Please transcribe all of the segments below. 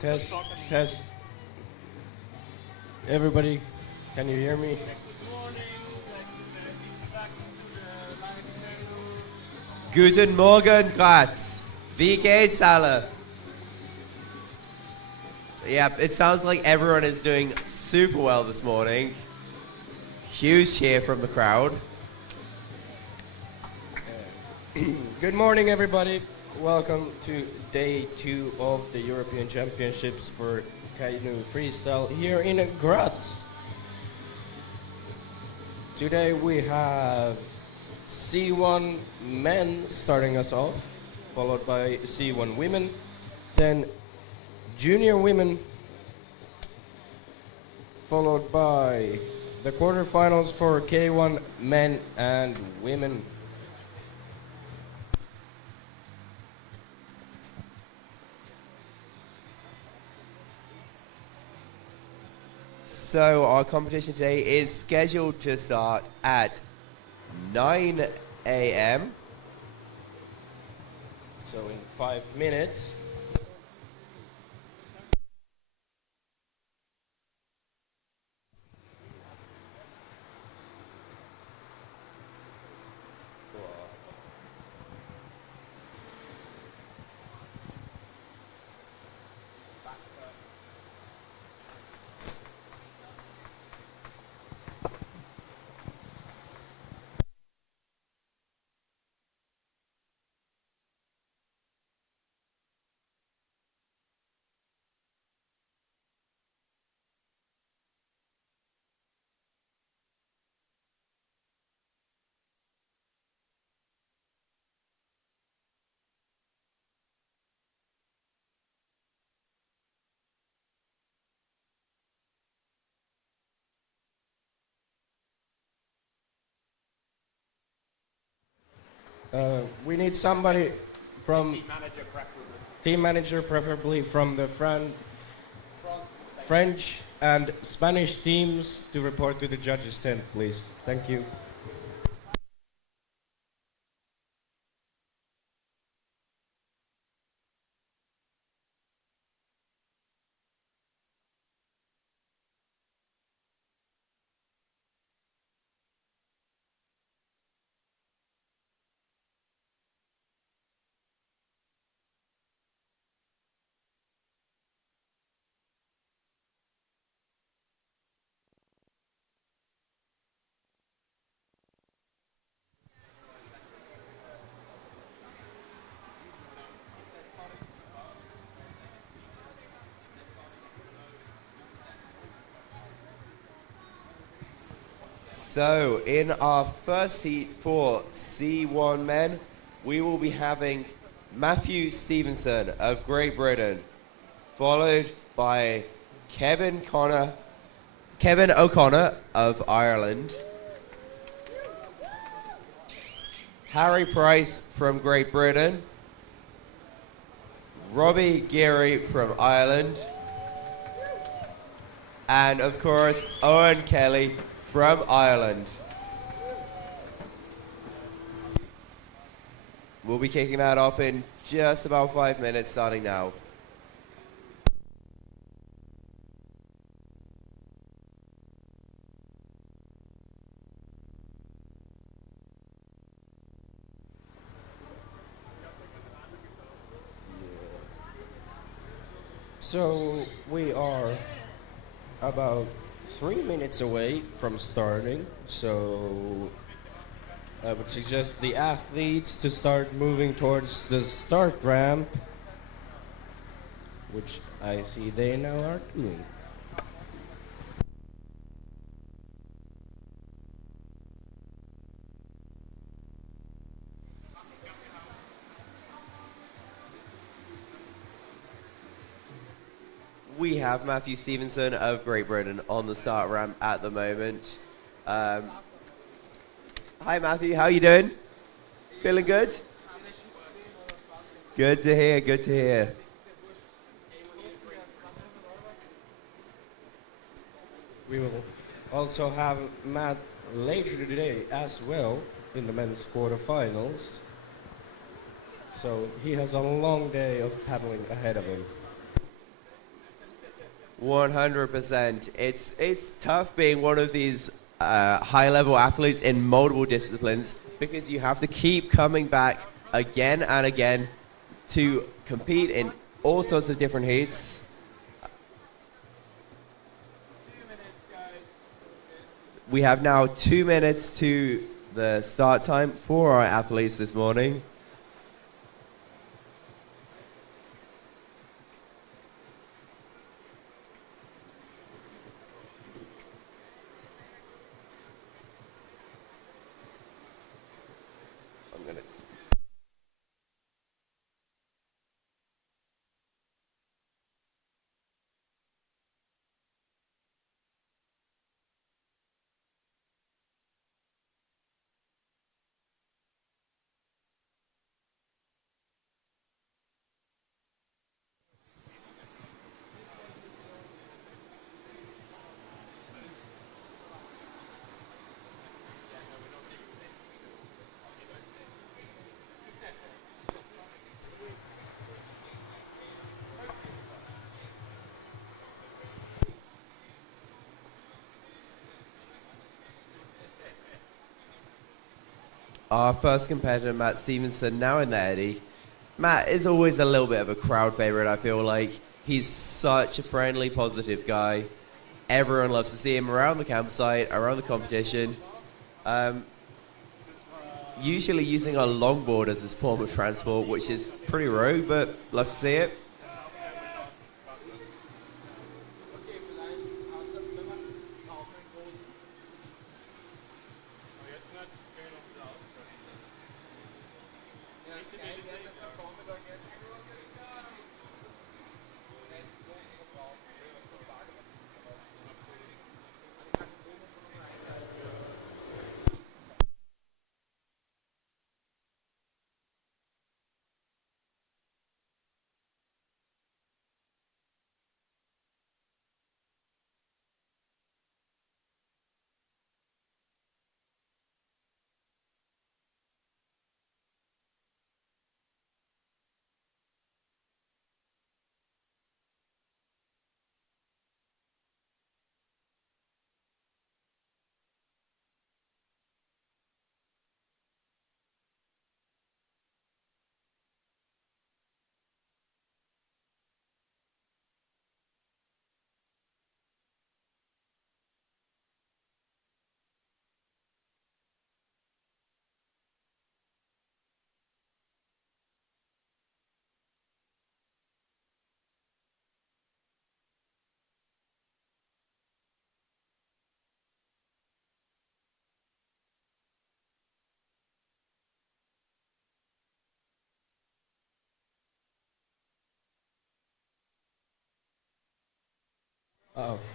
Test, test. Everybody, can you hear me? Guten Morgen, Graz. Wie geht's alle? Yep, it sounds like everyone is doing super well this morning. Huge cheer from the crowd. Good morning, everybody. Welcome to day 2 of the European Championships for Canoe Freestyle here in Graz. Today we have C1 men starting us off, followed by C1 women, then junior women, followed by the quarterfinals for K1 men and women. So our competition today is scheduled to start at 9 a.m. So in 5 minutes. We need somebody from team manager, preferably from the French and Spanish teams, to report to the judges' tent, please. Thank you. So in our first heat for C1 men, we will be having Matthew Stevenson of Great Britain, followed by Kevin O'Connor of Ireland, Harry Price from Great Britain, Robbie Geary from Ireland, and of course Owen Kelly from Ireland. We'll be kicking that off in just about 5 minutes, starting now. So we are about 3 minutes away from starting, so I would suggest the athletes to start moving towards the start ramp, which I see they now are doing. We have Matthew Stevenson of Great Britain on the start ramp at the moment. Hi Matthew, how you doing? Feeling good? Good to hear, good to hear. We will also have Matt later today as well in the men's quarterfinals. So he has a long day of paddling ahead of him. 100%. It's tough being one of these high-level athletes in multiple disciplines because you have to keep coming back again and again to compete in all sorts of different heats. We have now 2 minutes to the start time for our athletes this morning. Our first competitor, Matt Stevenson, now in the Eddy. Matt is always a little bit of a crowd favorite, I feel like. He's such a friendly, positive guy. Everyone loves to see him around the campsite, around the competition. Usually using a longboard as his form of transport, which is pretty rogue, but love to see it.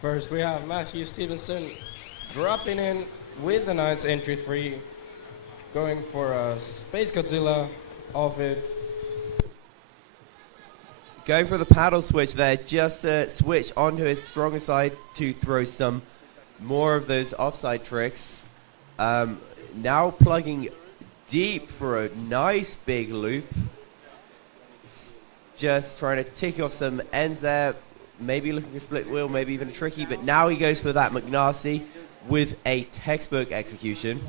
First we have Matthew Stevenson dropping in with a nice entry 3, going for a Space Godzilla off it. Going for the paddle switch there, just switch onto his stronger side to throw some more of those offside tricks. Now plugging deep for a nice big loop. Just trying to tick off some ends there. Maybe looking for a split wheel, maybe even a tricky, but now he goes for that McNasty with a textbook execution.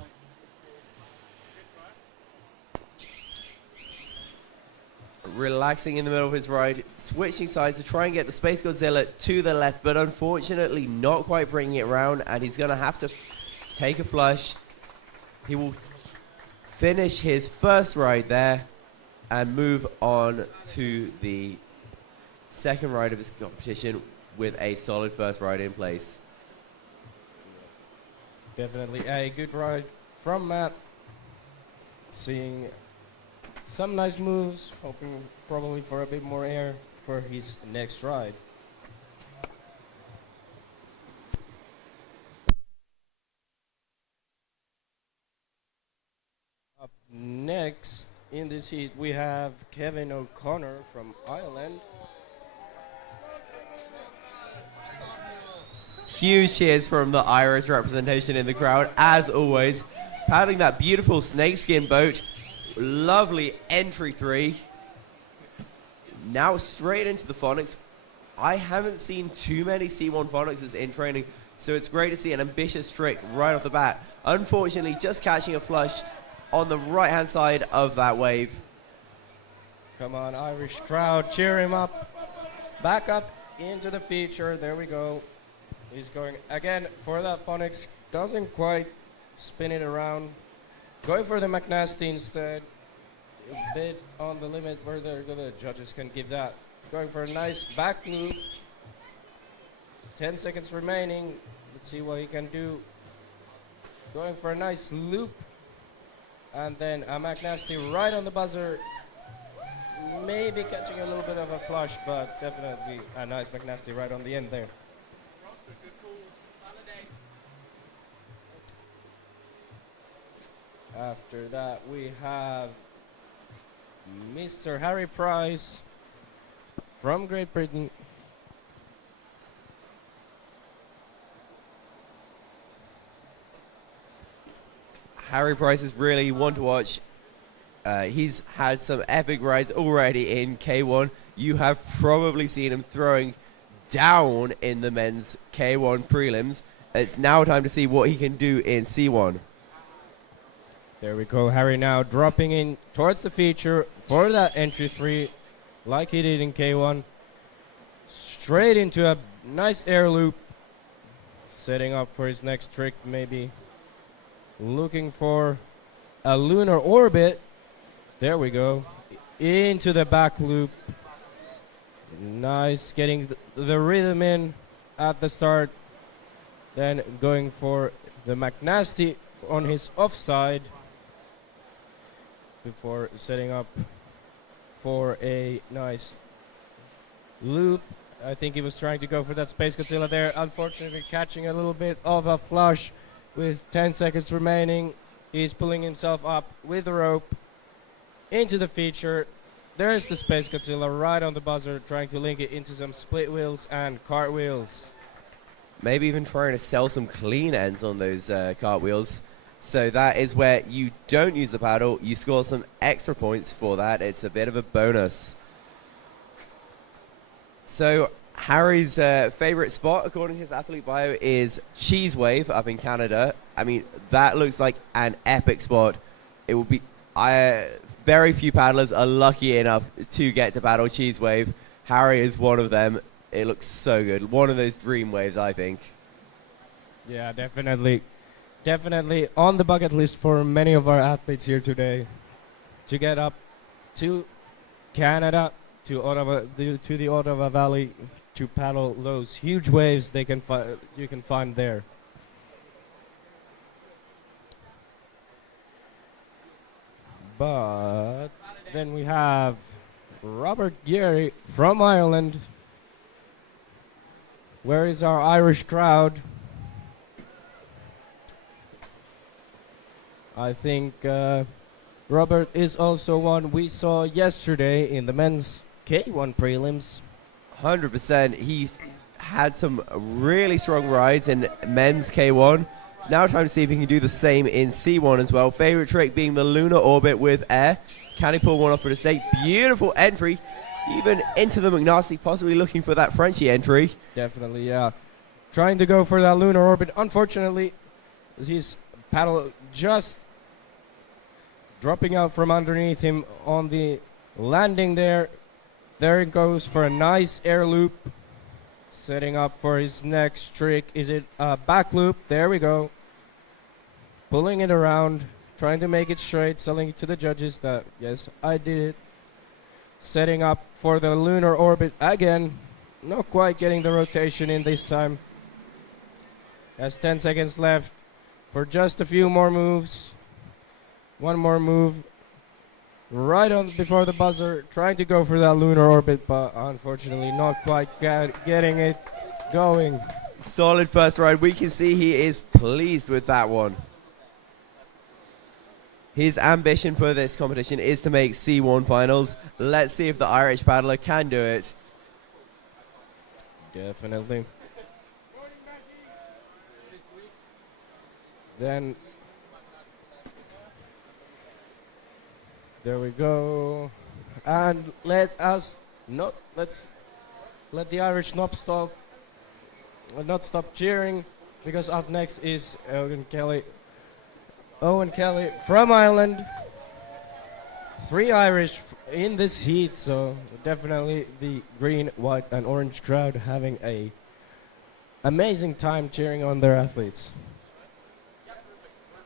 Relaxing in the middle of his ride, switching sides to try and get the Space Godzilla to the left, but unfortunately not quite bringing it around, and he's going to have to take a flush. He will finish his first ride there and move on to the second ride of his competition with a solid first ride in place. Definitely a good ride from Matt. Seeing some nice moves, hoping probably for a bit more air for his next ride. Up next in this heat we have Kevin O'Connor from Ireland. Huge cheers from the Irish representation in the crowd, as always. Paddling that beautiful snakeskin boat. Lovely entry 3. Now straight into the phonics. I haven't seen too many C1 Phonics in training, so it's great to see an ambitious trick right off the bat. Unfortunately, just catching a flush on the right-hand side of that wave. Come on, Irish crowd, cheer him up. Back up into the feature. There we go. He's going again for that phonics. Doesn't quite spin it around. Going for the McNasty instead. A bit on the limit where the judges can give that. Going for a nice back loop. 10 seconds remaining. Let's see what he can do. Going for a nice loop. And then a McNasty right on the buzzer. Maybe catching a little bit of a flush, but definitely a nice McNasty right on the end there. After that, we have Mr. Harry Price from Great Britain. Harry Price is really one to watch. He's had some epic rides already in K1. You have probably seen him throwing down in the men's K1 prelims. It's now time to see what he can do in C1. There we go, Harry now dropping in towards the feature for that entry 3 like he did in K1. Straight into a nice air loop. Setting up for his next trick maybe. Looking for a lunar orbit. There we go. Into the back loop. Nice, getting the rhythm in at the start. Then going for the McNasty on his offside. Before setting up for a nice loop. I think he was trying to go for that Space Godzilla there. Unfortunately catching a little bit of a flush with 10 seconds remaining. He's pulling himself up with the rope into the feature. There's the Space Godzilla right on the buzzer, trying to link it into some split wheels and cartwheels. Maybe even trying to sell some clean ends on those cartwheels. So that is where you don't use the paddle. You score some extra points for that. It's a bit of a bonus. So Harry's favorite spot, according to his athlete bio, is Cheese Wave up in Canada. I mean, that looks like an epic spot. It will be... very few paddlers are lucky enough to get to paddle Cheese Wave. Harry is one of them. It looks so good. One of those dream waves, I think. Yeah, definitely. Definitely on the bucket list for many of our athletes here today. To get up to Canada, to the Ottawa Valley, to paddle those huge waves you can find there. But then we have Robert Geary from Ireland. Where is our Irish crowd? I think Robert is also one we saw yesterday in the men's K1 prelims. 100%. He's had some really strong rides in men's K1. It's now time to see if he can do the same in C1 as well. Favorite trick being the lunar orbit with air. Can he pull one off for the stake? Beautiful entry, even into the McNasty, possibly looking for that Frenchie entry. Definitely, yeah. Trying to go for that lunar orbit. Unfortunately, his paddle just dropping out from underneath him on the landing there. There it goes for a nice air loop. Setting up for his next trick. Is it a back loop? There we go. Pulling it around. Trying to make it straight. Selling it to the judges that, yes, I did it. Setting up for the lunar orbit again. Not quite getting the rotation in this time. Has 10 seconds left for just a few more moves. One more move. Right on before the buzzer. Trying to go for that lunar orbit, but unfortunately not quite getting it going. Solid first ride. We can see he is pleased with that one. His ambition for this competition is to make C1 finals. Let's see if the Irish paddler can do it. Definitely. Then there we go. And let's let the Irish not stop cheering, because up next is Owen Kelly. Owen Kelly from Ireland. 3 Irish in this heat, so definitely the green, white, and orange crowd having a amazing time cheering on their athletes.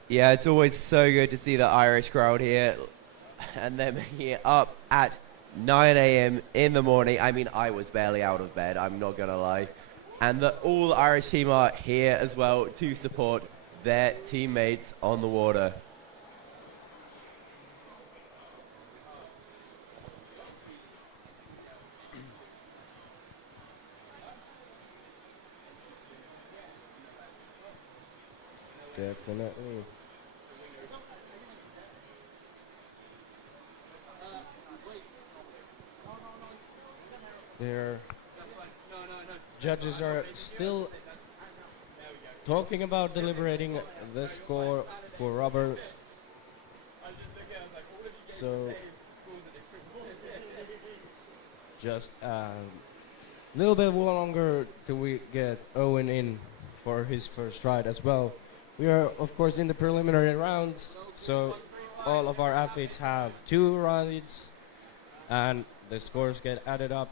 Yeah, it's always so good to see the Irish crowd here, and them here up at 9 a.m. in the morning. I mean, I was barely out of bed, I'm not gonna lie. And the all Irish team are here as well to support their teammates on the water. Definitely. Their judges are still talking about deliberating the score for rubber. So just a little bit longer till we get Owen in for his first ride as well. We are, of course, in the preliminary rounds, so all of our athletes have 2 rides, and the scores get added up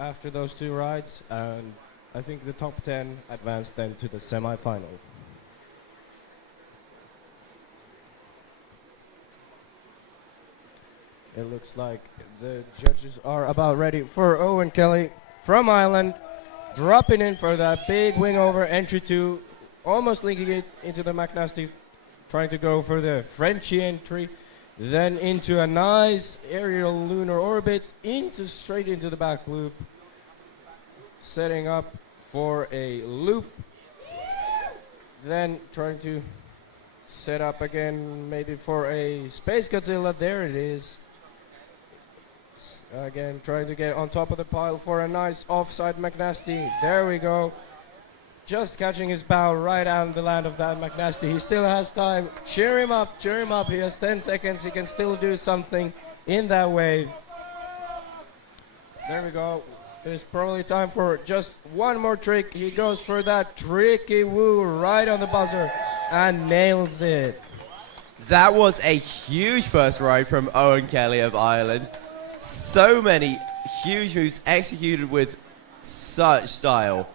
after those 2 rides, and I think the top 10 advance then to the semi-final. It looks like the judges are about ready for Owen Kelly from Ireland, dropping in for that big wing over entry 2, almost linking it into the McNasty, trying to go for the Frenchy entry, then into a nice aerial lunar orbit, straight into the back loop, setting up for a loop, then trying to set up again maybe for a Space Godzilla. There it is. Again, trying to get on top of the pile for a nice offside McNasty. There we go. Just catching his bow right on the land of that McNasty. He still has time. Cheer him up, cheer him up. He has 10 seconds. He can still do something in that wave. There we go. There's probably time for just one more trick. He goes for that tricky woo right on the buzzer and nails it. That was a huge first ride from Owen Kelly of Ireland. So many huge moves executed with such style.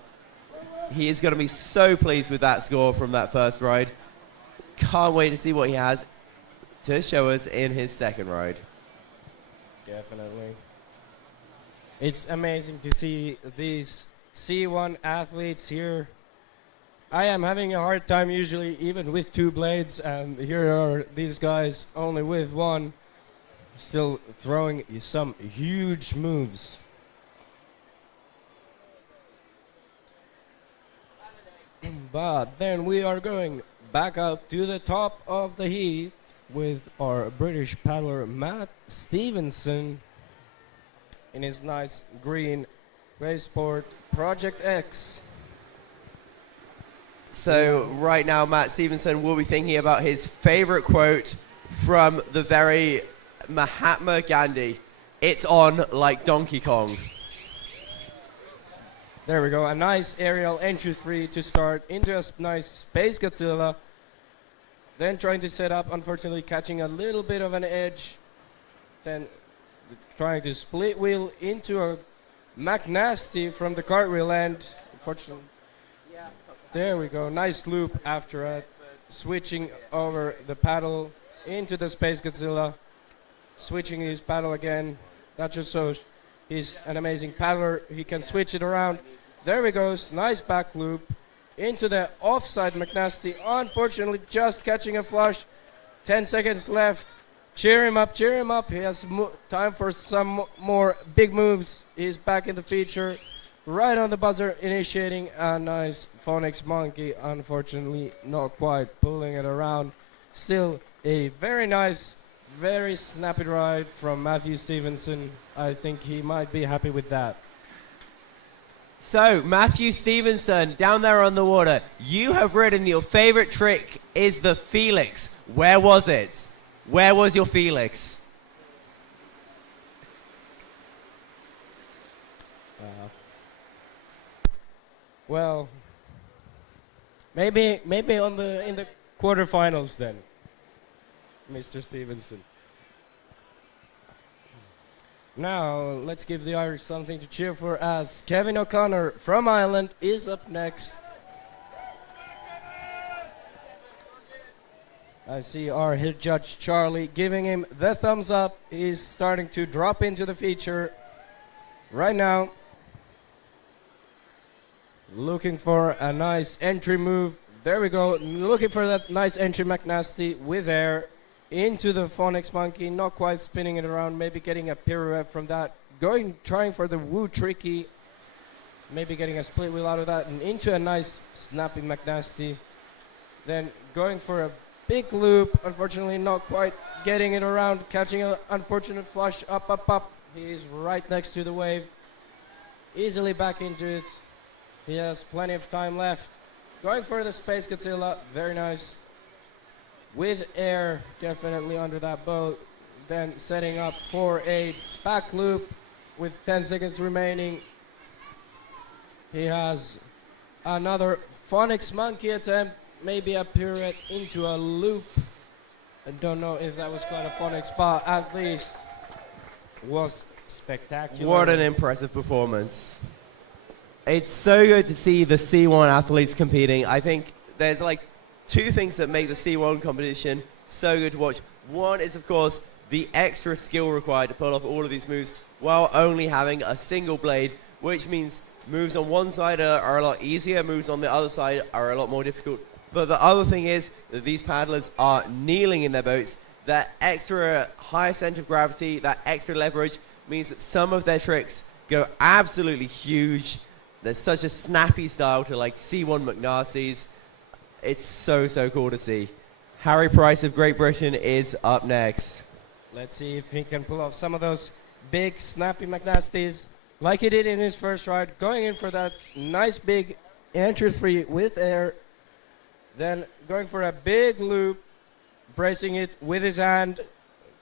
He is going to be so pleased with that score from that first ride. Can't wait to see what he has to show us in his second ride. Definitely. It's amazing to see these C1 athletes here. I am having a hard time usually even with 2 blades, and here are these guys only with 1, still throwing some huge moves. But then we are going back out to the top of the heat with our British paddler Matt Stevenson in his nice green Wavesport Project X. So right now Matt Stevenson will be thinking about his favorite quote from the very Mahatma Gandhi. It's on like Donkey Kong. There we go, a nice aerial entry 3 to start into a nice Space Godzilla. Then trying to set up, unfortunately catching a little bit of an edge. Then trying to split wheel into a McNasty from the cartwheel end. Unfortunately. There we go, nice loop after it. Switching over the paddle into the Space Godzilla. Switching his paddle again. That just shows he's an amazing paddler. He can switch it around. There he goes, nice back loop into the offside McNasty. Unfortunately, just catching a flush. 10 seconds left. Cheer him up, cheer him up. He has time for some more big moves. He's back in the feature. Right on the buzzer, initiating a nice Phonics Monkey. Unfortunately, not quite pulling it around. Still a very nice, very snappy ride from Matthew Stevenson. I think he might be happy with that. So, Matthew Stevenson, down there on the water, you have ridden your favorite trick is the Felix. Where was it? Where was your Felix? Well, maybe on the in the quarterfinals then, Mr. Stevenson. Now let's give the Irish something to cheer for as Kevin O'Connor from Ireland is up next. I see our head judge Charlie giving him the thumbs up. He's starting to drop into the feature right now. Looking for a nice entry move. There we go. Looking for that nice entry McNasty with air into the Phonics Monkey. Not quite spinning it around. Maybe getting a pirouette from that. Trying for the Woo Tricky. Maybe getting a split wheel out of that and into a nice snappy McNasty. Then going for a big loop. Unfortunately, not quite getting it around. Catching an unfortunate flush. Up, up, up. He's right next to the wave. Easily back into it. He has plenty of time left. Going for the Space Godzilla. Very nice. With air definitely under that boat. Then setting up for a back loop with 10 seconds remaining. He has another Phonics Monkey attempt. Maybe a pirouette into a loop. I don't know if that was quite a Phonics, but at least was spectacular. What an impressive performance. It's so good to see the C1 athletes competing. I think there's like two things that make the C1 competition so good to watch. One is, of course, the extra skill required to pull off all of these moves while only having a single blade, which means moves on one side are a lot easier, moves on the other side are a lot more difficult. But the other thing is that these paddlers are kneeling in their boats. That extra high center of gravity, that extra leverage means that some of their tricks go absolutely huge. There's such a snappy style to like C1 McNasty's. It's so, so cool to see. Harry Price of Great Britain is up next. Let's see if he can pull off some of those big snappy McNasties like he did in his first ride. Going in for that nice big entry three with air. Then going for a big loop, bracing it with his hand,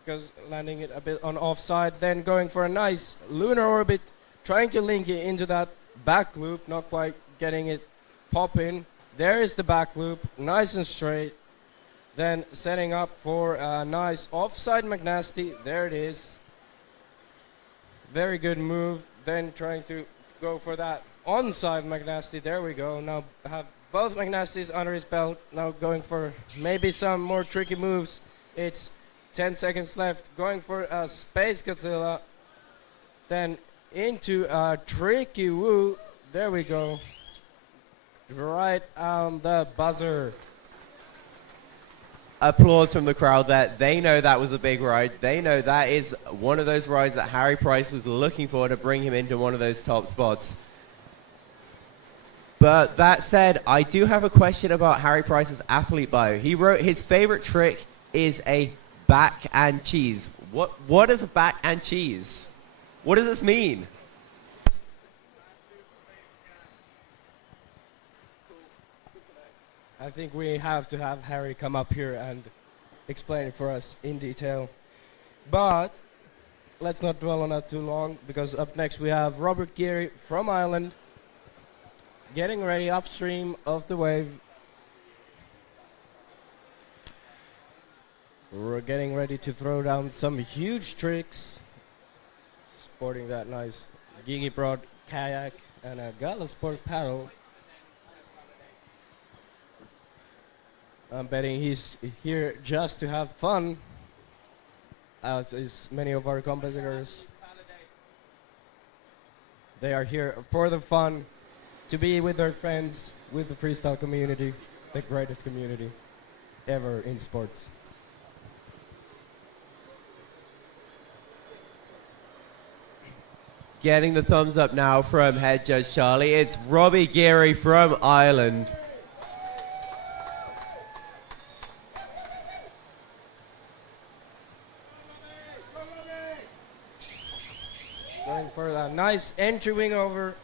because landing it a bit on offside. Then going for a nice lunar orbit, trying to link it into that back loop, not quite getting it popping. There is the back loop, nice and straight. Then setting up for a nice offside McNasty. There it is. Very good move. Then trying to go for that onside McNasty. There we go. Now have both McNasties under his belt. Now going for maybe some more tricky moves. It's 10 seconds left. Going for a Space Godzilla. Then into a tricky woo. There we go. Right on the buzzer. Applause from the crowd there. They know that was a big ride. They know that is one of those rides that Harry Price was looking for to bring him into one of those top spots. But that said, I do have a question about Harry Price's athlete bio. He wrote his favorite trick is a back and cheese. What is a back and cheese? What does this mean? I think we have to have Harry come up here and explain it for us in detail. But let's not dwell on that too long, because up next we have Robert Geary from Ireland getting ready upstream of the wave. We're getting ready to throw down some huge tricks, sporting that nice Gigi Broad kayak and a Gala Sport paddle. I'm betting he's here just to have fun, as is many of our competitors. They are here for the fun, to be with their friends, with the freestyle community, the greatest community ever in sports. Getting the thumbs up now from head judge Charlie. It's Robbie Geary from Ireland. Going for that nice entry wing over.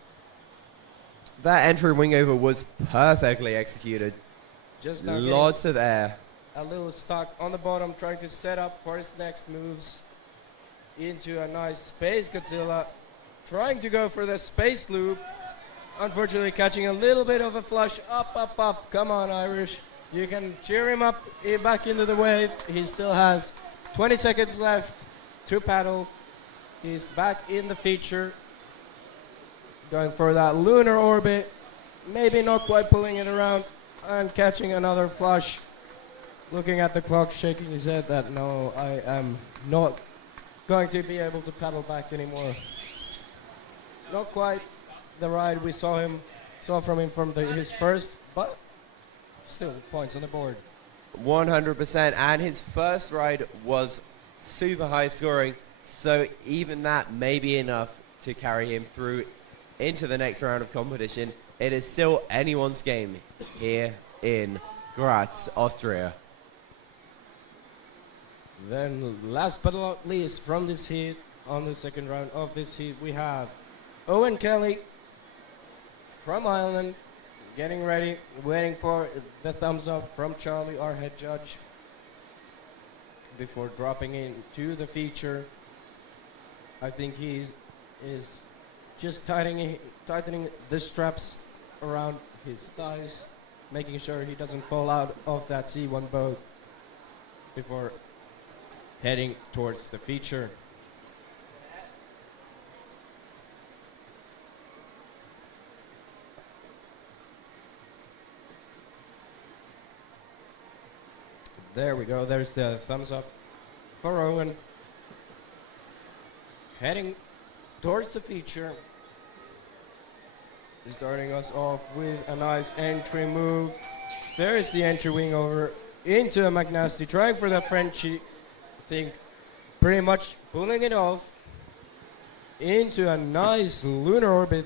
That entry wing over was perfectly executed. Just now lots of air. A little stuck on the bottom, trying to set up for his next moves into a nice Space Godzilla. Trying to go for the space loop. unfortunately catching a little bit of a flush. Up, up, up. Come on, Irish. You can cheer him up back into the wave. He still has 20 seconds left to paddle. He's back in the feature. Going for that lunar orbit. Maybe not quite pulling it around and catching another flush. Looking at the clock, shaking his head that no, I am not going to be able to paddle back anymore. Not quite the ride we saw from him from his first, but still points on the board. 100%, and his first ride was super high scoring, so even that may be enough to carry him through into the next round of competition. It is still anyone's game here in Graz, Austria. Then last but not least from this heat, on the second round of this heat, we have Owen Kelly from Ireland, getting ready, waiting for the thumbs up from Charlie, our head judge, before dropping into the feature. I think he is just tightening the straps around his thighs, making sure he doesn't fall out of that C1 boat before heading towards the feature. There we go, there's the thumbs up for Owen. Heading towards the feature. Starting us off with a nice entry move. There is the entry wing over into a McNasty, trying for the Frenchy. I think pretty much pulling it off into a nice lunar orbit.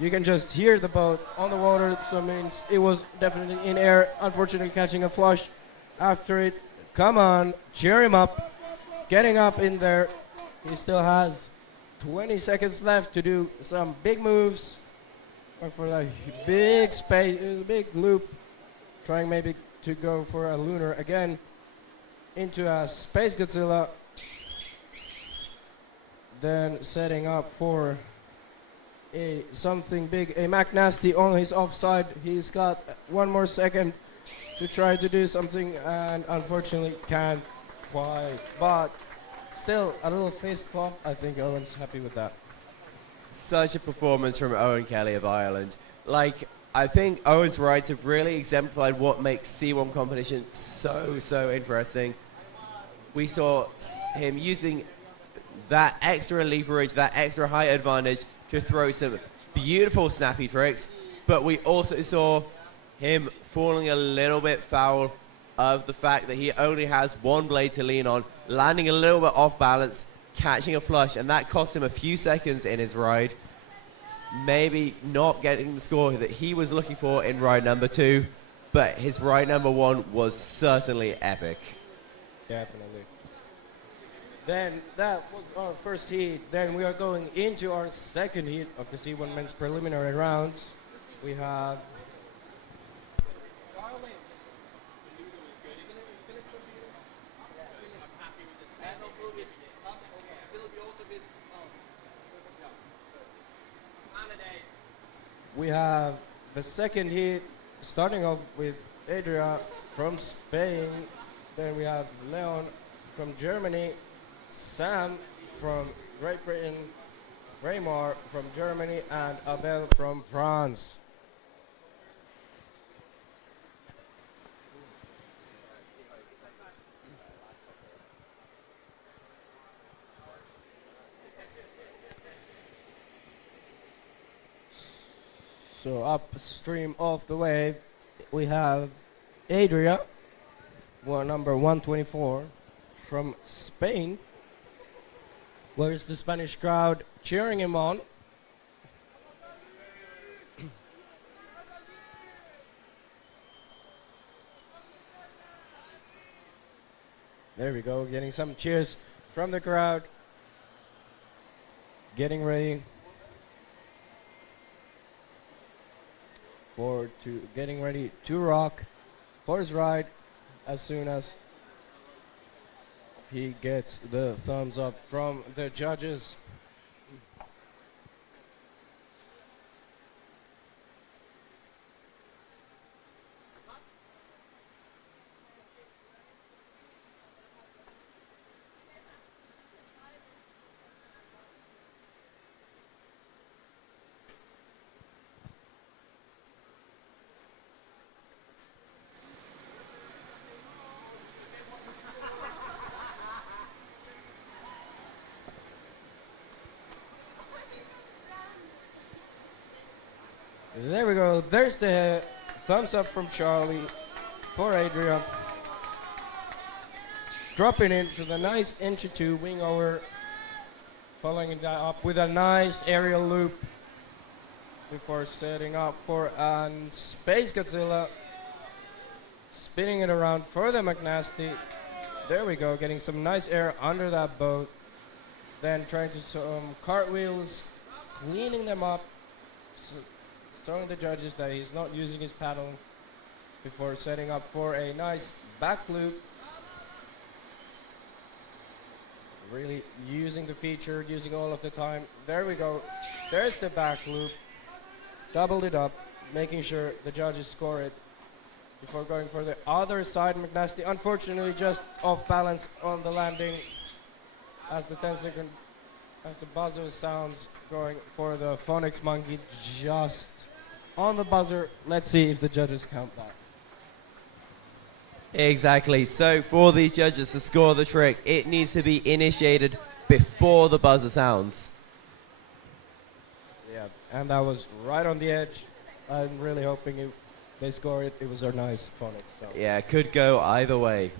You can just hear the boat on the water, so it means it was definitely in air. Unfortunately catching a flush after it. Come on, cheer him up. Getting up in there. He still has 20 seconds left to do some big moves. Going for that big space, big loop. Trying maybe to go for a lunar again into a Space Godzilla. Then setting up for something big, a McNasty on his offside. He's got one more second to try to do something and unfortunately can't quite. But still a little fist bump. I think Owen's happy with that. Such a performance from Owen Kelly of Ireland. Like, I think Owen's rides have really exemplified what makes C1 competition so interesting. We saw him using that extra leverage, that extra height advantage to throw some beautiful snappy tricks, but we also saw him falling a little bit foul of the fact that he only has one blade to lean on, landing a little bit off balance, catching a flush, and that cost him a few seconds in his ride. Maybe not getting the score that he was looking for in ride number 2, but his ride number 1 was certainly epic. Definitely. Then that was our first heat. Then we are going into our second heat of the C1 men's preliminary rounds. We have the second heat, starting off with Adria from Spain. Then we have Leon from Germany, Sam from Great Britain, Raymar from Germany, and Abel from France. So upstream of the wave, we have Adria, number 124 from Spain. Where's the Spanish crowd cheering him on? There we go, getting some cheers from the crowd. Getting ready to rock for his ride as soon as he gets the thumbs up from the judges. There we go. There's the thumbs up from Charlie for Adrian. Dropping into the nice into two wing over. Following that up with a nice aerial loop before setting up for a Space Godzilla. Spinning it around for the McNasty. There we go, getting some nice air under that boat. Then trying to some cartwheels, cleaning them up, showing the judges that he's not using his paddle before setting up for a nice back loop. Really using the feature, using all of the time. There we go. There's the back loop. Doubled it up, making sure the judges score it before going for the other side. McNasty unfortunately just off balance on the landing as the 10-second, as the buzzer sounds, going for the phonics monkey just on the buzzer. Let's see if the judges count that. Exactly. So for these judges to score the trick, it needs to be initiated before the buzzer sounds. Yeah, and that was right on the edge. I'm really hoping they score it. It was a nice phonics. So. Yeah, it could go either way.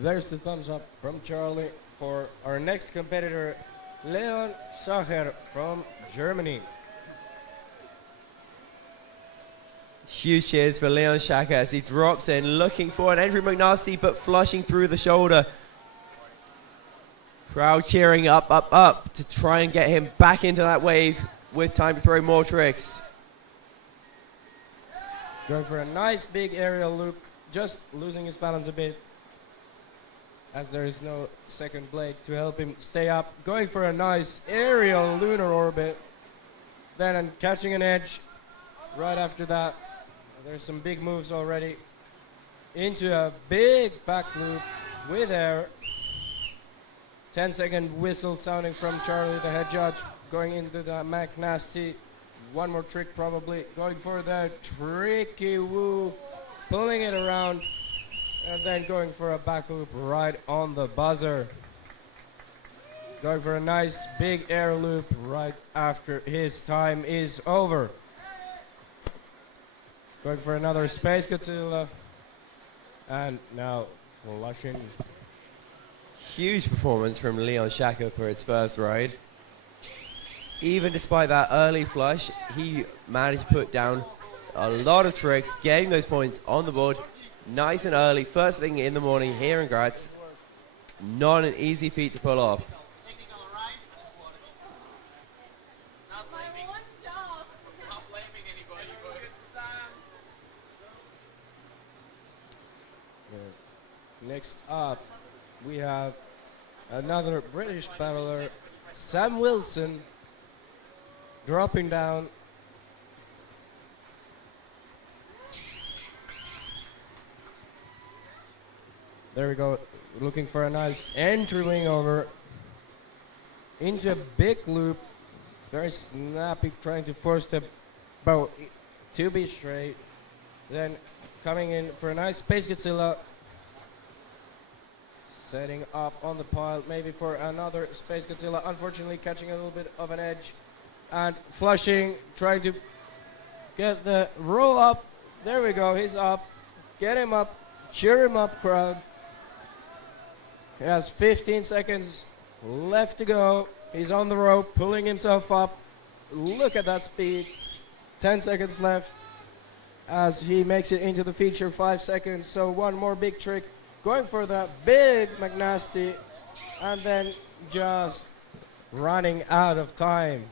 There's the thumbs up from Charlie for our next competitor, Leon Schacher from Germany. Huge cheers for Leon Schacher as he drops in, looking for an Andrew McNasty, but flushing through the shoulder. Crowd cheering up, up, up to try and get him back into that wave with time to throw more tricks. Going for a nice big aerial loop, just losing his balance a bit as there is no second blade to help him stay up. Going for a nice aerial lunar orbit, then catching an edge right after that. There's some big moves already into a big back loop with air. 10-second whistle sounding from Charlie, the head judge, going into the McNasty. One more trick probably, going for the tricky woo, pulling it around, and then going for a back loop right on the buzzer. Going for a nice big air loop right after his time is over. Going for another Space Godzilla. And now flushing. Huge performance from Leon Schacher for his first ride. Even despite that early flush, he managed to put down a lot of tricks, getting those points on the board nice and early, first thing in the morning here in Graz. Not an easy feat to pull off. Next up, we have another British paddler, Sam Wilson, dropping down. There we go, looking for a nice entry wing over into a big loop. Very snappy, trying to force the boat to be straight. Then coming in for a nice Space Godzilla. Setting up on the pile, maybe for another Space Godzilla. Unfortunately, catching a little bit of an edge. And flushing, trying to get the roll up. There we go, he's up. Get him up, cheer him up, crowd. He has 15 seconds left to go. He's on the rope, pulling himself up. Look at that speed. 10 seconds left as he makes it into the feature, 5 seconds. So one more big trick. Going for the big McNasty, and then just running out of time.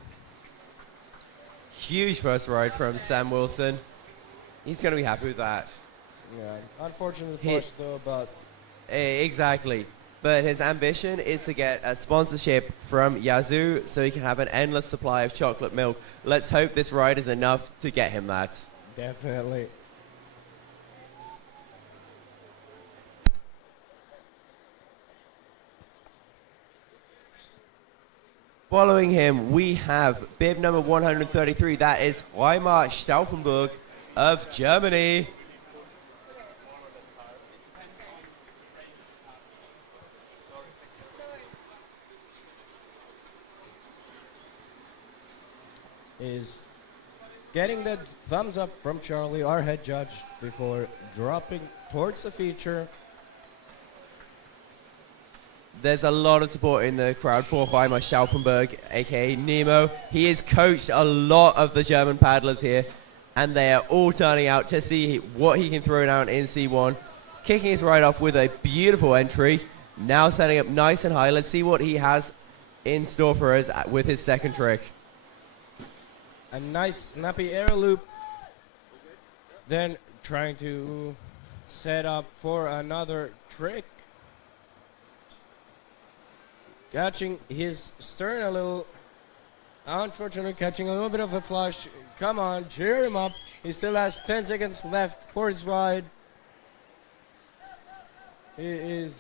Huge first ride from Sam Wilson. He's going to be happy with that. Yeah, unfortunate Hit. flush though, but Exactly. But his ambition is to get a sponsorship from Yazoo so he can have an endless supply of chocolate milk. Let's hope this ride is enough to get him that. definitely. Following him, we have bib number 133. That is Weimar Stauffenberg of Germany. Is getting the thumbs up from Charlie, our head judge, before dropping towards the feature. There's a lot of support in the crowd for Weimar Stauffenberg, aka Nemo. He has coached a lot of the German paddlers here, and they are all turning out to see what he can throw down in C1. Kicking his ride off with a beautiful entry. Now setting up nice and high. Let's see what he has in store for us with his second trick. A nice snappy air loop. Then trying to set up for another trick. Catching his stern a little. Unfortunately, catching a little bit of a flush. Come on, cheer him up. He still has 10 seconds left for his ride. He is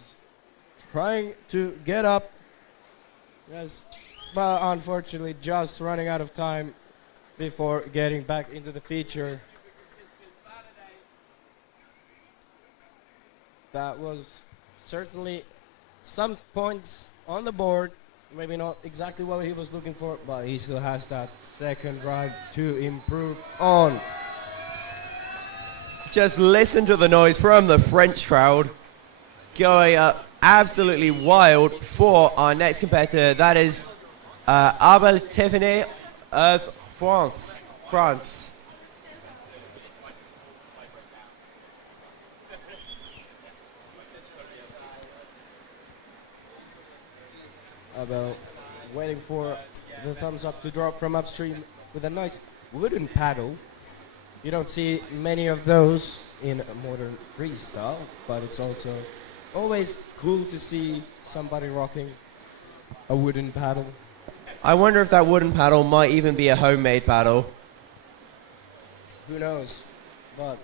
trying to get up. Yes, but unfortunately, just running out of time before getting back into the feature. That was certainly some points on the board. Maybe not exactly what he was looking for, but he still has that second ride to improve on. Just listen to the noise from the French crowd going up absolutely wild for our next competitor. That is Abel Tiffany of France. About waiting for the thumbs up to drop from upstream with a nice wooden paddle. You don't see many of those in modern freestyle, but it's also always cool to see somebody rocking a wooden paddle. I wonder if that wooden paddle might even be a homemade paddle. Who knows? But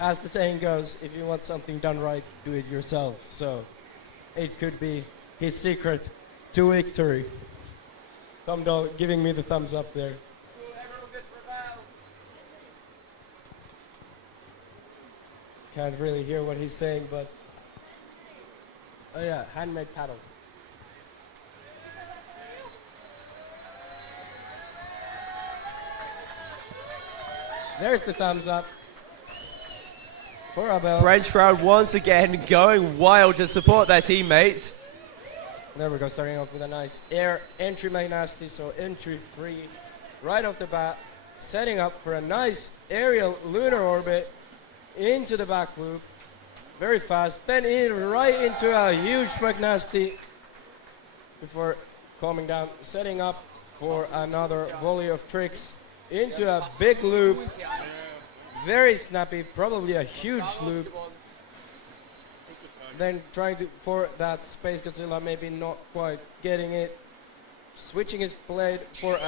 as the saying goes, if you want something done right, do it yourself. So it could be his secret to victory. Thumbdog giving me the thumbs up there. Can't really hear what he's saying, but oh yeah, handmade paddle. There's the thumbs up for Abel. French crowd once again going wild to support their teammates. There we go, starting off with a nice air entry nasty, so entry free right off the bat. Setting up for a nice aerial lunar orbit into the back loop. Very fast, then right into a huge McNasty before calming down, setting up for another volley of tricks into a big loop. Very snappy, probably a huge loop. Then trying to for that Space Godzilla, maybe not quite getting it. Switching his blade for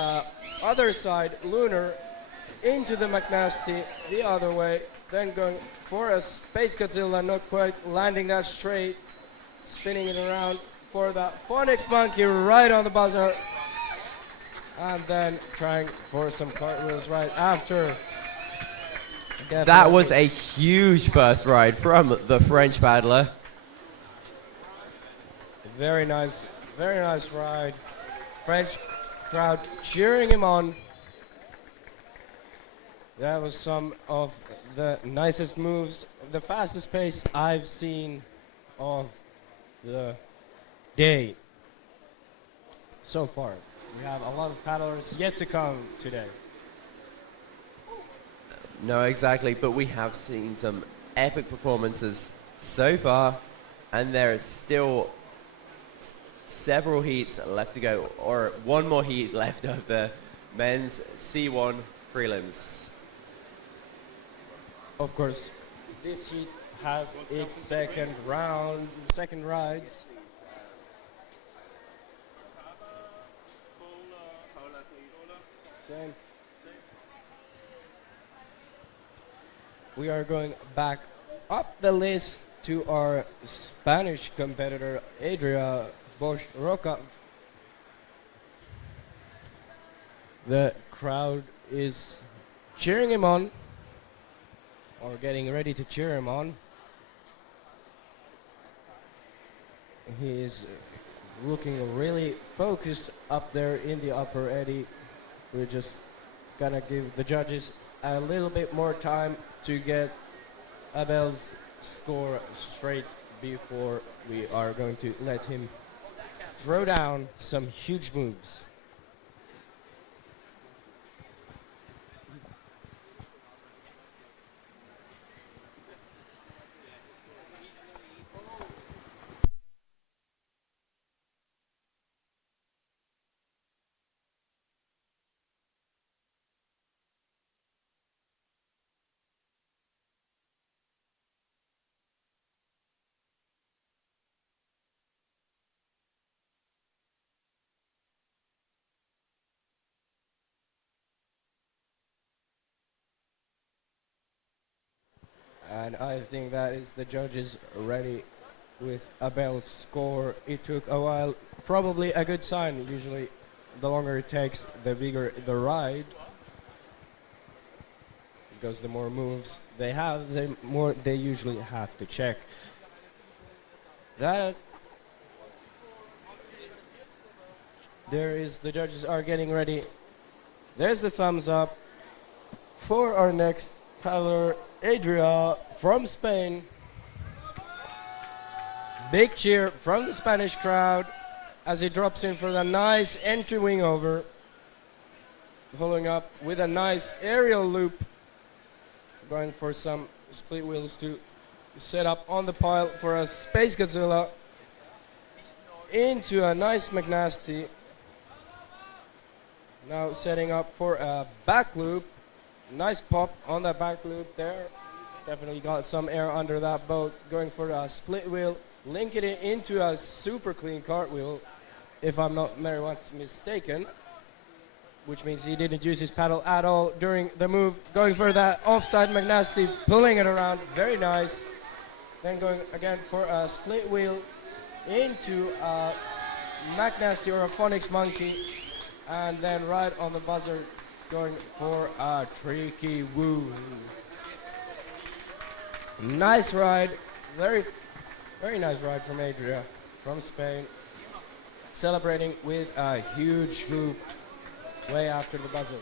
other side lunar into the McNasty the other way. Then going for a Space Godzilla, not quite landing that straight. Spinning it around for the Phonics Monkey right on the buzzer. And then trying for some cartwheels right after. That was a huge first ride from the French paddler. Very nice ride. French crowd cheering him on. That was some of the nicest moves, the fastest pace I've seen of the day so far. We have a lot of paddlers yet to come today. No, exactly, but we have seen some epic performances so far, and there is still several heats left to go, or one more heat left of the men's C1 prelims. Of course, this heat has its second rides. We are going back up the list to our Spanish competitor, Adria Bosch Roca. The crowd is cheering him on, or getting ready to cheer him on. He is looking really focused up there in the upper eddy. We're just gonna give the judges a little bit more time to get Abel's score straight before we are going to let him throw down some huge moves. And I think that is the judges ready with Abel's score. It took a while, probably a good sign. Usually the longer it takes, the bigger the ride. Because the more moves they have, the more they usually have to check. That there is, the judges are getting ready. There's the thumbs up for our next paddler, Adria from Spain. Big cheer from the Spanish crowd as he drops in for the nice entry wing over. Following up with a nice aerial loop. Going for some split wheels to set up on the pile for a Space Godzilla. Into a nice McNasty. Now setting up for a back loop. Nice pop on that back loop there. Definitely got some air under that boat. Going for a split wheel, linking it into a super clean cartwheel, if I'm not very much mistaken. Which means he didn't use his paddle at all during the move. Going for that offside McNasty, pulling it around, very nice. Then going again for a split wheel into a McNasty or a Phonics Monkey. And then right on the buzzer, going for a tricky woo. Nice ride, very nice ride from Adria, from Spain. Celebrating with a huge loop way after the buzzer.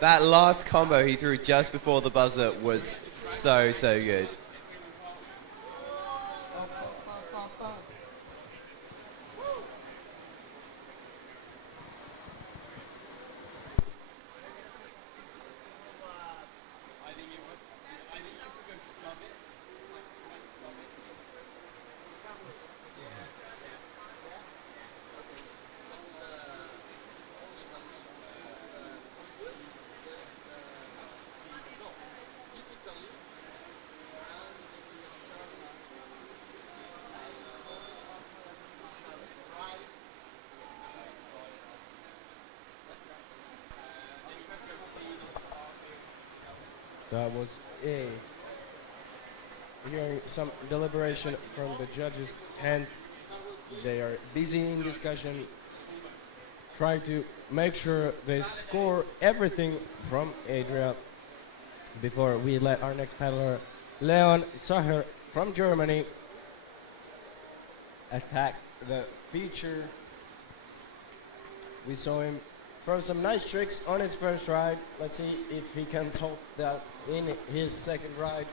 That last combo he threw just before the buzzer was so good. That was hearing some deliberation from the judges, and they are busy in discussion, trying to make sure they score everything from Adria before we let our next paddler, Leon Sacher from Germany, attack the feature. We saw him throw some nice tricks on his first ride. Let's see if he can top that in his second ride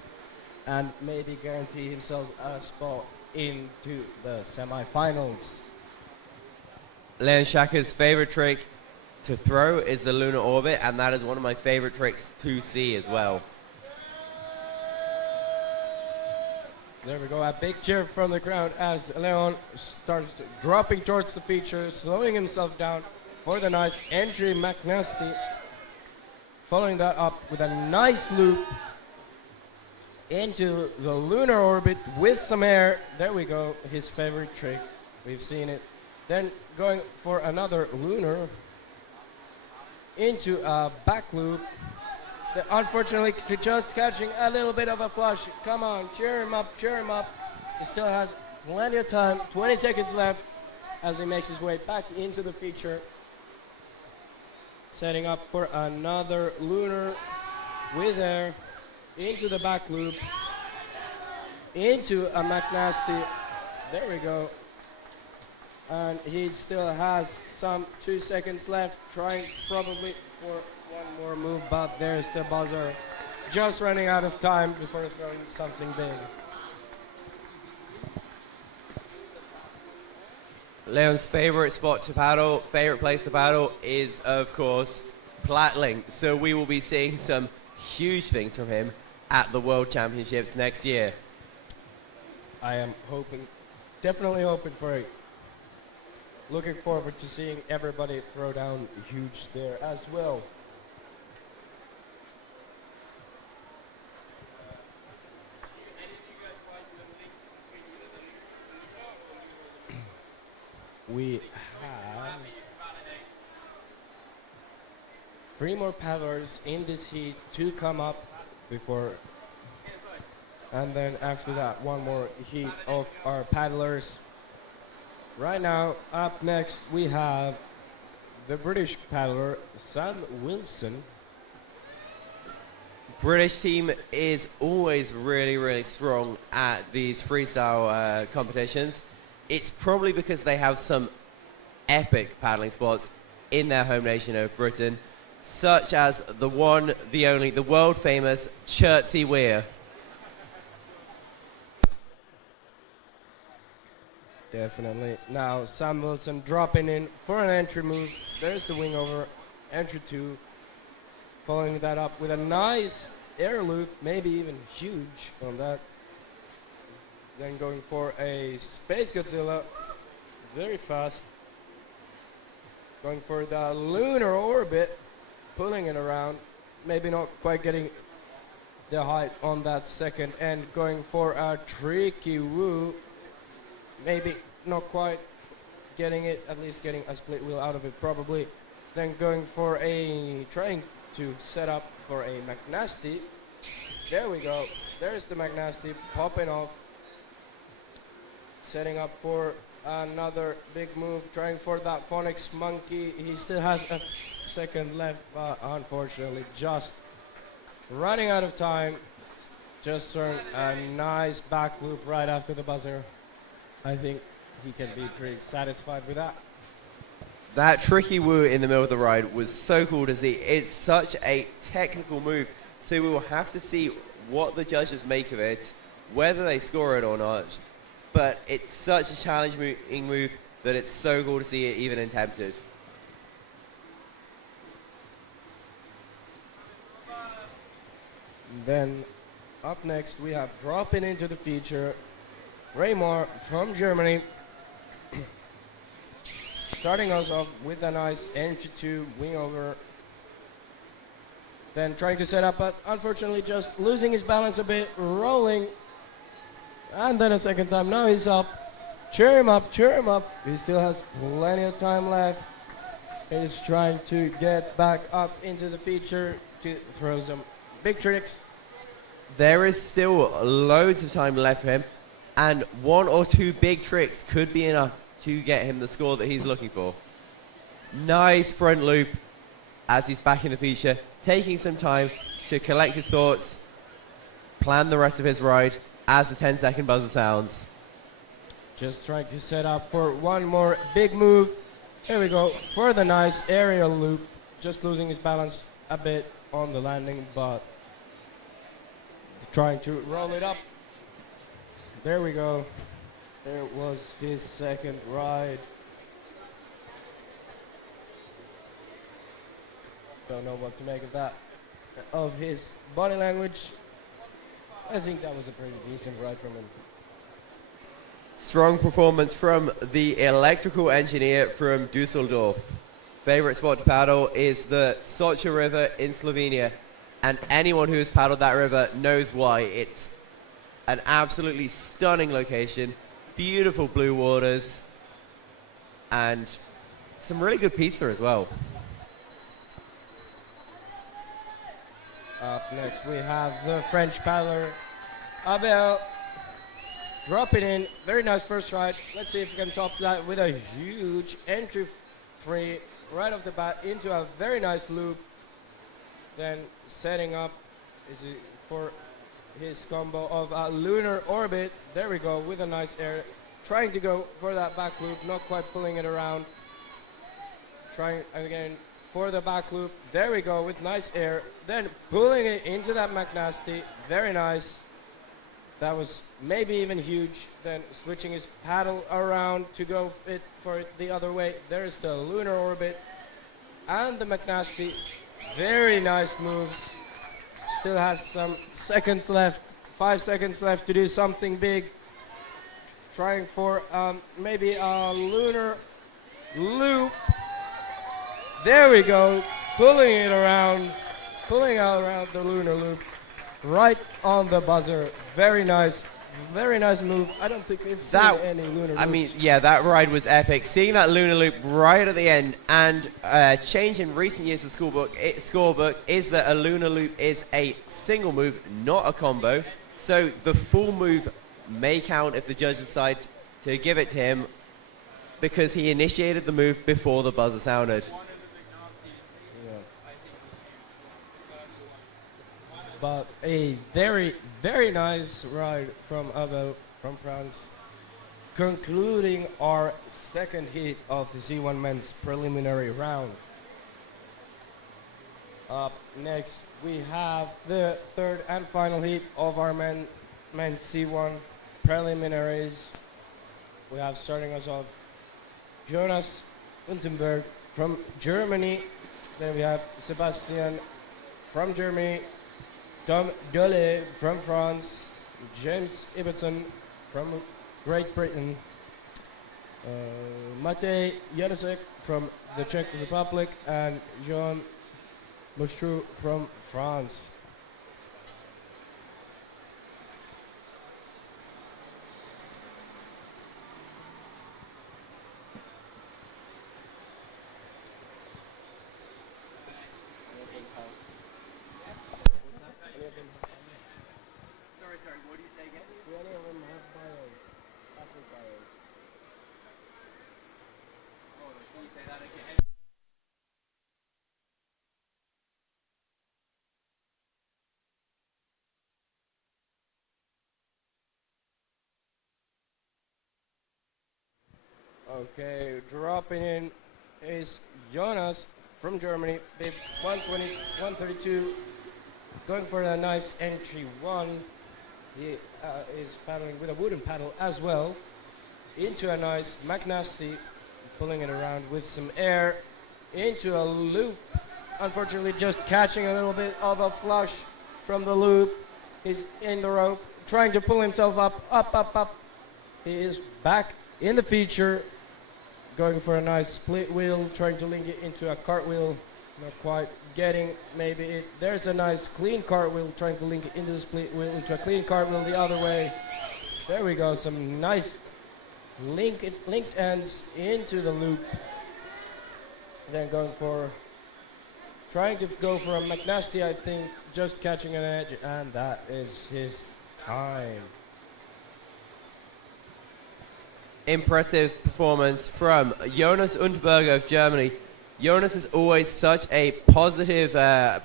and maybe guarantee himself a spot into the semifinals. Leon Sacher's favorite trick to throw is the lunar orbit, and that is one of my favorite tricks to see as well. There we go. A big cheer from the crowd as Leon starts dropping towards the feature, slowing himself down for the nice entry. McNasty following that up with a nice loop into the lunar orbit with some air. There we go. His favorite trick. We've seen it. Then going for another lunar into a back loop. Unfortunately, just catching a little bit of a flush. Come on, cheer him up, cheer him up. He still has plenty of time, 20 seconds left as he makes his way back into the feature. Setting up for another lunar with air into the back loop, into a McNasty. There we go. And he still has some 2 seconds left, trying probably for one more move, but there's the buzzer. Just running out of time before throwing something big. Leon's favorite spot to paddle, favorite place to paddle is, of course, Plattling. So we will be seeing some huge things from him at the World Championships next year. I am hoping, definitely hoping for it. Looking forward to seeing everybody throw down huge there as well. We have 3 more paddlers in this heat to come up before, and then after that 1 more heat of our paddlers. Right now, up next we have the British paddler Sam Wilson. British team is always really, really strong at these freestyle competitions. It's probably because they have some epic paddling spots in their home nation of Britain, such as the one, the only, the world famous Chertsey Weir. Definitely. Now Sam Wilson dropping in for an entry move. There's the wing over, entry 2. Following that up with a nice air loop, maybe even huge on that. Then going for a Space Godzilla, very fast. Going for the lunar orbit, pulling it around. Maybe not quite getting the height on that second end. Going for a tricky woo. Maybe not quite getting it, at least getting a split wheel out of it probably. Then going for trying to set up for a McNasty. There we go. There's the McNasty popping off. Setting up for another big move, trying for that Phonics monkey. He still has a second left, but unfortunately just running out of time. Just turned a nice back loop right after the buzzer. I think he can be pretty satisfied with that. That tricky woo in the middle of the ride was so cool to see. It's such a technical move, so we will have to see what the judges make of it, whether they score it or not. But it's such a challenging move that it's so cool to see it even attempted. Then up next we have dropping into the feature Raymar from Germany. Starting us off with a nice entry 2 wing over. Then trying to set up, but unfortunately just losing his balance a bit, rolling. And then a second time, now he's up. Cheer him up, cheer him up. He still has plenty of time left. He's trying to get back up into the feature to throw some big tricks. There is still loads of time left for him, and 1 or 2 big tricks could be enough to get him the score that he's looking for. Nice front loop as he's back in the feature, taking some time to collect his thoughts, plan the rest of his ride as the 10-second buzzer sounds. Just trying to set up for 1 more big move. Here we go for the nice aerial loop. Just losing his balance a bit on the landing, but trying to roll it up. There we go. There was his second ride. Don't know what to make of that, of his body language. I think that was a pretty decent ride from him. Strong performance from the electrical engineer from Dusseldorf. Favorite spot to paddle is the Socha River in Slovenia, and anyone who has paddled that river knows why. It's an absolutely stunning location, beautiful blue waters, and some really good pizza as well. Up next, we have the French paddler, Abel, dropping in. Very nice first ride. Let's see if we can top that with a huge entry free right off the bat into a very nice loop. Then setting up for his combo of a lunar orbit. There we go, with a nice air. Trying to go for that back loop, not quite pulling it around. Trying again for the back loop. There we go, with nice air. Then pulling it into that McNasty. Very nice. That was maybe even huge. Then switching his paddle around to go for it the other way. There's the lunar orbit and the McNasty. Very nice moves. Still has some seconds left. 5 seconds left to do something big. Trying for maybe a lunar loop. There we go. Pulling it around. Pulling out around the lunar loop. Right on the buzzer. Very nice. Very nice move. I don't think we've seen any lunar loops. I mean, yeah, that ride was epic. Seeing that lunar loop right at the end, and change in recent years of scorebook is that a lunar loop is a single move, not a combo. So the full move may count if the judge decide to give it to him because he initiated the move before the buzzer sounded. But a very, very nice ride from Abel from France, concluding our second heat of the C1 men's preliminary round. Up next, we have the third and final heat of our men's C1 preliminaries. We have starting us off Jonas Unterberg from Germany. Then we have Sebastian from Germany. Tom Dole from France, James Ibbotson from Great Britain, Matej Janusek from the Czech Republic, and Jean Mouchou from France. Sorry, what do you say again? Do any of them have bios? Athlete bios? Oh, can you say that again? Okay, dropping in is Jonas from Germany, bib 120, 132, going for a nice entry one. He is paddling with a wooden paddle as well into a nice McNasty, pulling it around with some air into a loop. Unfortunately, just catching a little bit of a flush from the loop. He's in the rope, trying to pull himself up. He is back in the feature, going for a nice split wheel, trying to link it into a cartwheel. Not quite getting maybe it. There's a nice clean cartwheel, trying to link it into the split wheel, into a clean cartwheel the other way. There we go, some nice linked ends into the loop. Then trying to go for a McNasty, I think, just catching an edge, and that is his time. Impressive performance from Jonas Unterberg of Germany. Jonas is always such a positive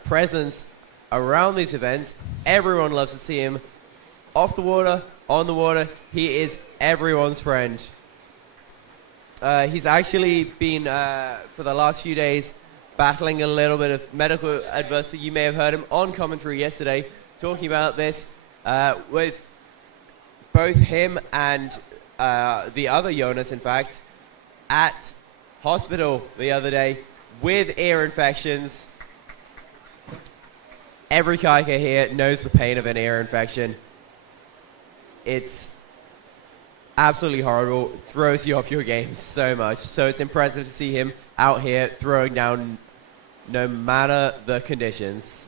presence around these events. Everyone loves to see him off the water, on the water. He is everyone's friend. He's actually been, for the last few days, battling a little bit of medical adversity. You may have heard him on commentary yesterday talking about this with both him and the other Jonas, in fact, at hospital the other day with ear infections. Every kayaker here knows the pain of an ear infection. It's absolutely horrible, throws you off your game so much. So it's impressive to see him out here throwing down no matter the conditions.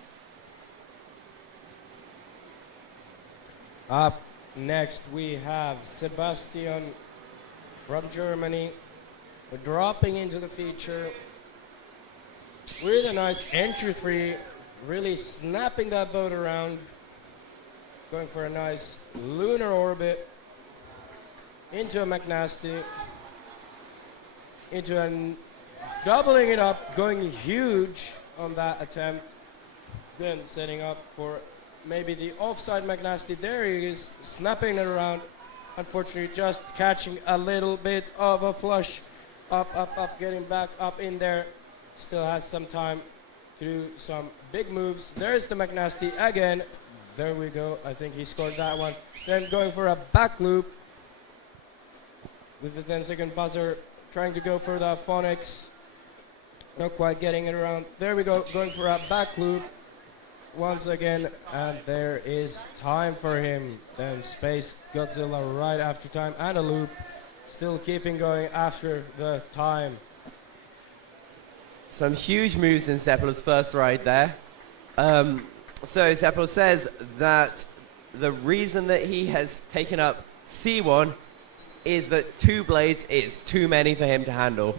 Up next we have Sebastian from Germany dropping into the feature with a nice entry three, really snapping that boat around, going for a nice lunar orbit into a McNasty, into a doubling it up, going huge on that attempt, then setting up for maybe the offside McNasty. There he is, snapping it around. Unfortunately, just catching a little bit of a flush. Up, getting back up in there. Still has some time to do some big moves. There's the McNasty again. There we go. I think he scored that one. Then going for a back loop with the 10-second buzzer, trying to go for the phonics. Not quite getting it around. There we go, going for a back loop once again, and there is time for him. Then Space Godzilla right after time and a loop. Still keeping going after the time. Some huge moves in Zeppela's first ride there. So Zeppela says that the reason that he has taken up C1 is that 2 blades is too many for him to handle.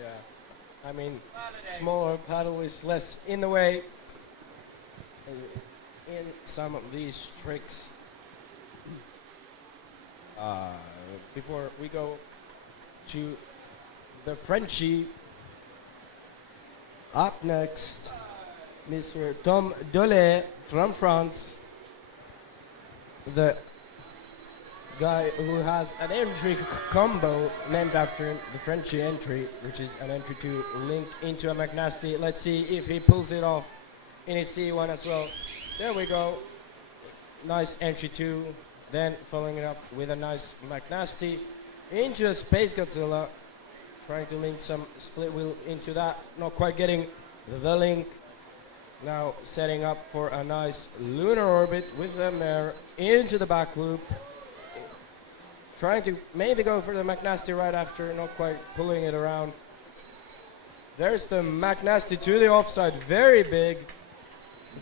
Yeah, I mean, smaller paddle is less in the way in some of these tricks. Before we go to the Frenchie, up next, Mr. Tom Dolé from France, the guy who has an entry combo named after him, the Frenchie entry, which is an entry to link into a McNasty. Let's see if he pulls it off in his C1 as well. There we go. Nice entry 2. Then following it up with a nice McNasty into a Space Godzilla. Trying to link some split wheel into that. Not quite getting the link. Now setting up for a nice lunar orbit with them there into the back loop. Trying to maybe go for the McNasty right after, not quite pulling it around. There's the McNasty to the offside, very big.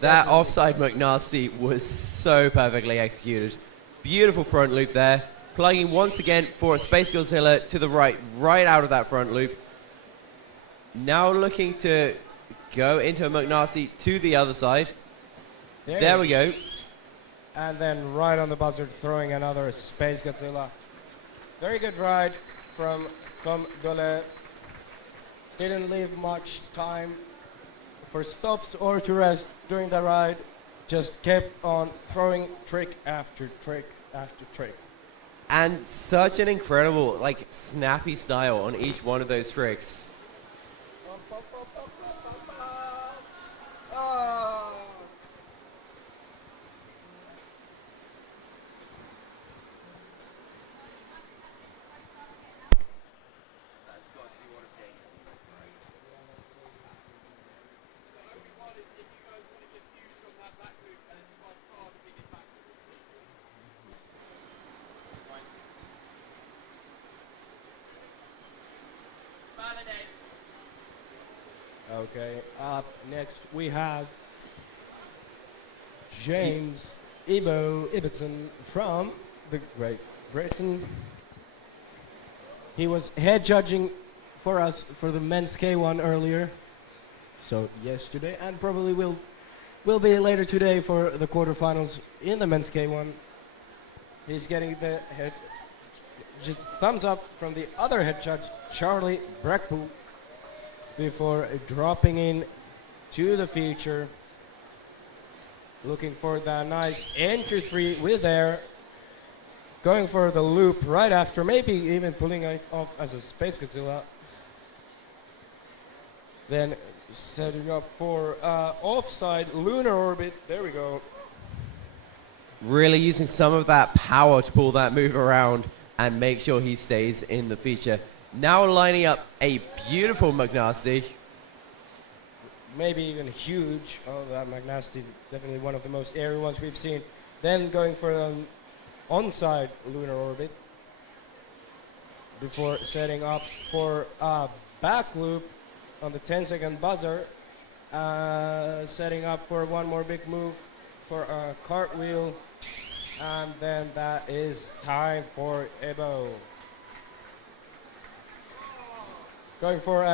That offside McNasty was so perfectly executed. Beautiful front loop there. Plugging once again for a Space Godzilla to the right out of that front loop. Now looking to go into a McNasty to the other side. There we go. And then right on the buzzer, throwing another Space Godzilla. Very good ride from Tom Dolé. Didn't leave much time for stops or to rest during the ride. Just kept on throwing trick after trick after trick. And such an incredible, like, snappy style on each one of those tricks. Okay, up next we have James Ibbotson from the Great Britain. He was head judging for us for the men's K1 earlier, so yesterday, and probably will be later today for the quarterfinals in the men's K1. He's getting the head thumbs up from the other head judge, Charlie Breckpool, before dropping in to the feature. Looking for the nice entry 3 with air. Going for the loop right after, maybe even pulling it off as a Space Godzilla. Then setting up for offside lunar orbit. There we go. Really using some of that power to pull that move around and make sure he stays in the feature. Now lining up a beautiful McNasty. Maybe even huge. Oh, that McNasty, definitely one of the most airy ones we've seen. Then going for onside lunar orbit before setting up for a back loop on the 10-second buzzer, setting up for one more big move for a cartwheel, and then that is time for Ebo. Trying for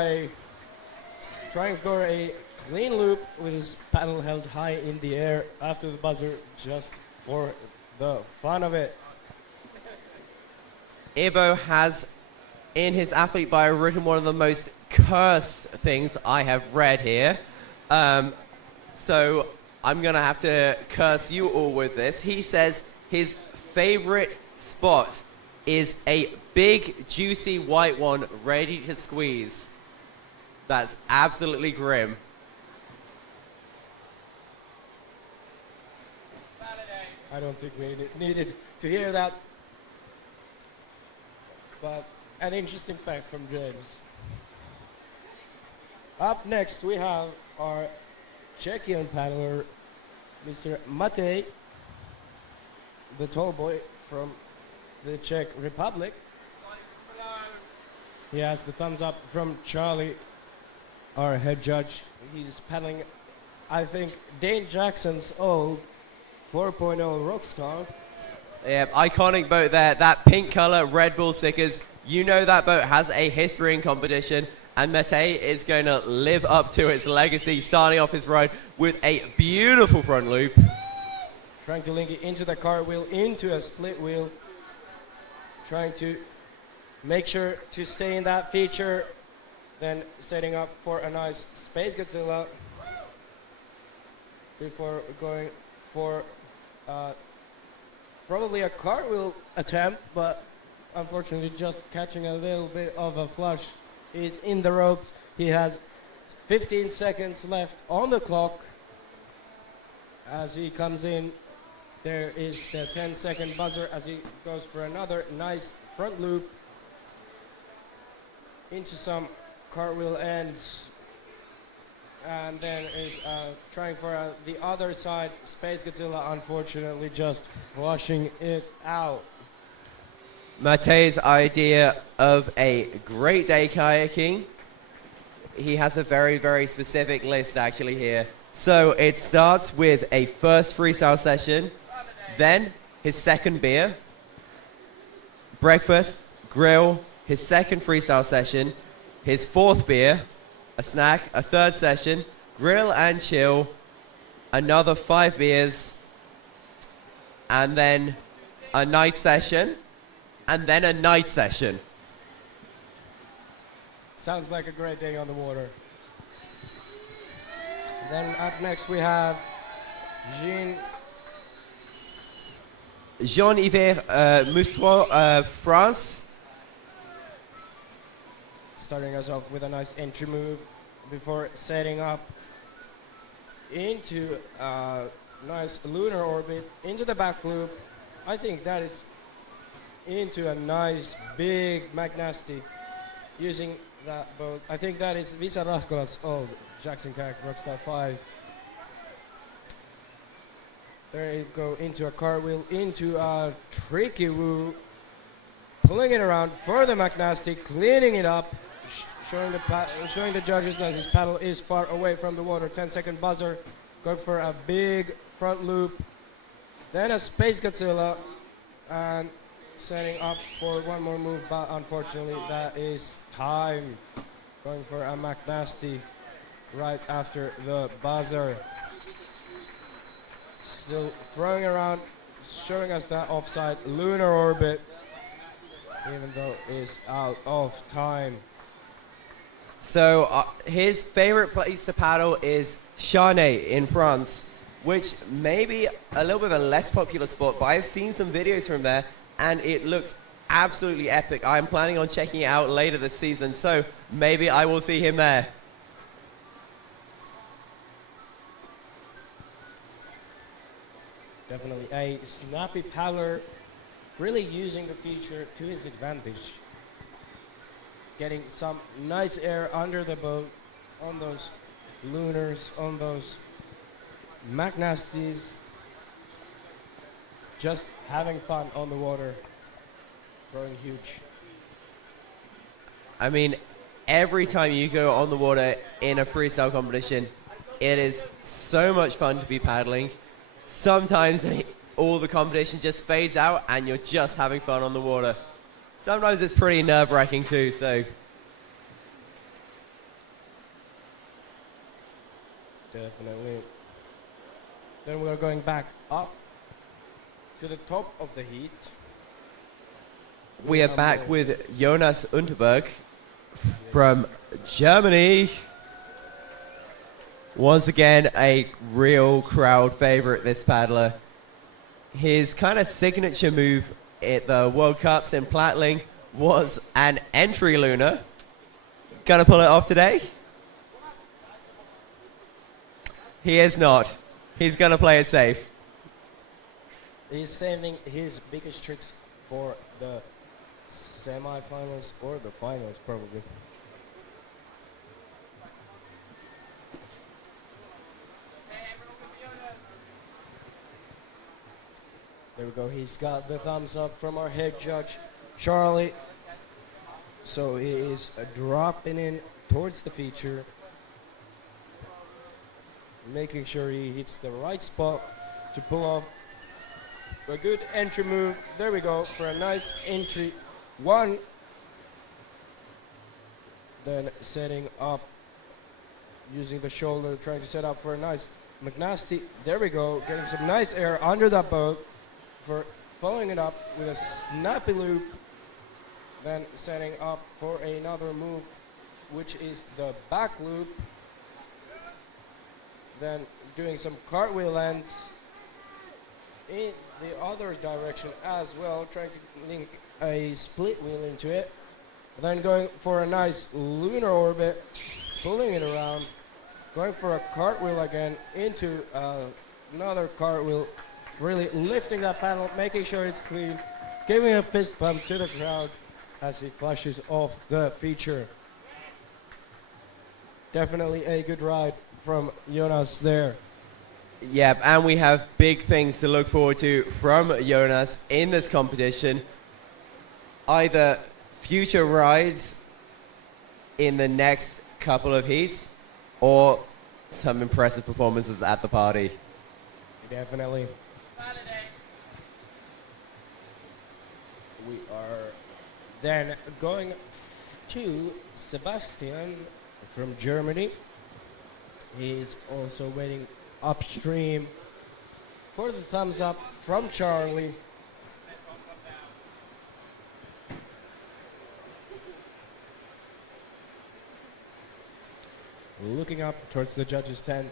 a clean loop with his paddle held high in the air after the buzzer, just for the fun of it. Ebo has in his athlete bio written one of the most cursed things I have read here. So I'm going to have to curse you all with this. He says his favorite spot is a big, juicy white one ready to squeeze. That's absolutely grim. I don't think we needed to hear that. But an interesting fact from James. Up next, we have our Czechian paddler, Mr. Matej, the tall boy from the Czech Republic. He has the thumbs up from Charlie, our head judge. He's paddling, I think, Dane Jackson's old 4.0 Rockstar. Yeah, iconic boat there. That pink color, Red Bull stickers. You know that boat has a history in competition, and Matej is going to live up to its legacy, starting off his ride with a beautiful front loop. Trying to link it into the cartwheel, into a split wheel. Trying to make sure to stay in that feature. Then setting up for a nice Space Godzilla before going for probably a cartwheel attempt, but unfortunately just catching a little bit of a flush. He's in the ropes. He has 15 seconds left on the clock. As he comes in, there is the 10-second buzzer as he goes for another nice front loop into some cartwheel ends, and then is trying for the other side. Space Godzilla unfortunately just flushing it out. Matej's idea of a great day kayaking, he has a very, very specific list actually here. So it starts with a first freestyle session, then his second beer, breakfast, grill, his second freestyle session, his fourth beer, a snack, a third session, grill and chill, another 5 beers, and then a night session, and then a night session. Sounds like a great day on the water. Then up next we have Jean-Yves Moustreau, France. Starting us off with a nice entry move before setting up into a nice lunar orbit, into the back loop. I think that is into a nice big McNasty using that boat. I think that is Visa Rahkola's old Jackson Kayak Rockstar 5. There you go, into a cartwheel, into a tricky woo, pulling it around for the McNasty, cleaning it up, showing the judges that his paddle is far away from the water. 10-second buzzer, going for a big front loop, then a Space Godzilla, and setting up for one more move, but unfortunately that is time. Going for a McNasty right after the buzzer. Still throwing around, showing us that offside lunar orbit, even though it's out of time. So his favorite place to paddle is Charnay in France, which may be a little bit of a less popular spot, but I've seen some videos from there and it looks absolutely epic. I'm planning on checking it out later this season, so maybe I will see him there. Definitely a snappy paddler, really using the feature to his advantage. Getting some nice air under the boat on those lunars, on those McNasties. just having fun on the water, throwing huge. I mean, every time you go on the water in a freestyle competition, it is so much fun to be paddling. Sometimes all the competition just fades out and you're just having fun on the water. Sometimes it's pretty nerve-wracking too, so. Definitely. Then we're going back up to the top of the heat. We are back with Jonas Unterberg from Germany. Once again, a real crowd favorite, this paddler. His kind of signature move at the World Cups in Plattling was an entry lunar. Gonna pull it off today? He is not. He's gonna play it safe. He's saving his biggest tricks for the semi-finals or the finals, probably. There we go. He's got the thumbs up from our head judge, Charlie. So he is dropping in towards the feature, making sure he hits the right spot to pull off a good entry move. There we go for a nice entry. One. Then setting up, using the shoulder, trying to set up for a nice McNasty. There we go, getting some nice air under that boat. For following it up with a snappy loop, then setting up for another move, which is the back loop, then doing some cartwheel ends in the other direction as well, trying to link a split wheel into it, then going for a nice lunar orbit, pulling it around, going for a cartwheel again into another cartwheel, really lifting that paddle, making sure it's clean, giving a fist bump to the crowd as he flushes off the feature. Definitely a good ride from Jonas there. Yep, and we have big things to look forward to from Jonas in this competition. Either future rides in the next couple of heats or some impressive performances at the party. Definitely. We are then going to Sebastian from Germany. He's also waiting upstream for the thumbs up from Charlie. Looking up towards the judges' tent.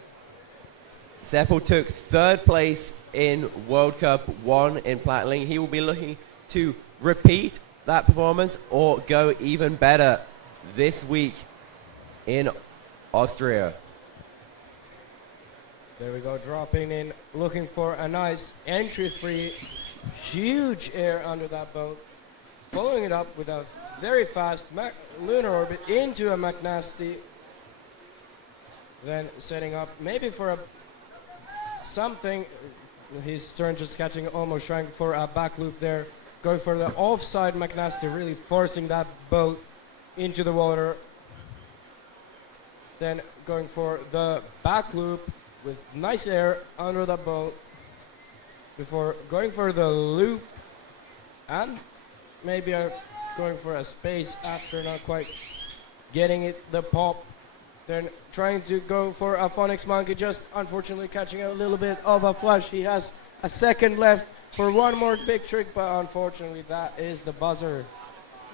Seppel took third place in World Cup 1 in Plattling. He will be looking to repeat that performance or go even better this week in Austria. There we go, dropping in, looking for a nice entry free, huge air under that boat. Following it up with a very fast lunar orbit into a McNasty. Then setting up maybe for a something, his turn just catching, almost trying for a back loop there. Going for the offside McNasty, really forcing that boat into the water. Then going for the back loop with nice air under the boat before going for the loop and maybe going for a space after not quite getting it the pop. Then trying to go for a Phonics Monkey, just unfortunately catching a little bit of a flush. He has a second left for one more big trick, but unfortunately that is the buzzer.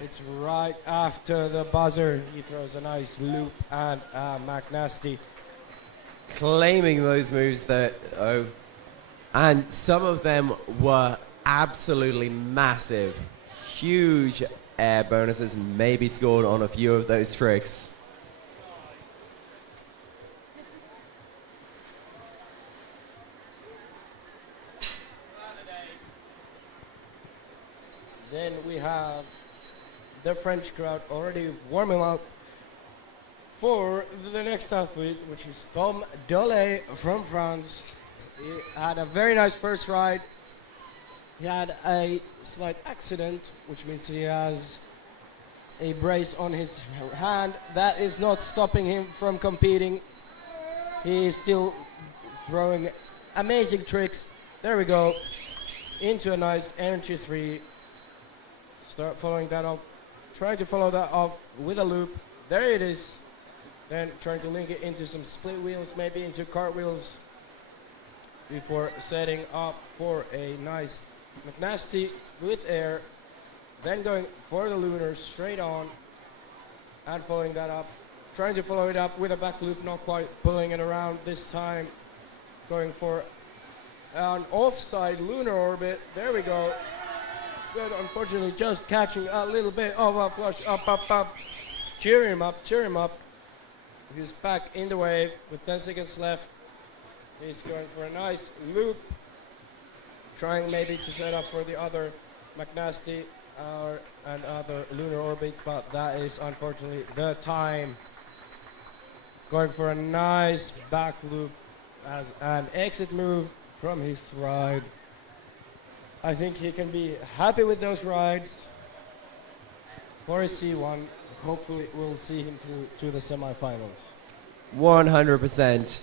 It's right after the buzzer. He throws a nice loop and a McNasty. Claiming those moves that, and some of them were absolutely massive. Huge air bonuses may be scored on a few of those tricks. Then we have the French crowd already warming up for the next athlete, which is Tom Dole from France. He had a very nice first ride, He had a slight accident, which means he has a brace on his hand. That is not stopping him from competing. He is still throwing amazing tricks. There we go. Into a nice entry 3. Start following that up. Trying to follow that up with a loop. There it is. Then trying to link it into some split wheels, maybe into cartwheels, before setting up for a nice McNasty with air. Then going for the lunar straight on and following that up. Trying to follow it up with a back loop, not quite pulling it around this time. Going for an offside lunar orbit. There we go. Good, unfortunately, just catching a little bit of a flush. Up, up, up. Cheer him up, cheer him up. He's back in the wave with 10 seconds left. He's going for a nice loop. Trying maybe to set up for the other McNasty or another lunar orbit, but that is unfortunately the time. Going for a nice back loop as an exit move from his ride. I think he can be happy with those rides for a C1. Hopefully we'll see him through to the semifinals. 100%.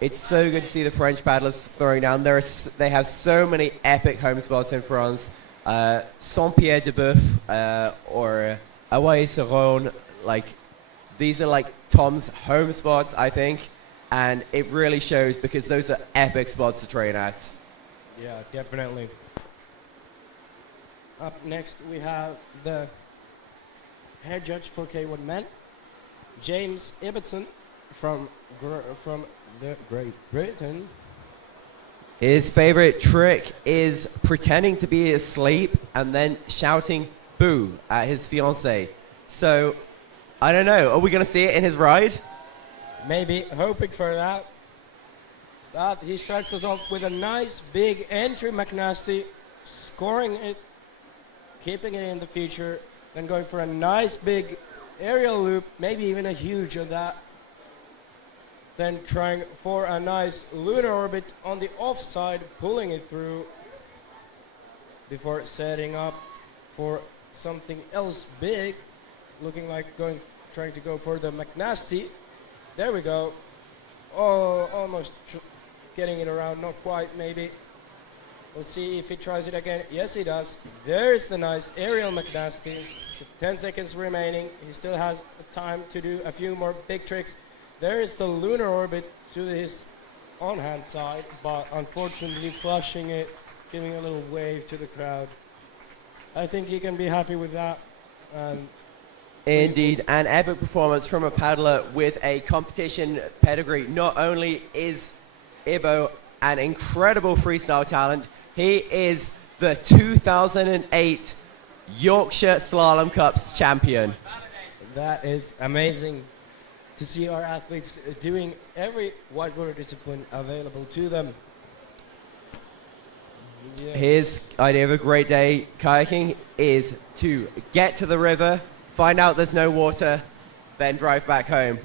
It's so good to see the French paddlers throwing down. They have so many epic home spots in France. Saint-Pierre de Boeuf or Hawaii-Saron, like these are like Tom's home spots, I think, and it really shows because those are epic spots to train at. Yeah, definitely. Up next we have the head judge for K1 men, James Ibbotson from the Great Britain. His favorite trick is pretending to be asleep and then shouting boo at his fiancée. So, I don't know, are we going to see it in his ride? Maybe, hoping for that. But he starts us off with a nice big entry McNasty, scoring it, keeping it in the feature, then going for a nice big aerial loop, maybe even a huge of that. Then trying for a nice lunar orbit on the offside, pulling it through before setting up for something else big, looking like trying to go for the McNasty. There we go. Oh, almost getting it around, not quite maybe. Let's see if he tries it again. Yes, he does. There's the nice aerial McNasty. With 10 seconds remaining, he still has time to do a few more big tricks. There is the lunar orbit to his on-hand side, but unfortunately flushing it, giving a little wave to the crowd. I think he can be happy with that. Indeed, an epic performance from a paddler with a competition pedigree. Not only is Ibo an incredible freestyle talent, he is the 2008 Yorkshire Slalom Cups champion. That is amazing to see our athletes doing every whitewater discipline available to them. Yeah. His idea of a great day kayaking is to get to the river, find out there's no water, then drive back home.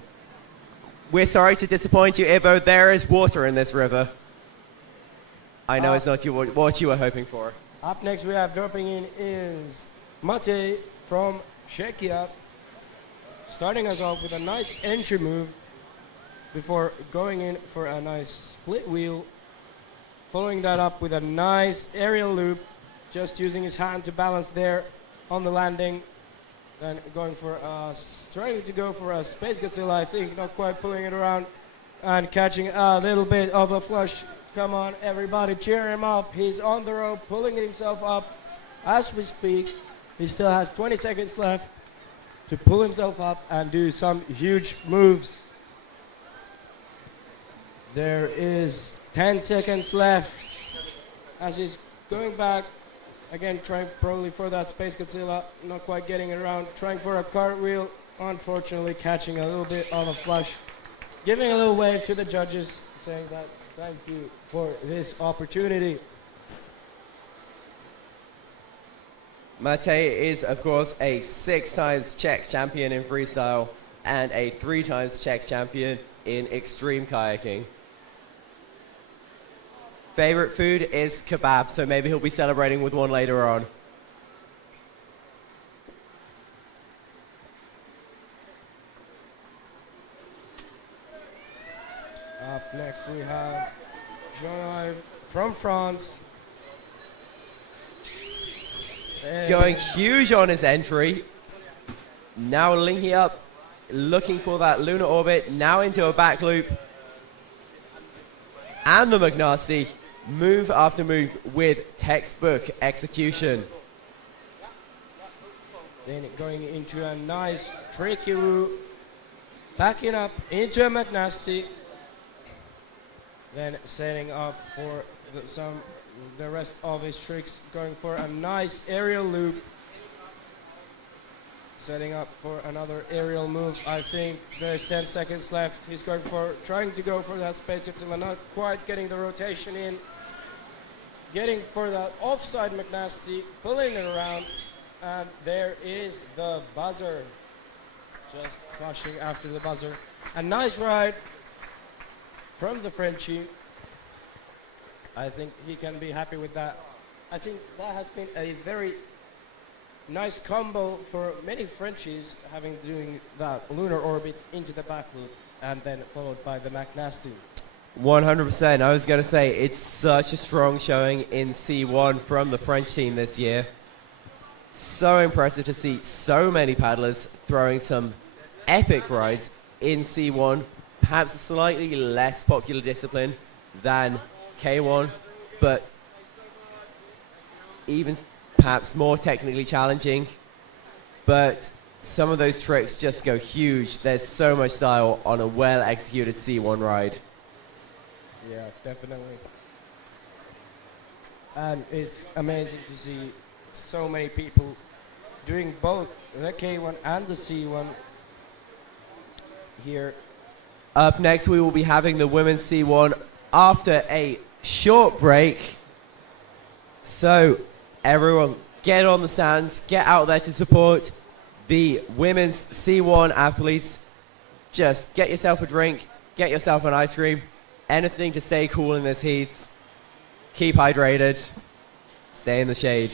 We're sorry to disappoint you, Ibo. There is water in this river. I know it's not what you were hoping for. Up next we have dropping in is Matej from Czechia, starting us off with a nice entry move before going in for a nice split wheel, following that up with a nice aerial loop, just using his hand to balance there on the landing, then going for trying to go for a Space Godzilla, I think, not quite pulling it around, and catching a little bit of a flush. Come on, everybody, cheer him up. He's on the rope, pulling himself up as we speak. He still has 20 seconds left to pull himself up and do some huge moves. There is 10 seconds left as he's going back. Again, trying probably for that Space Godzilla, not quite getting it around. Trying for a cartwheel, unfortunately catching a little bit of a flush. Giving a little wave to the judges, saying that thank you for this opportunity. Matej is, of course, a 6 times Czech champion in freestyle and a 3 times Czech champion in extreme kayaking. favorite food is kebab, so maybe he'll be celebrating with one later on. Up next we have Jean from France. And Going huge on his entry. Now linking up, looking for that lunar orbit, now into a back loop. And the McNasty, move after move with textbook execution. Then going into a nice tricky woo, backing up into a McNasty, then setting up for the rest of his tricks, going for a nice aerial loop, setting up for another aerial move. I think there's 10 seconds left. He's trying to go for that space until not quite getting the rotation in, getting for that offside McNasty, pulling it around, and there is the buzzer. Just crushing after the buzzer. A nice ride from the Frenchie. I think he can be happy with that. I think that has been a very nice combo for many Frenchies, doing that lunar orbit into the back loop and then followed by the McNasty. 100%. I was going to say, it's such a strong showing in C1 from the French team this year. So impressive to see so many paddlers throwing some epic rides in C1. Perhaps a slightly less popular discipline than K1, but even perhaps more technically challenging. But some of those tricks just go huge. There's so much style on a well-executed C1 ride. Yeah, definitely. And it's amazing to see so many people doing both the K1 and the C1 here. Up next, we will be having the women's C1 after a short break. So, everyone, get on the stands, get out there to support the women's C1 athletes. Just get yourself a drink, get yourself an ice cream, anything to stay cool in this heat. Keep hydrated, stay in the shade.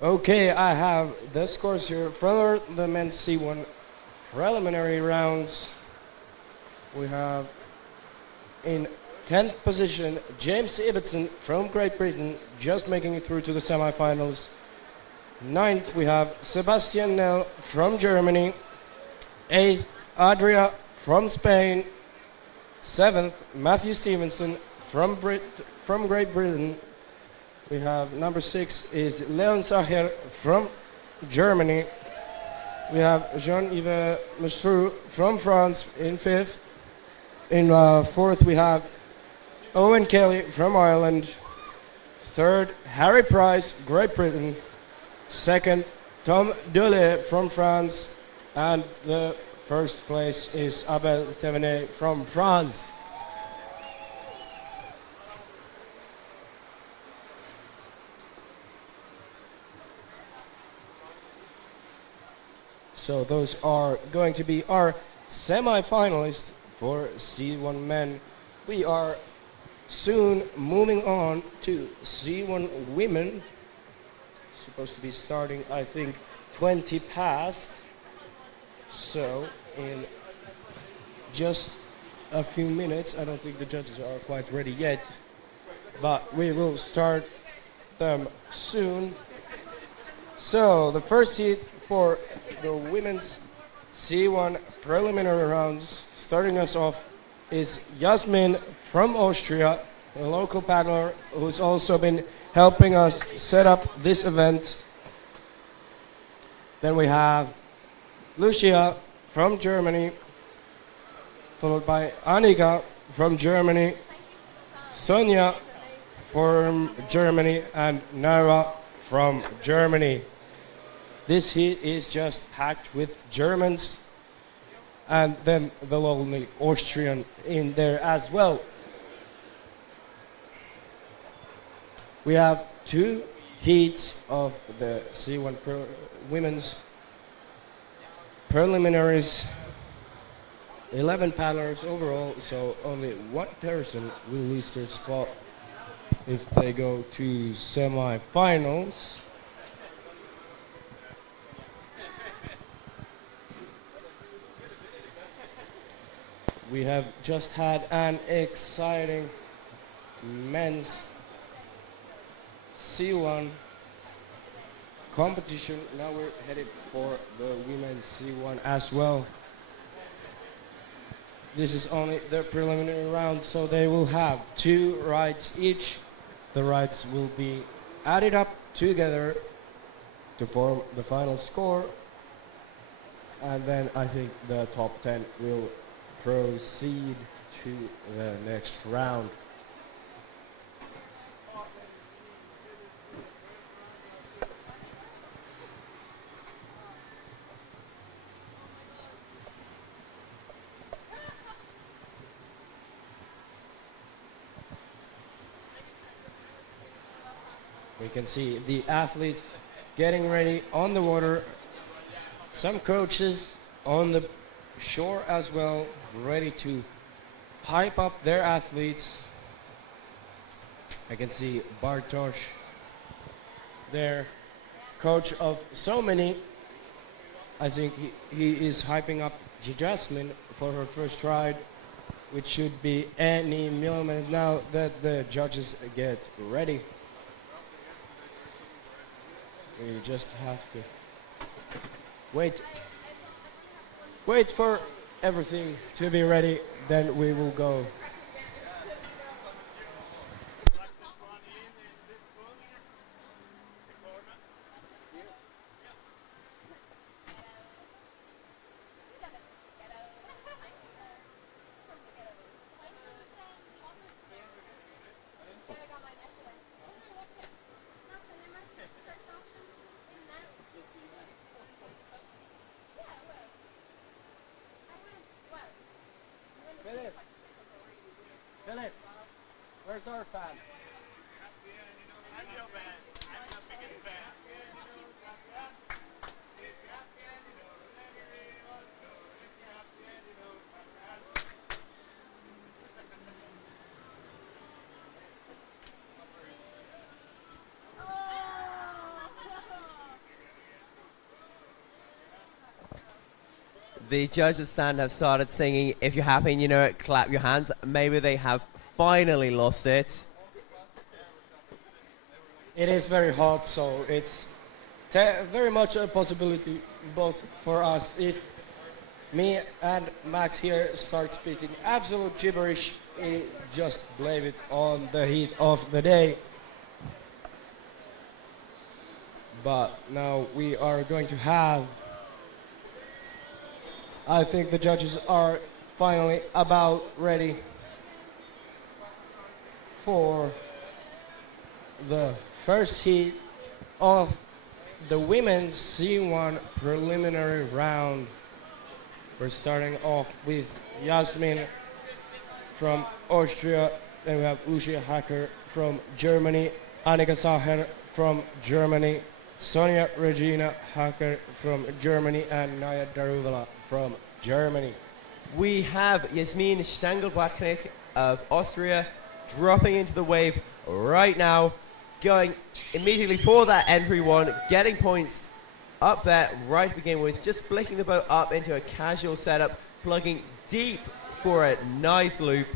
Okay, I have the scores here for the men's C1 preliminary rounds. We have in 10th position James Ibbotson from Great Britain, just making it through to the semifinals. 9th we have Sebastian Nell from Germany. 8th Adria from Spain. 7th Matthew Stevenson from Great Britain. We have number 6 is Leon Sacher from Germany. We have Jean-Yves Mestrou from France in 5th. In 4th we have Owen Kelly from Ireland. 3rd Harry Price, Great Britain. 2nd Tom Dule from France. And the first place is Abel Thévenet from France. So those are going to be our semi-finalists for C1 men. We are soon moving on to C1 women. Supposed to be starting, I think, 20 past. So in just a few minutes, I don't think the judges are quite ready yet, but we will start them soon. So the first heat for the women's C1 preliminary rounds, starting us off, is Yasmin from Austria, a local paddler who's also been helping us set up this event. Then we have Lucia from Germany, followed by Annika from Germany, Sonia from Germany, and Nara from Germany. This heat is just packed with Germans, and then the lonely Austrian in there as well. We have 2 heats of the C1 women's preliminaries, 11 paddlers overall, so only 1 person will lose their spot if they go to semi-finals. We have just had an exciting men's C1 competition. Now we're headed for the women's C1 as well. This is only the preliminary round, so they will have 2 rides each. The rides will be added up together to form the final score, and then I think the top 10 will proceed to the next round. We can see the athletes getting ready on the water. Some coaches on the shore as well, ready to hype up their athletes. I can see Bartosz there, coach of so many. I think he is hyping up Jasmine for her first ride, which should be any moment now that the judges get ready. We just have to wait for everything to be ready, then we will go. Philip, where's our fan? The judges stand have started singing, if you're happy and you know it, clap your hands. Maybe they have finally lost it. It is very hot, so it's very much a possibility both for us. If me and Max here start speaking absolute gibberish, we just blame it on the heat of the day. But now we are going to have, I think the judges are finally about ready for the first heat of the women's C1 preliminary round. We're starting off with Yasmin from Austria, then we have Lucia Hacker from Germany, Annika Sacher from Germany, Sonia Regina Hacker from Germany, and Naya Daruvala from Germany. We have Yasmin Stangelbachnik of Austria dropping into the wave right now, going immediately for that entry one, getting points up there right to begin with, just flicking the boat up into a casual setup, plugging deep for a nice loop,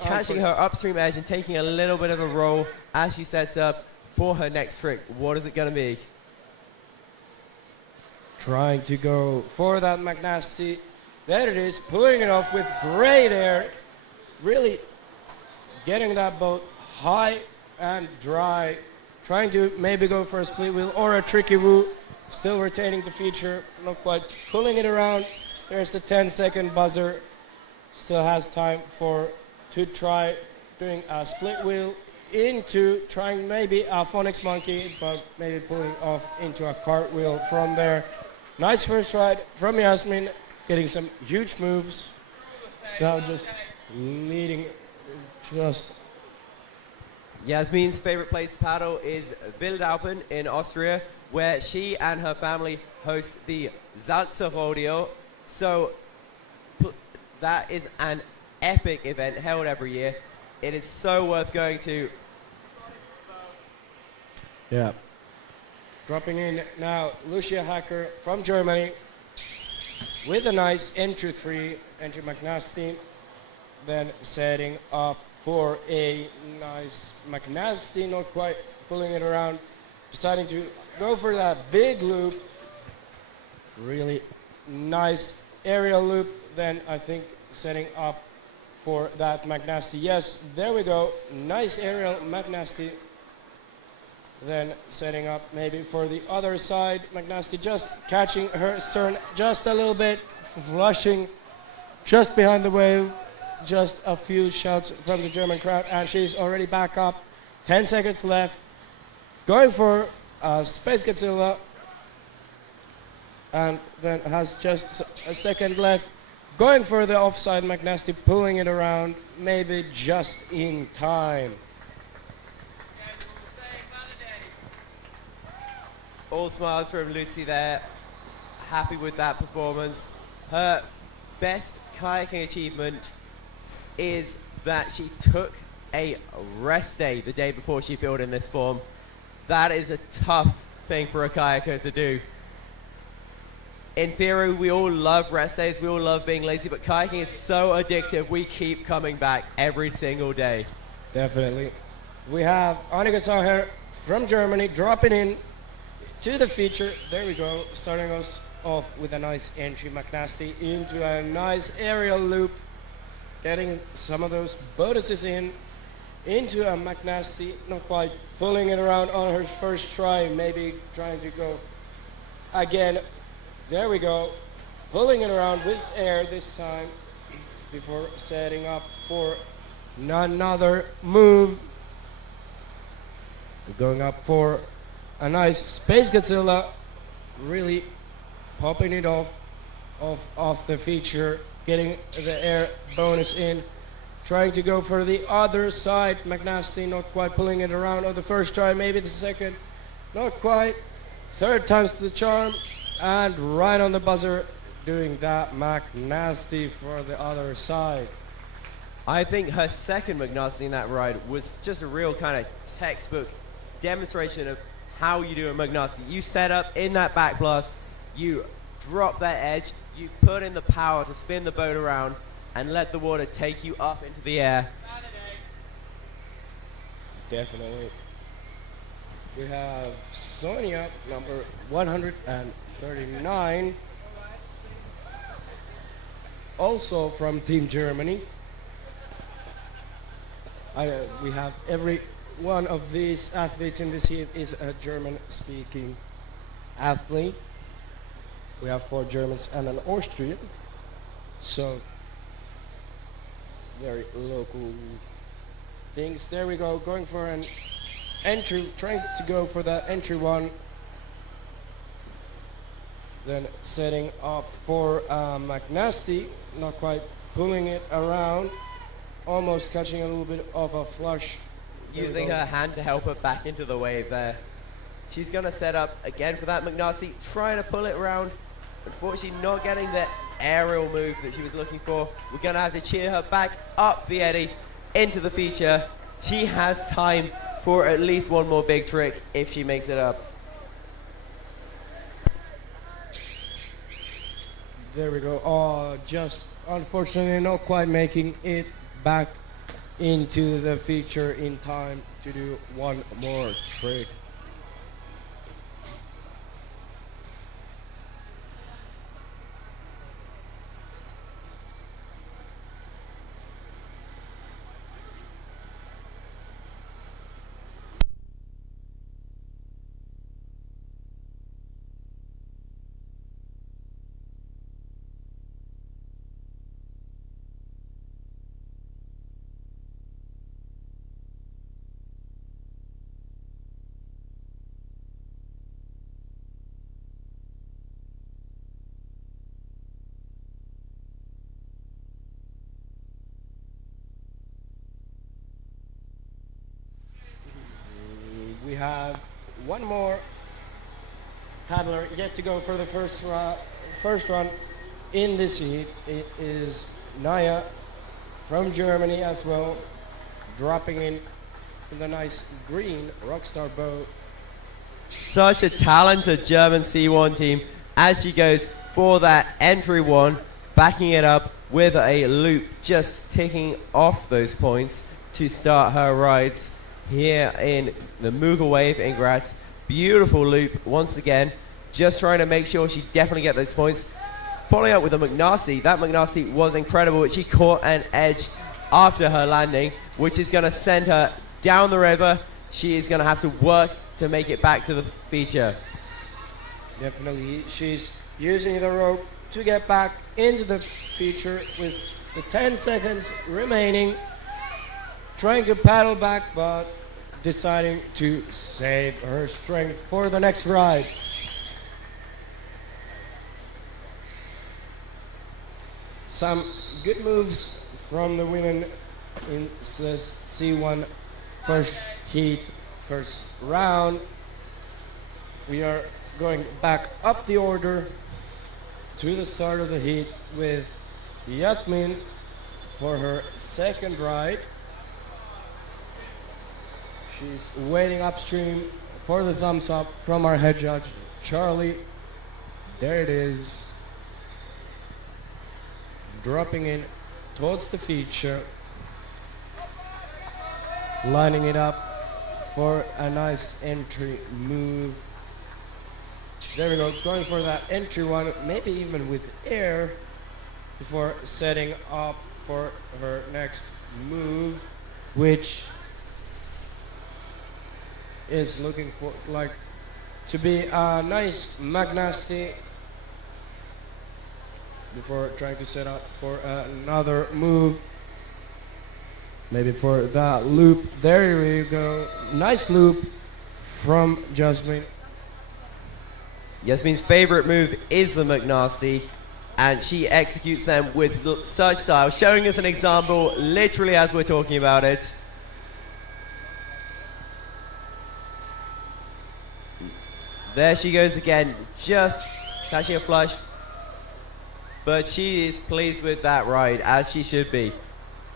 catching her upstream edge and taking a little bit of a roll as she sets up for her next trick. What is it going to be? Trying to go for that McNasty. There it is, pulling it off with great air, really getting that boat high and dry, trying to maybe go for a split wheel or a tricky woo, still retaining the feature, not quite pulling it around. There's the 10-second buzzer, still has time to try doing a split wheel into trying maybe a phonics monkey, but maybe pulling off into a cartwheel from there. Nice first ride from Yasmin, getting some huge moves. Now just leading just. Yasmin's favorite place to paddle is Wildalpen in Austria, where she and her family host the Salzer Rodeo. So that is an epic event held every year. It is so worth going to. Yeah. Dropping in now, Lucia Hacker from Germany with a nice entry three, entry McNasty, then setting up for a nice McNasty, not quite pulling it around, deciding to go for that big loop, really nice aerial loop, then I think setting up for that McNasty. Yes, there we go, nice aerial McNasty. Then setting up maybe for the other side, McNasty just catching her stern just a little bit, flushing just behind the wave, just a few shouts from the German crowd, and she's already back up. 10 seconds left. Going for Space Godzilla, and then has just a second left. Going for the offside McNasty, pulling it around, maybe just in time. All smiles from Lucy there, happy with that performance. Her best kayaking achievement is that she took a rest day the day before she filled in this form. That is a tough thing for a kayaker to do. In theory, we all love rest days, we all love being lazy, but kayaking is so addictive, we keep coming back every single day. Definitely. We have Annika Sacher from Germany dropping in to the feature. There we go, starting us off with a nice entry McNasty into a nice aerial loop, getting some of those bonuses into a McNasty, not quite pulling it around on her first try, maybe trying to go again. There we go, pulling it around with air this time before setting up for another move. Going up for a nice Space Godzilla, really popping it off the feature, getting the air bonus in, trying to go for the other side. McNasty not quite pulling it around on the first try, maybe the second, not quite. Third time's the charm, and right on the buzzer, doing that McNasty for the other side. I think her second McNasty in that ride was just a real kind of textbook demonstration of how you do a McNasty. You set up in that back blast, you drop that edge, you put in the power to spin the boat around and let the water take you up into the air. Definitely. We have Sonia, number 139, also from Team Germany. We have every one of these athletes in this heat is a German-speaking athlete. We have 4 Germans and an Austrian, so very local things. There we go, going for an entry, trying to go for that entry one. Then setting up for McNasty, not quite pulling it around, almost catching a little bit of a flush. Using her hand to help her back into the wave there. She's going to set up again for that McNasty, trying to pull it around. Unfortunately, not getting the aerial move that she was looking for. We're going to have to cheer her back up the eddy into the feature. She has time for at least one more big trick if she makes it up. There we go. Oh, just unfortunately not quite making it back into the feature in time to do one more trick. We have one more paddler yet to go for the first run in this heat. It is Naya from Germany as well, dropping in the nice green Rockstar boat. Such a talented German C1 team as she goes for that entry one, backing it up with a loop, just ticking off those points to start her rides here in the Mughal wave in Graz. Beautiful loop once again, just trying to make sure she definitely get those points. Following up with a McNasty. That McNasty was incredible. She caught an edge after her landing, which is going to send her down the river. She is going to have to work to make it back to the feature. Definitely, she's using the rope to get back into the feature with the 10 seconds remaining. Trying to paddle back, but deciding to save her strength for the next ride. Some good moves from the women in this C1 first heat, first round. We are going back up the order to the start of the heat with Yasmin for her second ride. She's waiting upstream for the thumbs up from our head judge, Charlie. There it is. Dropping in towards the feature. Lining it up for a nice entry move. There we go, going for that entry one, maybe even with air, before setting up for her next move, which is looking for like to be a nice McNasty before trying to set up for another move. Maybe for that loop. There we go. Nice loop from Jasmine. Yasmin's favorite move is the McNasty, and she executes them with such style, showing us an example literally as we're talking about it. There she goes again, just catching a flush. But she is pleased with that ride, as she should be.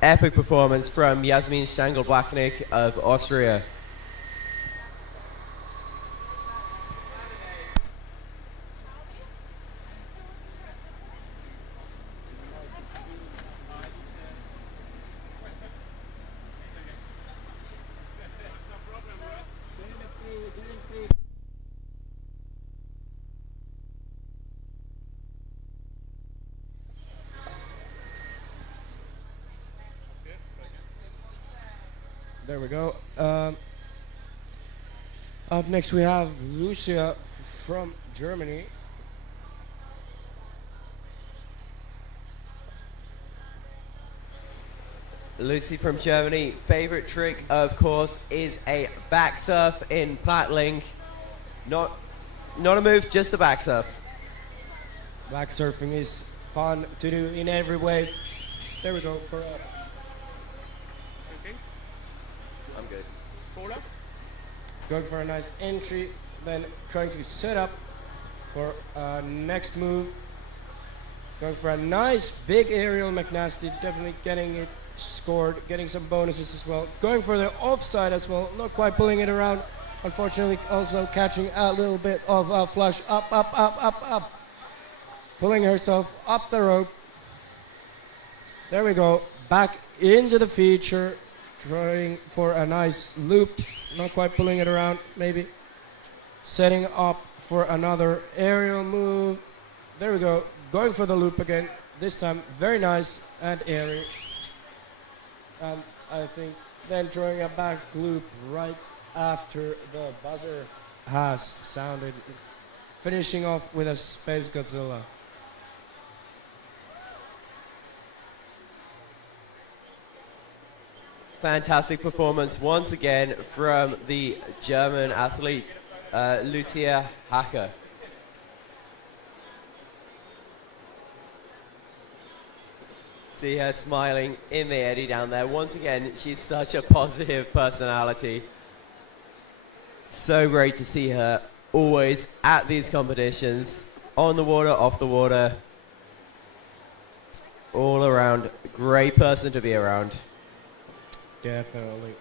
Epic performance from Yasmin Stangelbachnik of Austria. There we go. Up next we have Lucia from Germany. Lucy from Germany, favorite trick, of course, is a back surf in Plattling. Not a move, just the back surf. Back surfing is fun to do in every way. There we go for Okay. I'm good. Cola. going for a nice entry, then trying to set up for next move. Going for a nice big aerial McNasty, definitely getting it scored, getting some bonuses as well. Going for the offside as well, not quite pulling it around. Unfortunately, also catching a little bit of a flush up, up, up, up, up. Pulling herself up the rope. There we go, back into the feature, trying for a nice loop, not quite pulling it around, maybe. Setting up for another aerial move. There we go, going for the loop again, this time very nice and airy. And I think then drawing a back loop right after the buzzer has sounded, finishing off with a Space Godzilla. Fantastic performance once again from the German athlete, Lucia Hacker. See her smiling in the eddy down there. Once again, she's such a positive personality. So great to see her always at these competitions, on the water, off the water. All around, great person to be around. Definitely.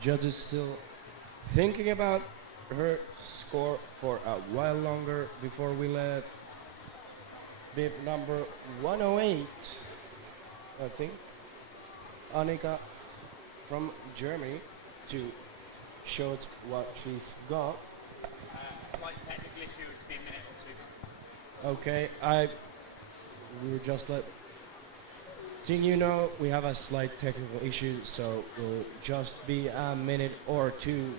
Judges still thinking about her score for a while longer before we let bib number 108, I think, Annika from Germany, to show us what she's got. Slight technical issue, it's been a minute or two. Okay, we were just letting you know we have a slight technical issue, so we'll just be a minute or two.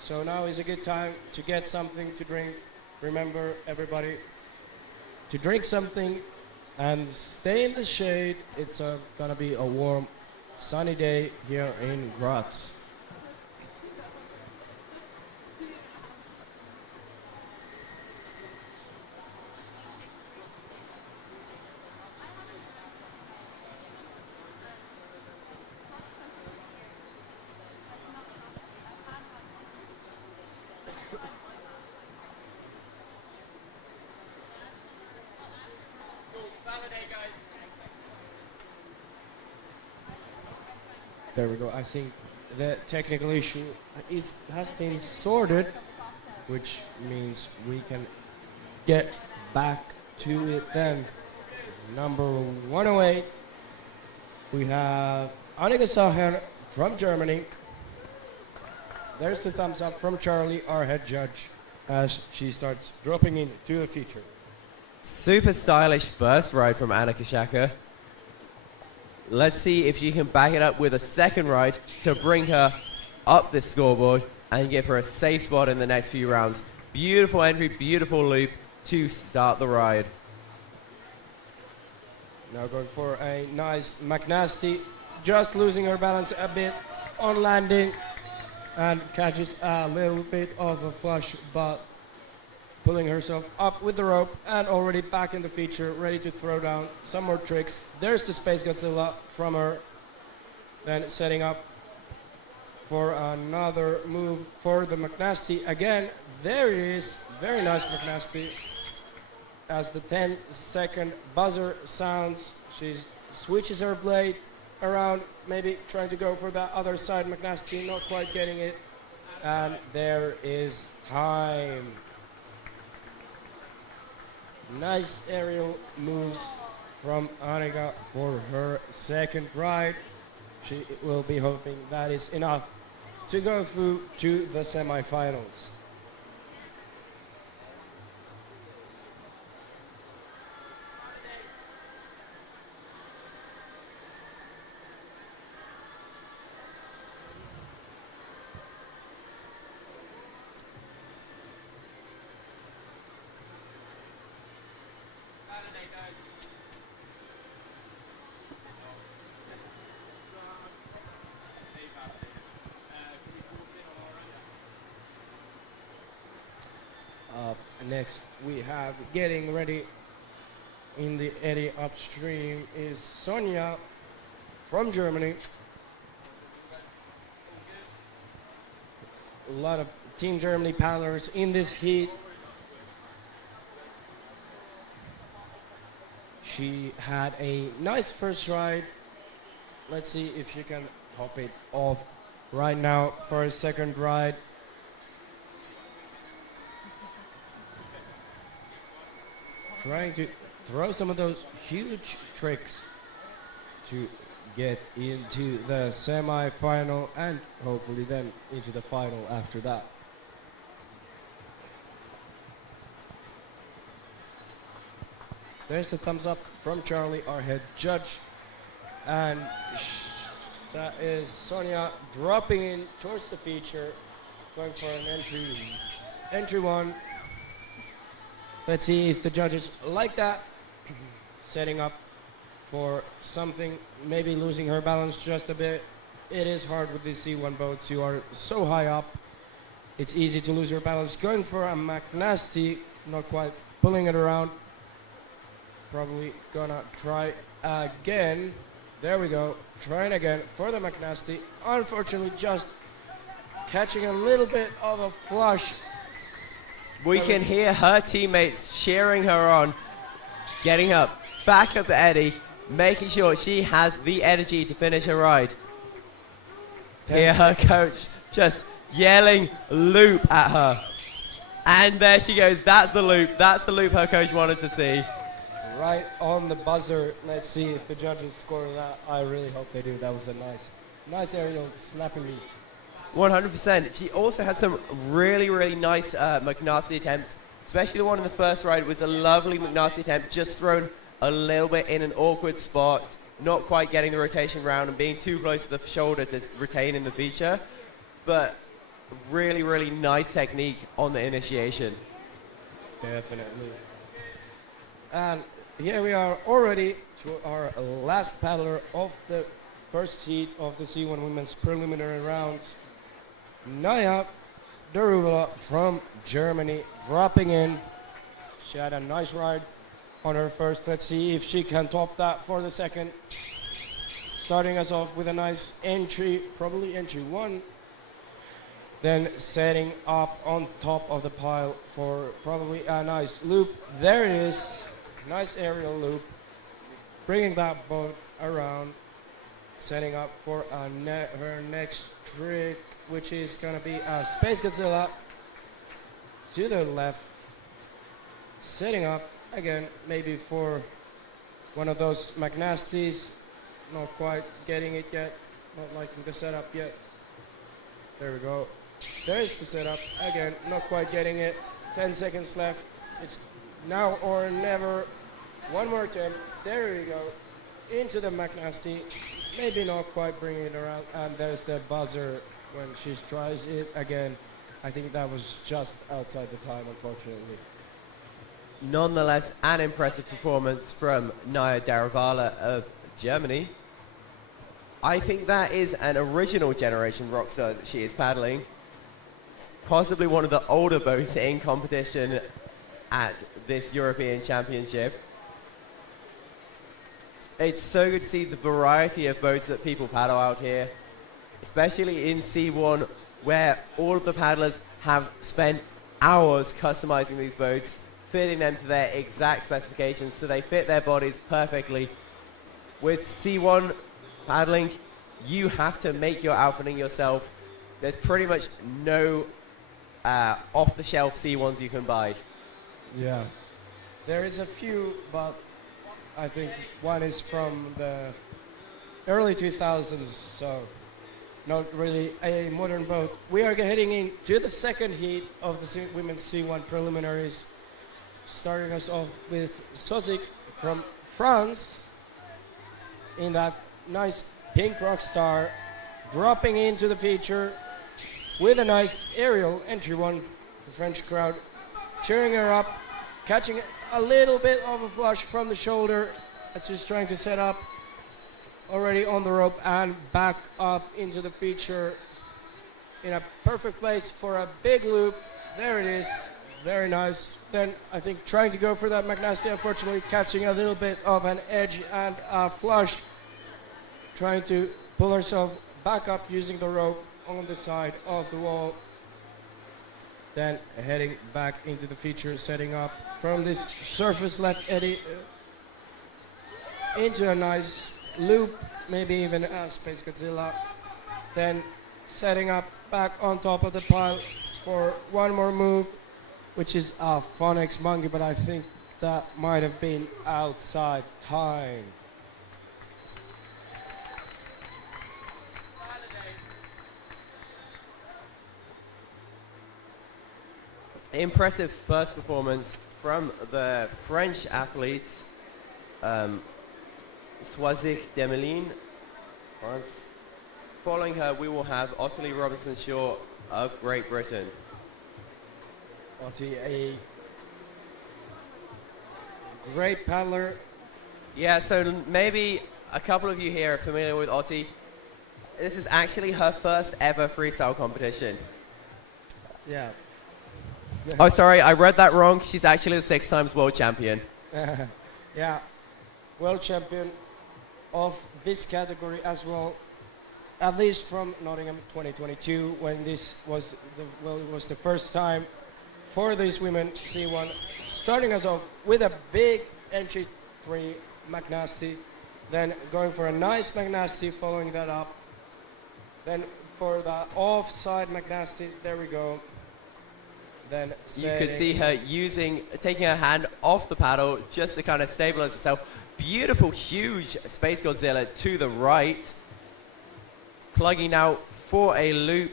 So now is a good time to get something to drink. Remember, everybody, to drink something and stay in the shade. It's gonna be a warm, sunny day here in Graz. There we go. I think the technical issue has been sorted, which means we can get back to it then. Number 108, we have Annika Sacher from Germany. There's the thumbs up from Charlie, our head judge, as she starts dropping into a feature. Super stylish first ride from Annika Sacher. Let's see if she can back it up with a second ride to bring her up this scoreboard and give her a safe spot in the next few rounds. Beautiful entry, beautiful loop to start the ride. Now going for a nice McNasty, just losing her balance a bit on landing and catches a little bit of a flush, but pulling herself up with the rope and already back in the feature, ready to throw down some more tricks. There's the Space Godzilla from her. Then setting up for another move for the McNasty. Again, there it is. Very nice McNasty. As the 10-second buzzer sounds, she switches her blade around, maybe trying to go for that other side McNasty, not quite getting it. And there is time. Nice aerial moves from Annika for her second ride. She will be hoping that is enough to go through to the semifinals. Next, we have getting ready in the eddy upstream is Sonia from Germany. A lot of Team Germany paddlers in this heat. She had a nice first ride. Let's see if she can hop it off right now for a second ride. Trying to throw some of those huge tricks to get into the semi-final and hopefully then into the final after that. There's the thumbs up from Charlie, our head judge. And that is Sonia dropping in towards the feature, going for an entry one. Let's see if the judges like that. Setting up for something, maybe losing her balance just a bit. It is hard with these C1 boats. You are so high up. It's easy to lose your balance. Going for a McNasty, not quite pulling it around. Probably gonna try again. There we go. Trying again for the McNasty. Unfortunately, just catching a little bit of a flush. We can hear her teammates cheering her on, getting her back up the eddy, making sure she has the energy to finish her ride. Hear her coach just yelling loop at her. And there she goes. That's the loop. That's the loop her coach wanted to see. Right on the buzzer. Let's see if the judges score that. I really hope they do. That was a nice aerial snapping me. 100%. She also had some really, really nice McNasty attempts, especially the one in the first ride was a lovely McNasty attempt, just thrown a little bit in an awkward spot, not quite getting the rotation round and being too close to the shoulder to retain in the feature, but really, really nice technique on the initiation. Definitely. And here we are already to our last paddler of the first heat of the C1 Women's Preliminary Rounds. Naya Derula from Germany dropping in. She had a nice ride on her first. Let's see if she can top that for the second. Starting us off with a nice entry, probably entry one. Then setting up on top of the pile for probably a nice loop. There it is. Nice aerial loop. Bringing that boat around. Setting up for her next trick, which is going to be a Space Godzilla to the left. Setting up again, maybe for one of those McNasties. Not quite getting it yet. Not liking the setup yet. There we go. There's the setup. Again, not quite getting it. 10 seconds left. It's now or never. One more attempt. There we go. Into the McNasty. Maybe not quite bringing it around. And there's the buzzer when she tries it again. I think that was just outside the time, unfortunately. Nonetheless, an impressive performance from Naya Daravala of Germany. I think that is an original generation Rockstar that she is paddling. Possibly one of the older boats in competition at this European Championship. It's so good to see the variety of boats that people paddle out here, especially in C1, where all of the paddlers have spent hours customizing these boats, fitting them to their exact specifications so they fit their bodies perfectly. With C1 paddling, you have to make your outfitting yourself. There's pretty much no off-the-shelf C1s you can buy. Yeah. There is a few, but I think one is from the early 2000s, so not really a modern boat. We are heading into the second heat of the women's C1 preliminaries, starting us off with Sozik from France in that nice pink rock star, dropping into the feature with a nice aerial entry one. The French crowd cheering her up, catching a little bit of a flush from the shoulder as she's trying to set up already on the rope and back up into the feature in a perfect place for a big loop. There it is, very nice. Then I think trying to go for that McNasty, unfortunately catching a little bit of an edge and a flush, trying to pull herself back up using the rope on the side of the wall. Then heading back into the feature, setting up from this surface left eddy into a nice loop, maybe even a Space Godzilla. Then setting up back on top of the pile for one more move, which is a Phonics Monkey, but I think that might have been outside time. Impressive first performance from the French athletes. Swazik Demelin, France. Following her, we will have Ottilie Robinson-Shaw of Great Britain. Ottie, a great paddler. Yeah, so maybe a couple of you here are familiar with Ottie. This is actually her first ever freestyle competition. Yeah. Oh, sorry, I read that wrong. She's actually the 6 times world champion. Yeah, world champion of this category as well, at least from Nottingham 2022, when this was it was the first time for these women C1, starting us off with a big entry 3 McNasty, then going for a nice McNasty, following that up, then for the offside McNasty, there we go. Then you could see her taking her hand off the paddle just to kind of stabilize herself. Beautiful, huge Space Godzilla to the right. Plugging out for a loop.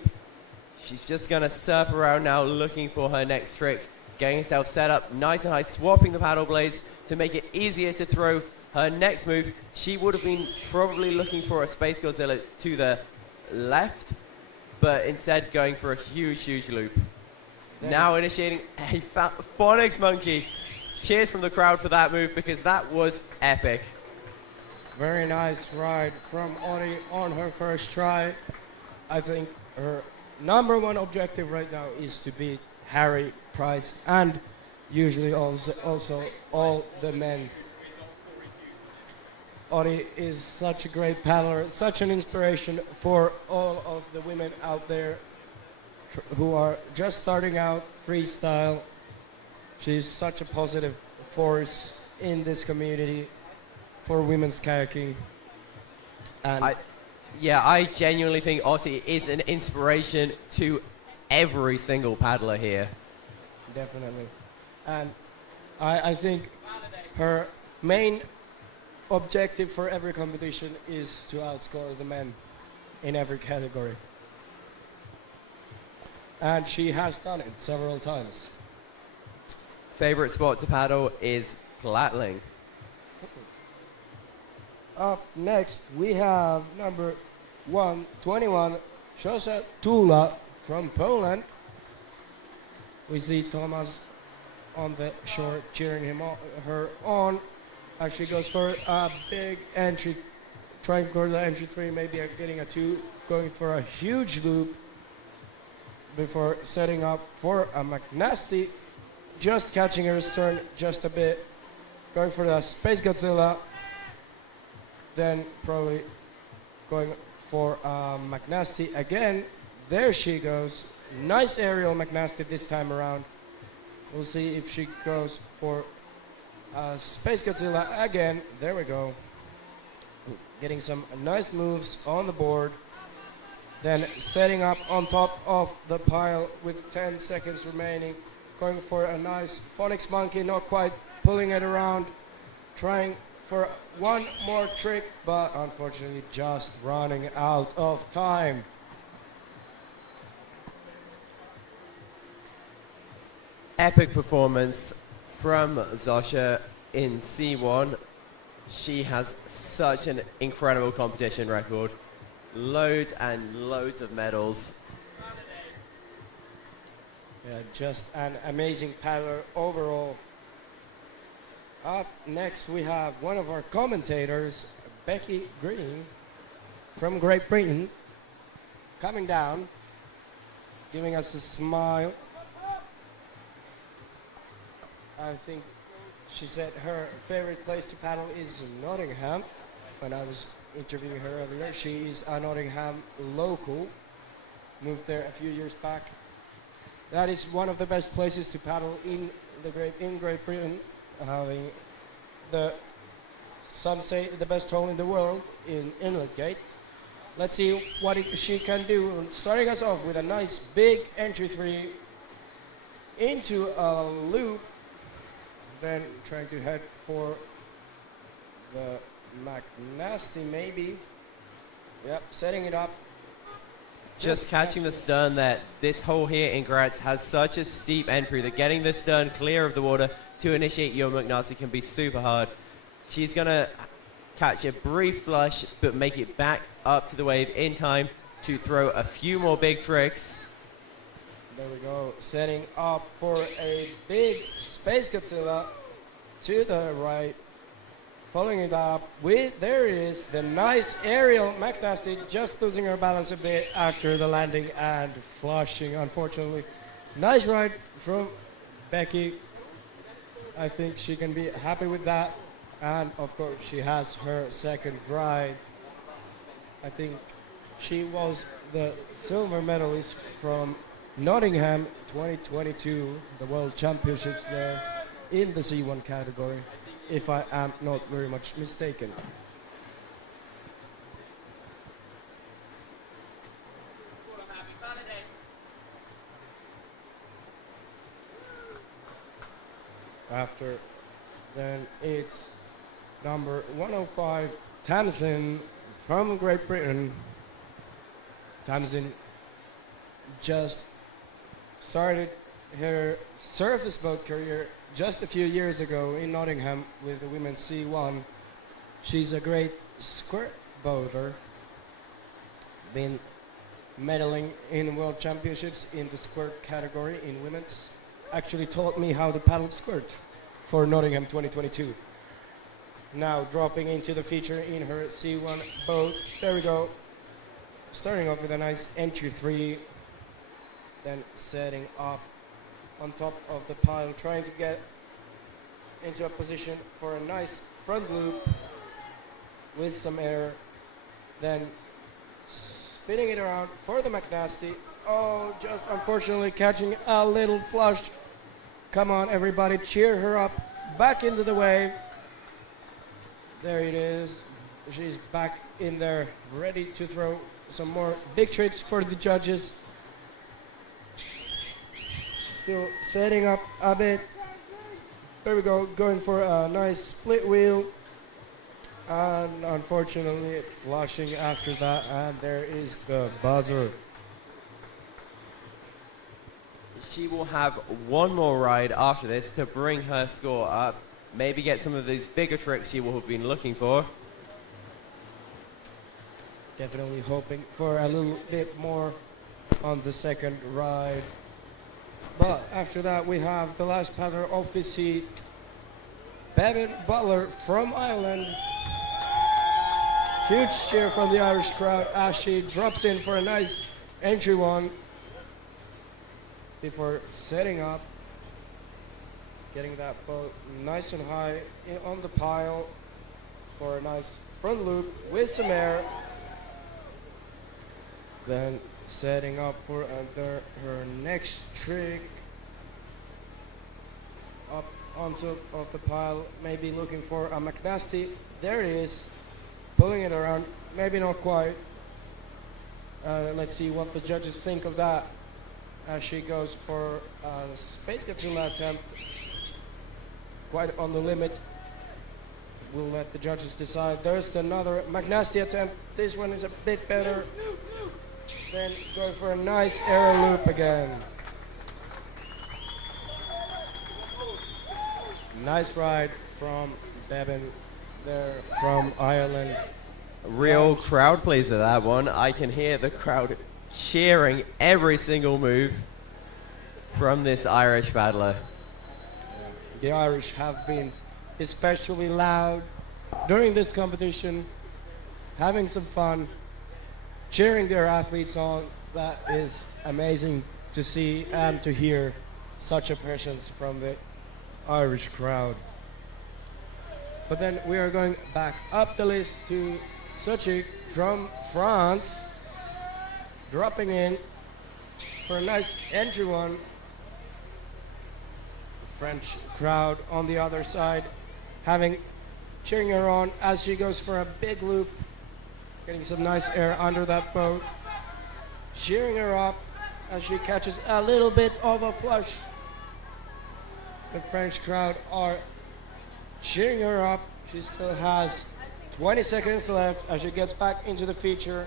She's just going to surf around now, looking for her next trick. Getting herself set up nice and high, swapping the paddle blades to make it easier to throw her next move. She would have been probably looking for a Space Godzilla to the left, but instead going for a huge, huge loop. Now initiating a Phonics Monkey. Cheers from the crowd for that move, because that was epic. Very nice ride from Ottie on her first try. I think her #1 objective right now is to beat Harry Price and usually also all the men. Ottie is such a great paddler, such an inspiration for all of the women out there who are just starting out freestyle. She's such a positive force in this community for women's kayaking. And I genuinely think Ottie is an inspiration to every single paddler here. Definitely. And I think her main objective for every competition is to outscore the men in every category. And she has done it several times. Favorite spot to paddle is Platling. Up next, we have number 121, Szosa Tula from Poland. We see Thomas on the shore cheering her on as she goes for a big entry, trying for the entry 3, maybe getting a 2, going for a huge loop before setting up for a McNasty, just catching her stern just a bit, going for the Space Godzilla, then probably going for a McNasty again. There she goes. Nice aerial McNasty this time around. We'll see if she goes for Space Godzilla again. There we go. Getting some nice moves on the board. Then setting up on top of the pile with 10 seconds remaining. Going for a nice Phonics Monkey, not quite pulling it around. Trying for one more trick, but unfortunately just running out of time. epic performance from Zosha in C1. She has such an incredible competition record. Loads and loads of medals. Yeah, just an amazing paddler overall. Up next, we have one of our commentators, Becky Green, from Great Britain, coming down, giving us a smile. I think she said her favorite place to paddle is Nottingham. When I was interviewing her earlier, she is a Nottingham local, moved there a few years back. That is one of the best places to paddle in Great Britain, having some say the best hole in the world in Inlet Gate. Let's see what she can do. Starting us off with a nice big entry three into a loop, then trying to head for the McNasty maybe. Yep, setting it up. Just catching the stern that this hole here in Graz has such a steep entry that getting the stern clear of the water to initiate your McNasty can be super hard. She's going to catch a brief flush but make it back up to the wave in time to throw a few more big tricks. There we go, setting up for a big Space Godzilla to the right. Following it up with, there it is, the nice aerial McNasty, just losing her balance a bit after the landing and flushing, unfortunately. Nice ride from Becky. I think she can be happy with that. And of course, she has her second ride. I think she was the silver medalist from Nottingham 2022, the World Championships there in the C1 category, if I am not very much mistaken. After then it's number 105, Tamsin from Great Britain. Tamsin just started her surface boat career just a few years ago in Nottingham with the women's C1. She's a great squirt boater, been medaling in world championships in the squirt category in women's. Actually taught me how to paddle squirt for Nottingham 2022. Now dropping into the feature in her C1 boat. There we go. Starting off with a nice entry three, then setting up on top of the pile, trying to get into a position for a nice front loop with some air, then spinning it around for the McNasty. Oh, just unfortunately catching a little flush. Come on, everybody, cheer her up. Back into the wave. There it is. She's back in there, ready to throw some more big tricks for the judges. Still setting up a bit. There we go, going for a nice split wheel. And unfortunately, flushing after that, and there is the buzzer. She will have one more ride after this to bring her score up. Maybe get some of these bigger tricks she will have been looking for. Definitely hoping for a little bit more on the second ride. But after that, we have the last paddler of this heat, Bevan Butler from Ireland. Huge cheer from the Irish crowd as she drops in for a nice entry one before setting up, getting that boat nice and high on the pile for a nice front loop with some air. Then setting up for her next trick up on top of the pile, maybe looking for a McNasty. There it is, pulling it around, maybe not quite. Let's see what the judges think of that as she goes for a Space Godzilla attempt, quite on the limit. We'll let the judges decide. There's another McNasty attempt. This one is a bit better. Then going for a nice air loop again. Nice ride from Devin there from Ireland. Real crowd pleaser, that one. I can hear the crowd cheering every single move from this Irish battler. The Irish have been especially loud during this competition, having some fun, cheering their athletes on. That is amazing to see and to hear such a presence from the Irish crowd. But then we are going back up the list to Sochik from France, dropping in for a nice entry one. The French crowd on the other side, cheering her on as she goes for a big loop, getting some nice air under that boat, cheering her up as she catches a little bit of a flush. The French crowd are cheering her up. She still has 20 seconds left as she gets back into the feature,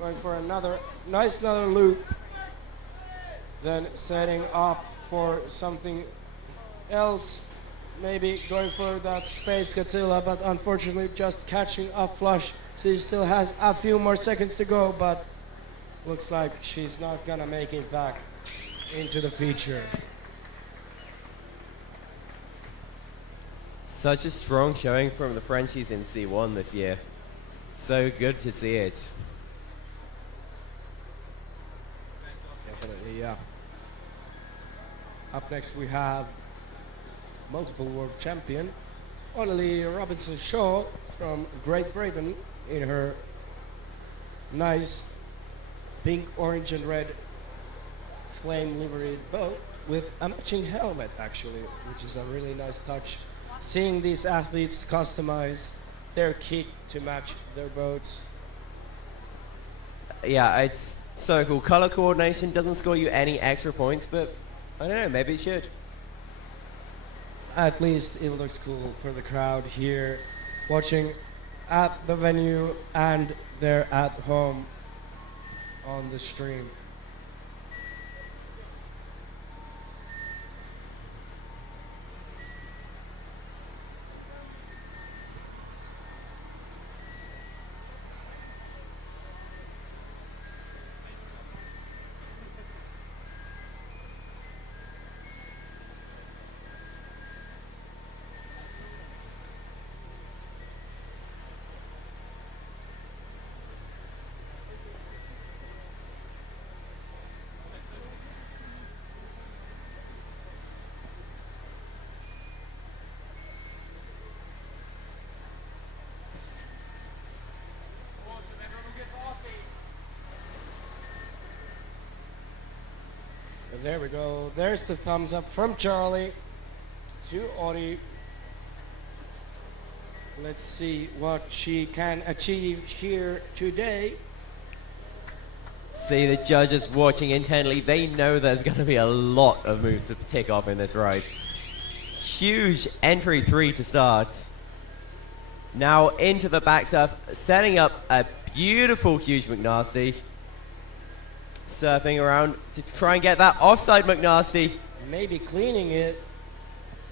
going for another loop, then setting up for something else, maybe going for that Space Godzilla, but unfortunately just catching a flush. She still has a few more seconds to go, but looks like she's not gonna make it back into the feature. Such a strong showing from the Frenchies in C1 this year. So good to see it. Definitely, yeah. Up next we have multiple world champion Anneli Robinson-Shaw from Great Britain in her nice pink, orange and red flame livery boat with a matching helmet actually, which is a really nice touch. Seeing these athletes customize their kit to match their boats. Yeah, it's so cool. Color coordination doesn't score you any extra points, but I don't know, maybe it should. At least it looks cool for the crowd here watching at the venue and they're at home on the stream. And there we go. There's the thumbs up from Charlie to Audie. Let's see what she can achieve here today. See the judges watching intently. They know there's going to be a lot of moves to tick off in this ride. Huge entry 3 to start. Now into the back surf, setting up a beautiful huge McNasty. Surfing around to try and get that offside McNasty. Maybe cleaning it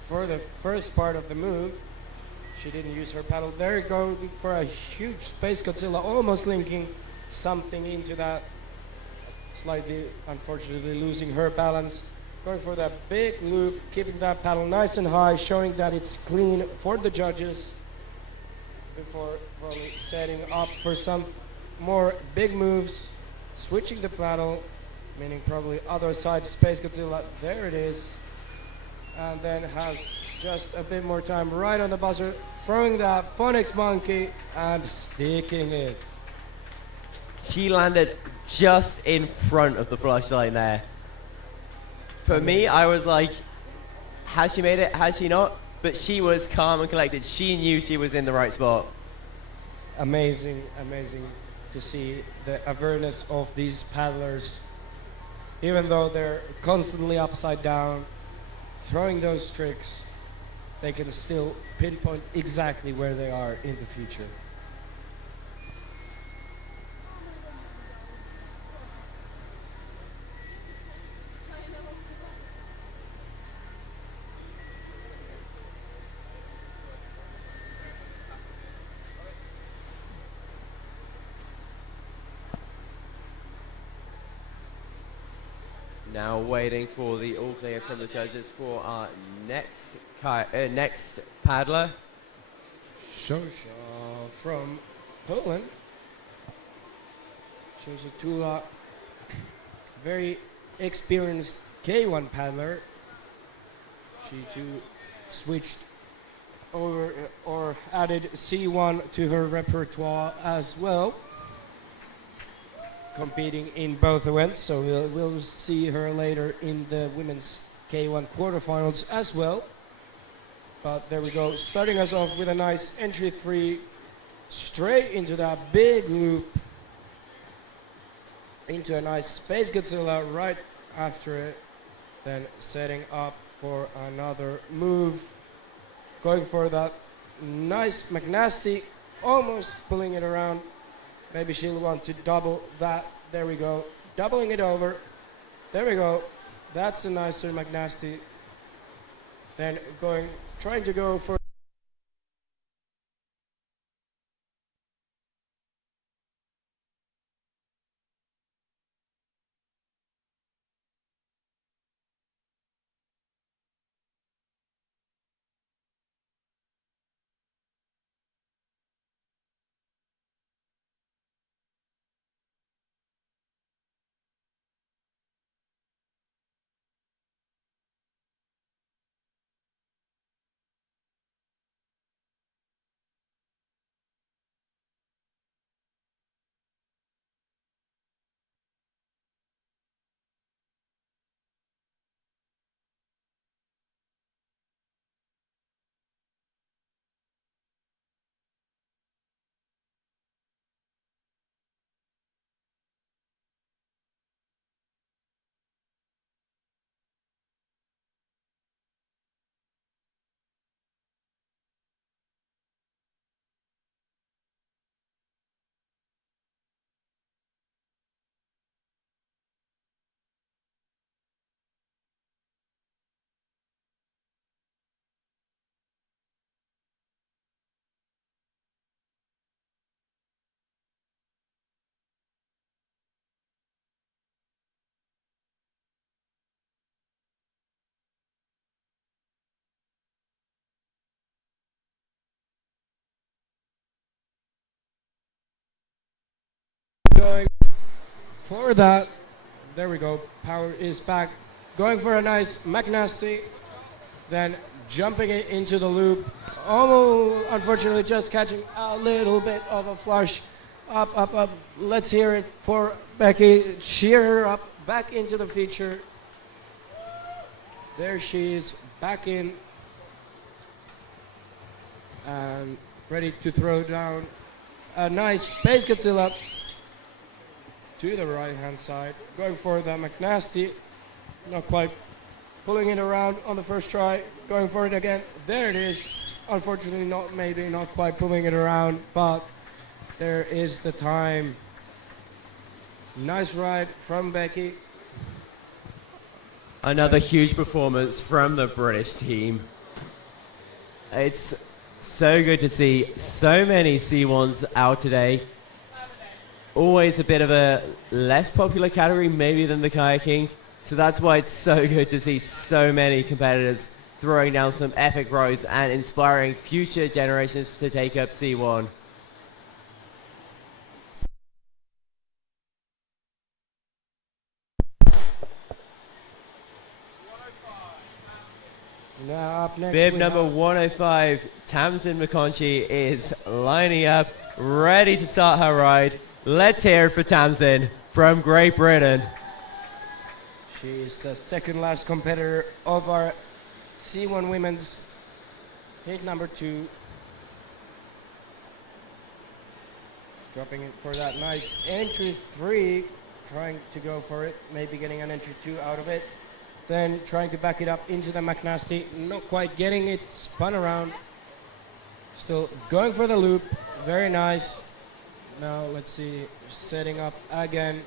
for the first part of the move. She didn't use her paddle. There going for a huge Space Godzilla, almost linking something into that. Slightly, unfortunately, losing her balance. Going for that big loop, keeping that paddle nice and high, showing that it's clean for the judges before probably setting up for some more big moves. Switching the paddle, meaning probably other side Space Godzilla. There it is. And then has just a bit more time right on the buzzer, throwing that Phonics Monkey and sticking it. She landed just in front of the flush line there. For me, I was like, has she made it? Has she not? But she was calm and collected. She knew she was in the right spot. Amazing, amazing to see the awareness of these paddlers. Even though they're constantly upside down, throwing those tricks, they can still pinpoint exactly where they are in the future. Now waiting for the all clear from the judges for our next paddler. Shosha from Poland. Shosha Tula, very experienced K1 paddler. She too switched over or added C1 to her repertoire as well, competing in both events, so we'll see her later in the women's K1 quarterfinals as well. But there we go, starting us off with a nice entry 3 straight into that big loop, into a nice Space Godzilla right after it, then setting up for another move, going for that nice McNasty, almost pulling it around. Maybe she'll want to double that. There we go. Doubling it over. There we go. That's a nicer McNasty. Then trying to go for going for that. There we go. Power is back. Going for a nice McNasty. Then jumping it into the loop. Almost, unfortunately, just catching a little bit of a flush. Up, up, up. Let's hear it for Becky. Cheer her up. Back into the feature. There she is. Back in. And ready to throw down a nice Space Godzilla to the right hand side, going for the McNasty, not quite pulling it around on the first try, going for it again, there it is, unfortunately not quite pulling it around, but there is the time. Nice ride from Becky. Another huge performance from the British team. It's so good to see so many C1s out today. Always a bit of a less popular category maybe than the kayaking, so that's why it's so good to see so many competitors throwing down some epic rows and inspiring future generations to take up C1. Now up next Bib we number have 105, Tamsin McConchy, is lining up, ready to start her ride. Let's hear it for Tamsin from Great Britain. She is the second last competitor of our C1 women's heat number 2. Dropping it for that nice entry 3, trying to go for it, maybe getting an entry 2 out of it. Then trying to back it up into the McNasty, not quite getting it, spun around. Still going for the loop, very nice. Now let's see, setting up again,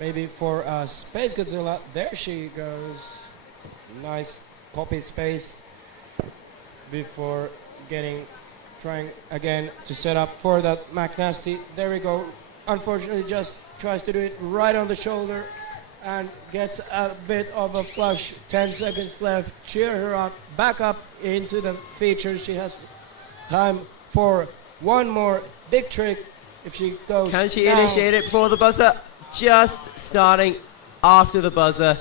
maybe for Space Godzilla. There she goes. Nice poppy space before trying again to set up for that McNasty. There we go. Unfortunately, just tries to do it right on the shoulder. and gets a bit of a flush. 10 seconds left. Cheer her up. Back up into the feature. She has time for one more big trick. If she goes Can she now, initiate it before the buzzer? Just starting after the buzzer,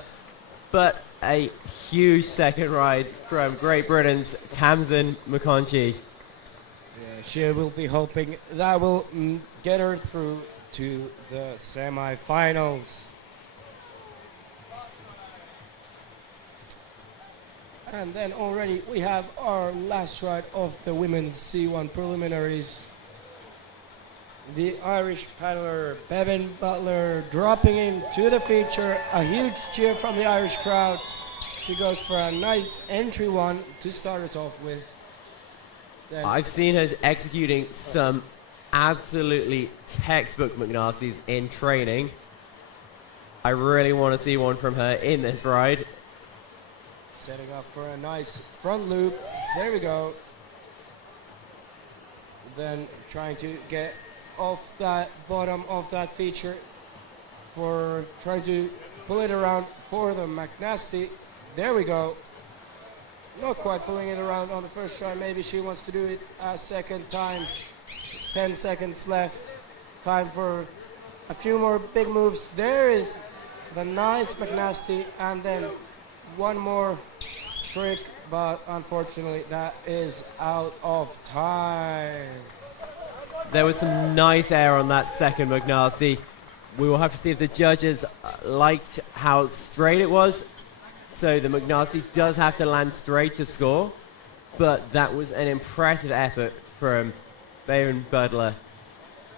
but a huge second ride from Great Britain's Tamsin McConchie. yeah, she will be hoping that will get her through to the semi-finals. And then already we have our last ride of the women's C1 preliminaries. The Irish paddler Bevan Butler dropping into the feature. A huge cheer from the Irish crowd. She goes for a nice entry one to start us off with. Then I've seen her executing some absolutely textbook McNasties in training. I really want to see one from her in this ride. setting up for a nice front loop. There we go. Then trying to get off that bottom of that feature for trying to pull it around for the McNasty. There we go. Not quite pulling it around on the first try. Maybe she wants to do it a second time. 10 seconds left. Time for a few more big moves. There is the nice McNasty, and then one more trick, but unfortunately that is out of time. There was some nice air on that second McNasty. We will have to see if the judges liked how straight it was. So the McNasty does have to land straight to score, but that was an impressive effort from Baron Butler.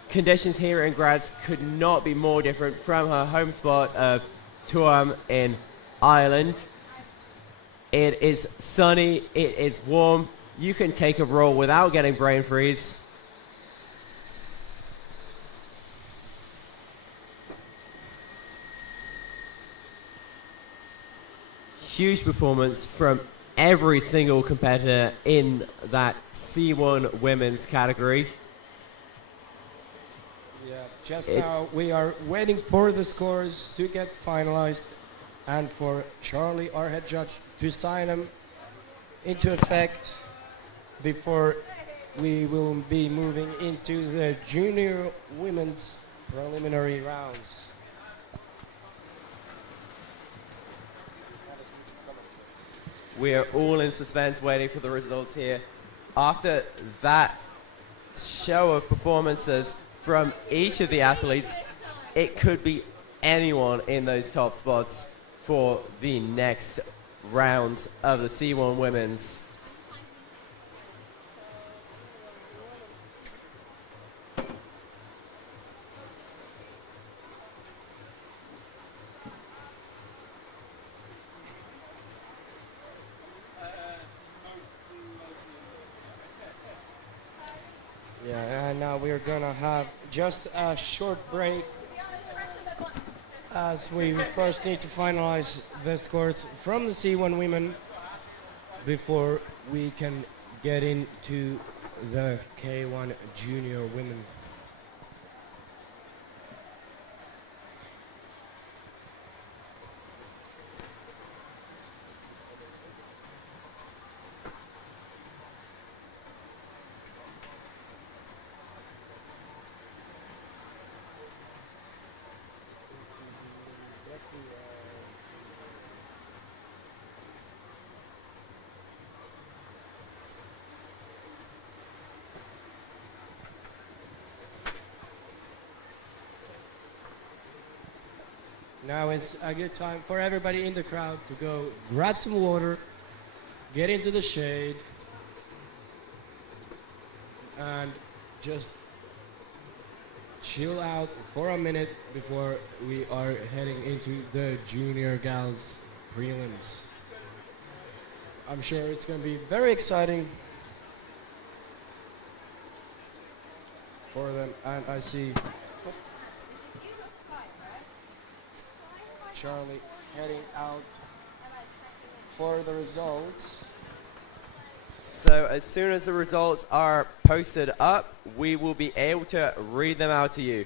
Conditions here in Graz could not be more different from her home spot of Tuam in Ireland. It is sunny, it is warm. You can take a roll without getting brain freeze. Huge performance from every single competitor in that C1 women's category. Yeah, just now we are waiting for the scores to get finalized and for Charlie, our head judge, to sign them into effect before we will be moving into the junior women's preliminary rounds. We are all in suspense waiting for the results here. After that show of performances from each of the athletes, it could be anyone in those top spots for the next rounds of the C1 Women's. Yeah, and now we're gonna have just a short break as we first need to finalize the scores from the C1 women before we can get into the K1 junior women. Now is a good time for everybody in the crowd to go grab some water, get into the shade, and just chill out for a minute before we are heading into the junior gals prelims. I'm sure it's going to be very exciting for them, and I see Charlie heading out for the results. So as soon as the results are posted up, we will be able to read them out to you.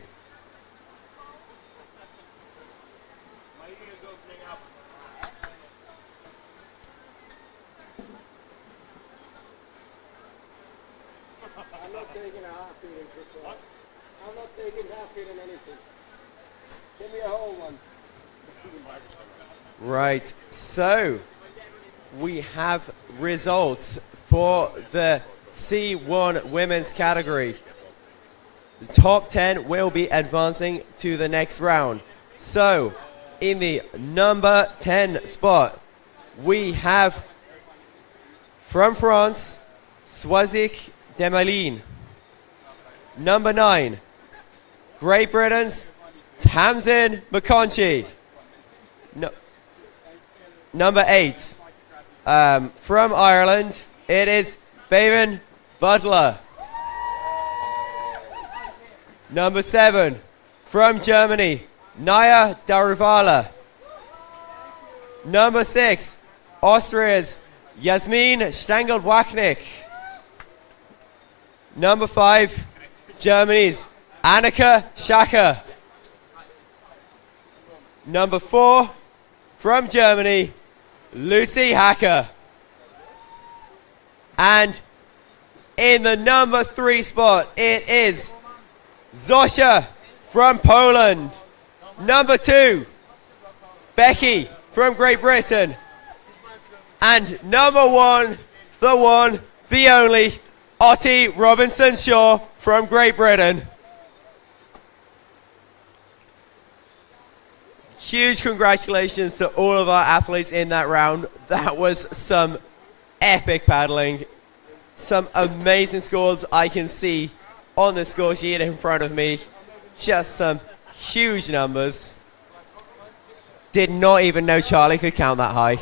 not taking a half feet in football. I'm not taking half feet in anything. Give me a whole one. Right, so we have results for the C1 women's category. The top 10 will be advancing to the next round. So, in the number 10 spot, we have from France, Swazik Demaline. Number 9, Great Britain's Tamsin McConchie. Number 8, from Ireland, it is Bevan Butler. Number 7, from Germany, Naya Daruvala. Number 6, Austria's Yasmin Stangl-Wachnik. Number 5, Germany's Annika Schaka. Number 4, from Germany, Lucy Hacker. And in the number 3 spot, it is Zosia from Poland. Number 2, Becky from Great Britain. And number 1, the one, the only, Otti Robinson-Shaw from Great Britain. Huge congratulations to all of our athletes in that round. That was some epic paddling. Some amazing scores I can see on the score sheet in front of me. Just some huge numbers. Did not even know Charlie could count that high.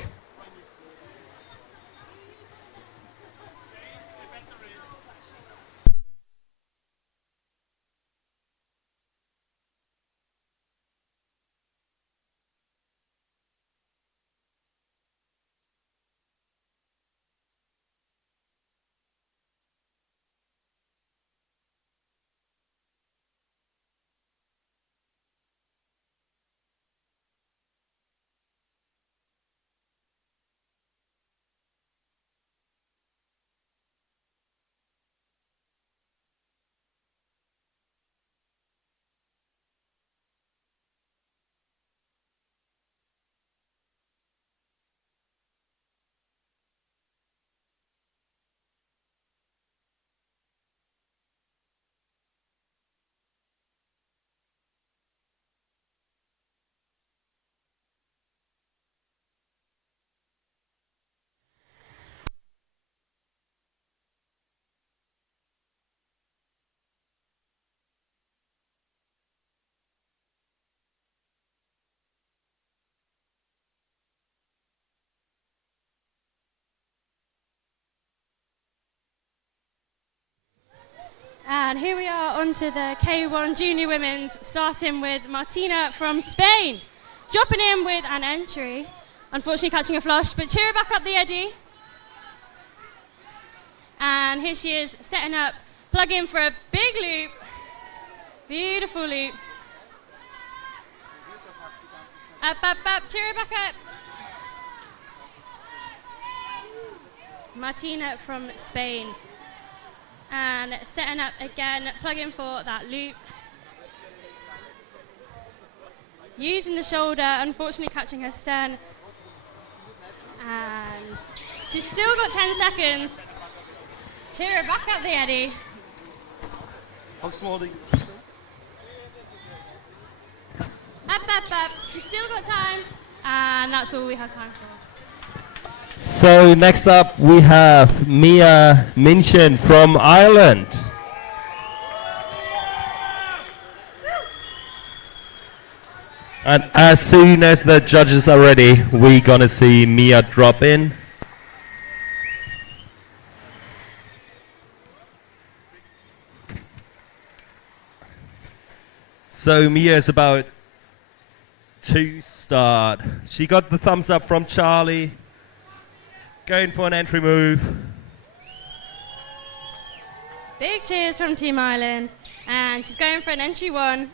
And here we are onto the K1 Junior Women's, starting with Martina from Spain. Dropping in with an entry, unfortunately catching a flush, but cheer her back up the eddy. And here she is, setting up, plug in for a big loop. Beautiful loop. Up, up, up, cheer her back up. Martina from Spain. And setting up again, plugging for that loop. Using the shoulder, unfortunately catching her stern. And she's still got 10 seconds. Cheer her back up the eddy. How small do you... Up, up, up. She's still got time. And that's all we have time for. So next up we have Mia Minchin from Ireland. And as soon as the judges are ready, we're gonna see Mia drop in. So Mia is about to start. She got the thumbs up from Charlie. Going for an entry move. Big cheers from Team Ireland. And she's going for an entry one.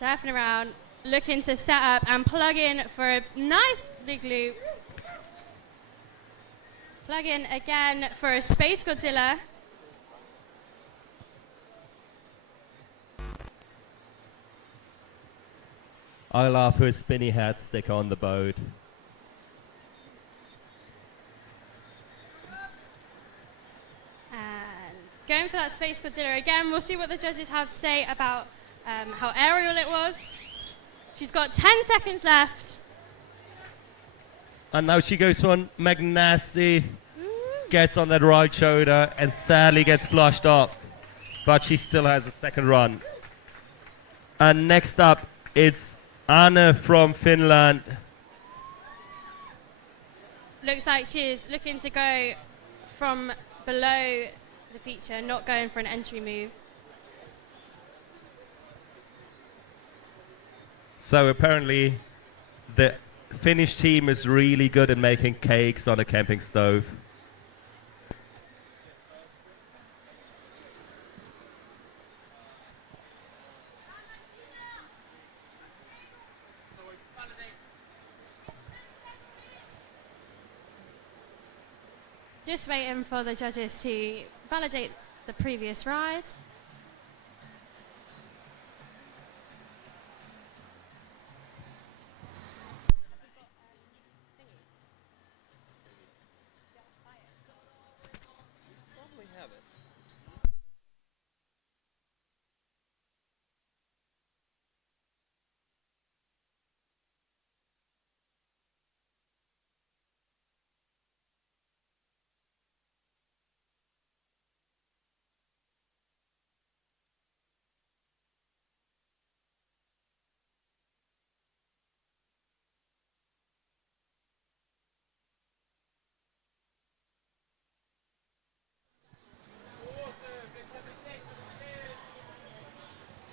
Surfing around, looking to set up and plug in for a nice big loop. Plug in again for a Space Godzilla. I love her spinny hat stick on the boat. And going for that Space Godzilla again. We'll see what the judges have to say about how aerial it was. She's got 10 seconds left. And now she goes for McNasty, gets on that right shoulder, and sadly gets flushed up. But she still has a second run. And next up, it's Anna from Finland. Looks like she's looking to go from below the feature, not going for an entry move. So apparently the Finnish team is really good at making cakes on a camping stove. Just waiting for the judges to validate the previous ride.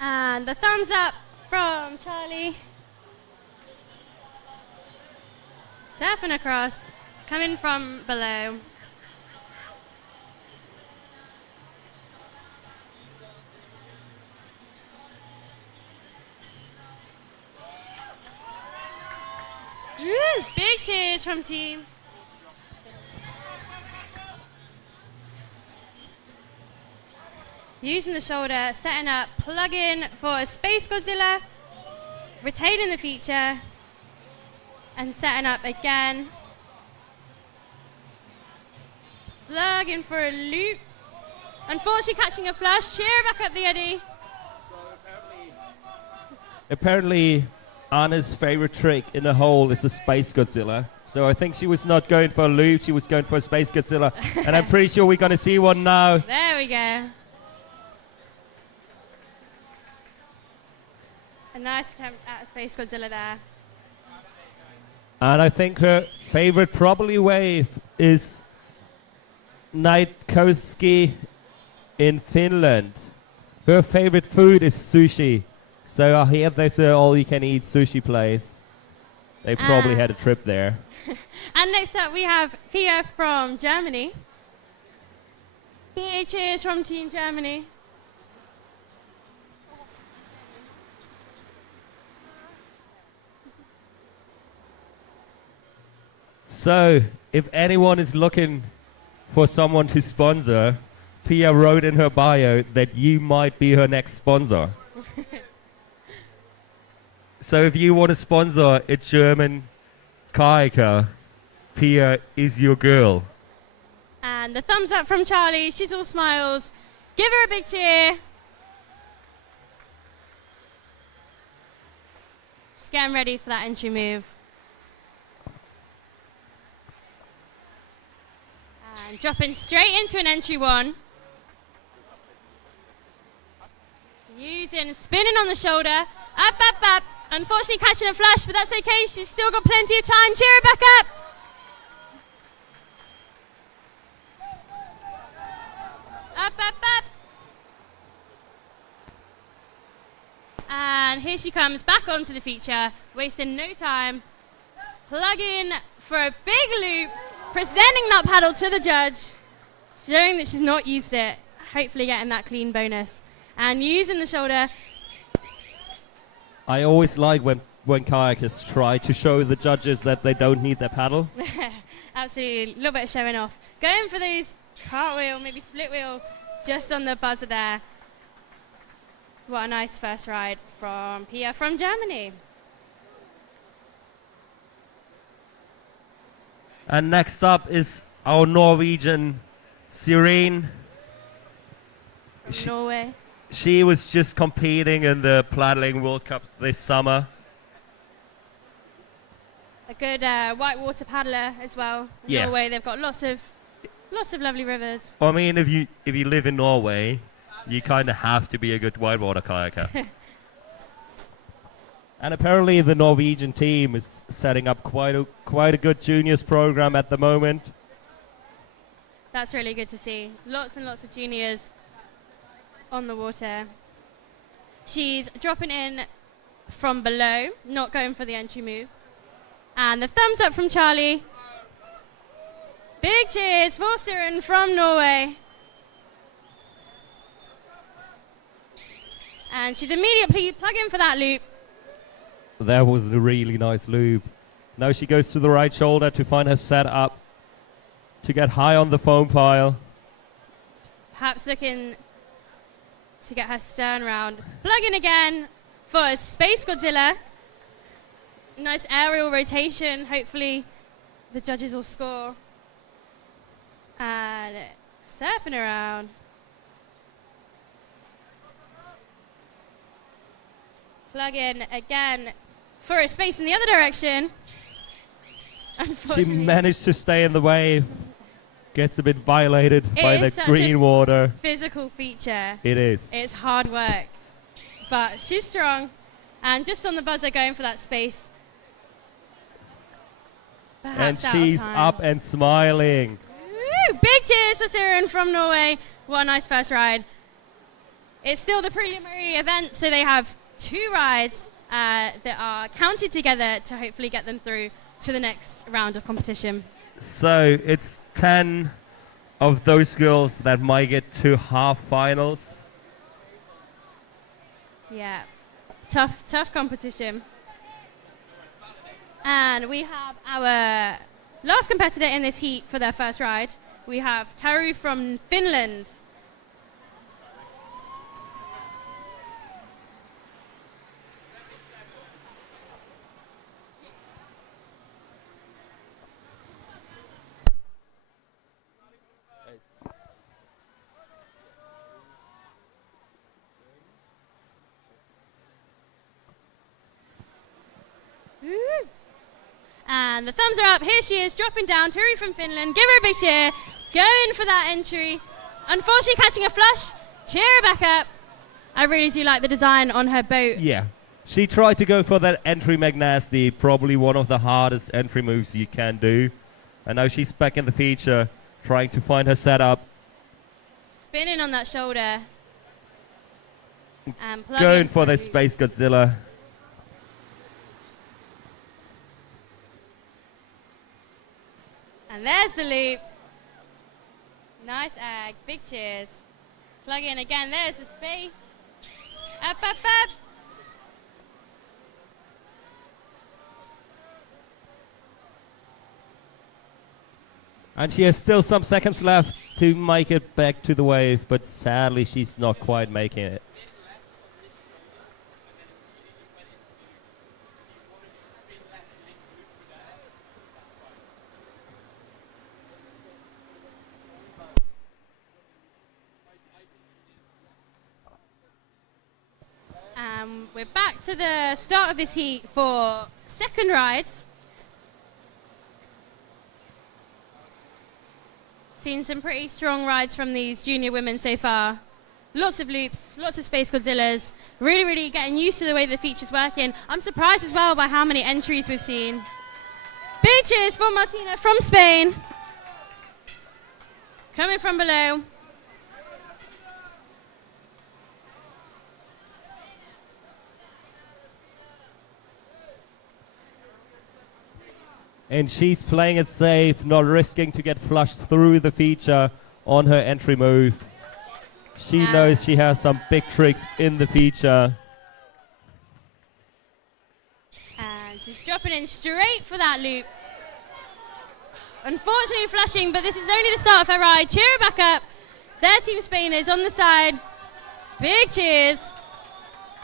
And the thumbs up from Charlie. Surfing across, coming from below. Big cheers from team. Using the shoulder, setting up, plug in for a Space Godzilla, retaining the feature, and setting up again. Plug in for a loop. Unfortunately catching a flush, cheer back up the eddy. Apparently Anna's favorite trick in the hole is the Space Godzilla. So I think she was not going for a loop, she was going for a Space Godzilla. And I'm pretty sure we're going to see one now. There we go. A nice attempt at a Space Godzilla there. And I think her favorite probably wave is Naitkoski in Finland. Her favorite food is sushi. So I hear there's an all-you-can-eat sushi place. They probably had a trip there. And next up we have Pia from Germany. Big cheers from Team Germany. So, if anyone is looking for someone to sponsor, Pia wrote in her bio that you might be her next sponsor. So if you want to sponsor a German kayaker, Pia is your girl. And the thumbs up from Charlie. She's all smiles. Give her a big cheer. Just getting ready for that entry move. And dropping straight into an entry one. Using spinning on the shoulder. Up, up, up. Unfortunately catching a flush, but that's okay. She's still got plenty of time. Cheer her back up. Up, up, up. And here she comes back onto the feature, wasting no time. Plug in for a big loop, presenting that paddle to the judge, showing that she's not used it, hopefully getting that clean bonus. And using the shoulder. I always like when kayakers try to show the judges that they don't need their paddle. Absolutely, a little bit of showing off. going for those cartwheel, maybe split wheel, just on the buzzer there. What a nice first ride from Pia from Germany. And next up is our Norwegian Sirene. From Norway. She was just competing in the Paddling World Cup this summer. A good whitewater paddler as well. In Yeah. Norway, they've got lots of lovely rivers. I mean, if you live in Norway, you kind of have to be a good whitewater kayaker. And apparently the Norwegian team is setting up quite a good juniors program at the moment. That's really good to see. Lots and lots of juniors on the water. She's dropping in from below, not going for the entry move. And the thumbs up from Charlie. Big cheers for Siren from Norway. And she's immediately plugging for that loop. That was a really nice loop. Now she goes to the right shoulder to find her set up to get high on the foam pile. Perhaps looking to get her stern round. Plugging again for a Space Godzilla. Nice aerial rotation. Hopefully the judges will score. And surfing around. Plug in again for a space in the other direction. She Unfortunately, managed to stay in the wave. Gets a bit violated by the is such green a water. physical feature. It is. It's hard work, but she's strong, and just on the buzzer going for that space. And Perhaps out of she's time. up and smiling. Woo! Big cheers for Siren from Norway. What a nice first ride. It's still the preliminary event, so they have 2 rides that are counted together to hopefully get them through to the next round of competition. So it's 10 of those girls that might get to half finals. Yeah, tough competition. And we have our last competitor in this heat for their first ride. We have Taru from Finland. Woo. And the thumbs are up. Here she is, dropping down. Turi from Finland. Give her a big cheer. Going for that entry. Unfortunately, catching a flush. Cheer her back up. I really do like the design on her boat. Yeah. She tried to go for that entry McNasty, probably one of the hardest entry moves you can do. And now she's back in the feature, trying to find her setup. Spinning on that shoulder. And plugging Going for the through. Space Godzilla. And there's the loop. Nice egg. Big cheers. Plug in again. There's the space. Up, up, up. And she has still some seconds left to make it back to the wave, but sadly she's not quite making it. We're back to the start of this heat for second rides. Seen some pretty strong rides from these junior women so far. Lots of loops, lots of Space Godzillas. Really, really getting used to the way the feature's working. I'm surprised as well by how many entries we've seen. Big cheers for Martina from Spain. Coming from below. And she's playing it safe, not risking to get flushed through the feature on her entry move. She knows she has some big tricks in the feature. And she's dropping in straight for that loop. Unfortunately flushing, but this is only the start of her ride. Cheer her back up. Their Team Spain is on the side. Big cheers.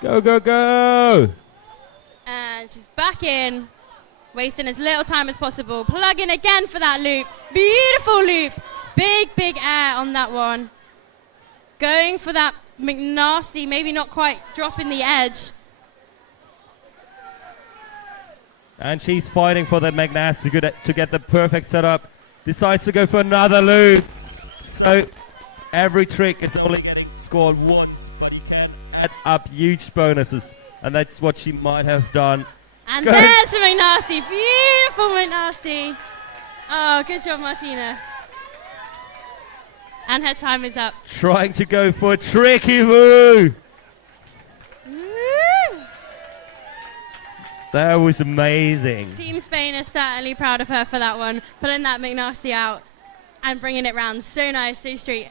Go, go, go! And she's back in, wasting as little time as possible. Plug in again for that loop. Beautiful loop. Big, big air on that one. Going for that McNasty, maybe not quite dropping the edge. And she's fighting for the McNasty to get the perfect setup. Decides to go for another loop. So every trick is only getting scored once, but you can add up huge bonuses. And that's what she might have done. And Go. there's the McNasty. Beautiful McNasty. Oh, good job, Martina. And her time is up. Trying to go for a tricky woo. Woo! That was amazing. Team Spain is certainly proud of her for that one. Pulling that McNasty out and bringing it round. So nice, so straight.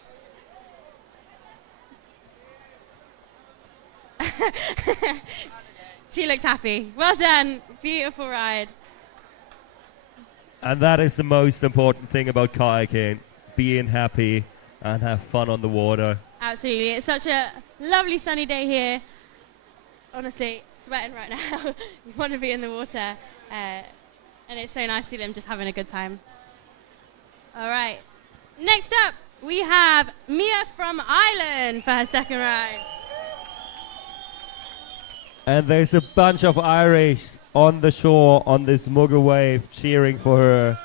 She looks happy. Well done. Beautiful ride. And that is the most important thing about kayaking. Being happy and have fun on the water. Absolutely. It's such a lovely sunny day here. Honestly, sweating right now. You want to be in the water. And it's so nice to see them just having a good time. All right. Next up, we have Mia from Ireland for her second ride. And there's a bunch of Irish on the shore on this mugger wave cheering for her.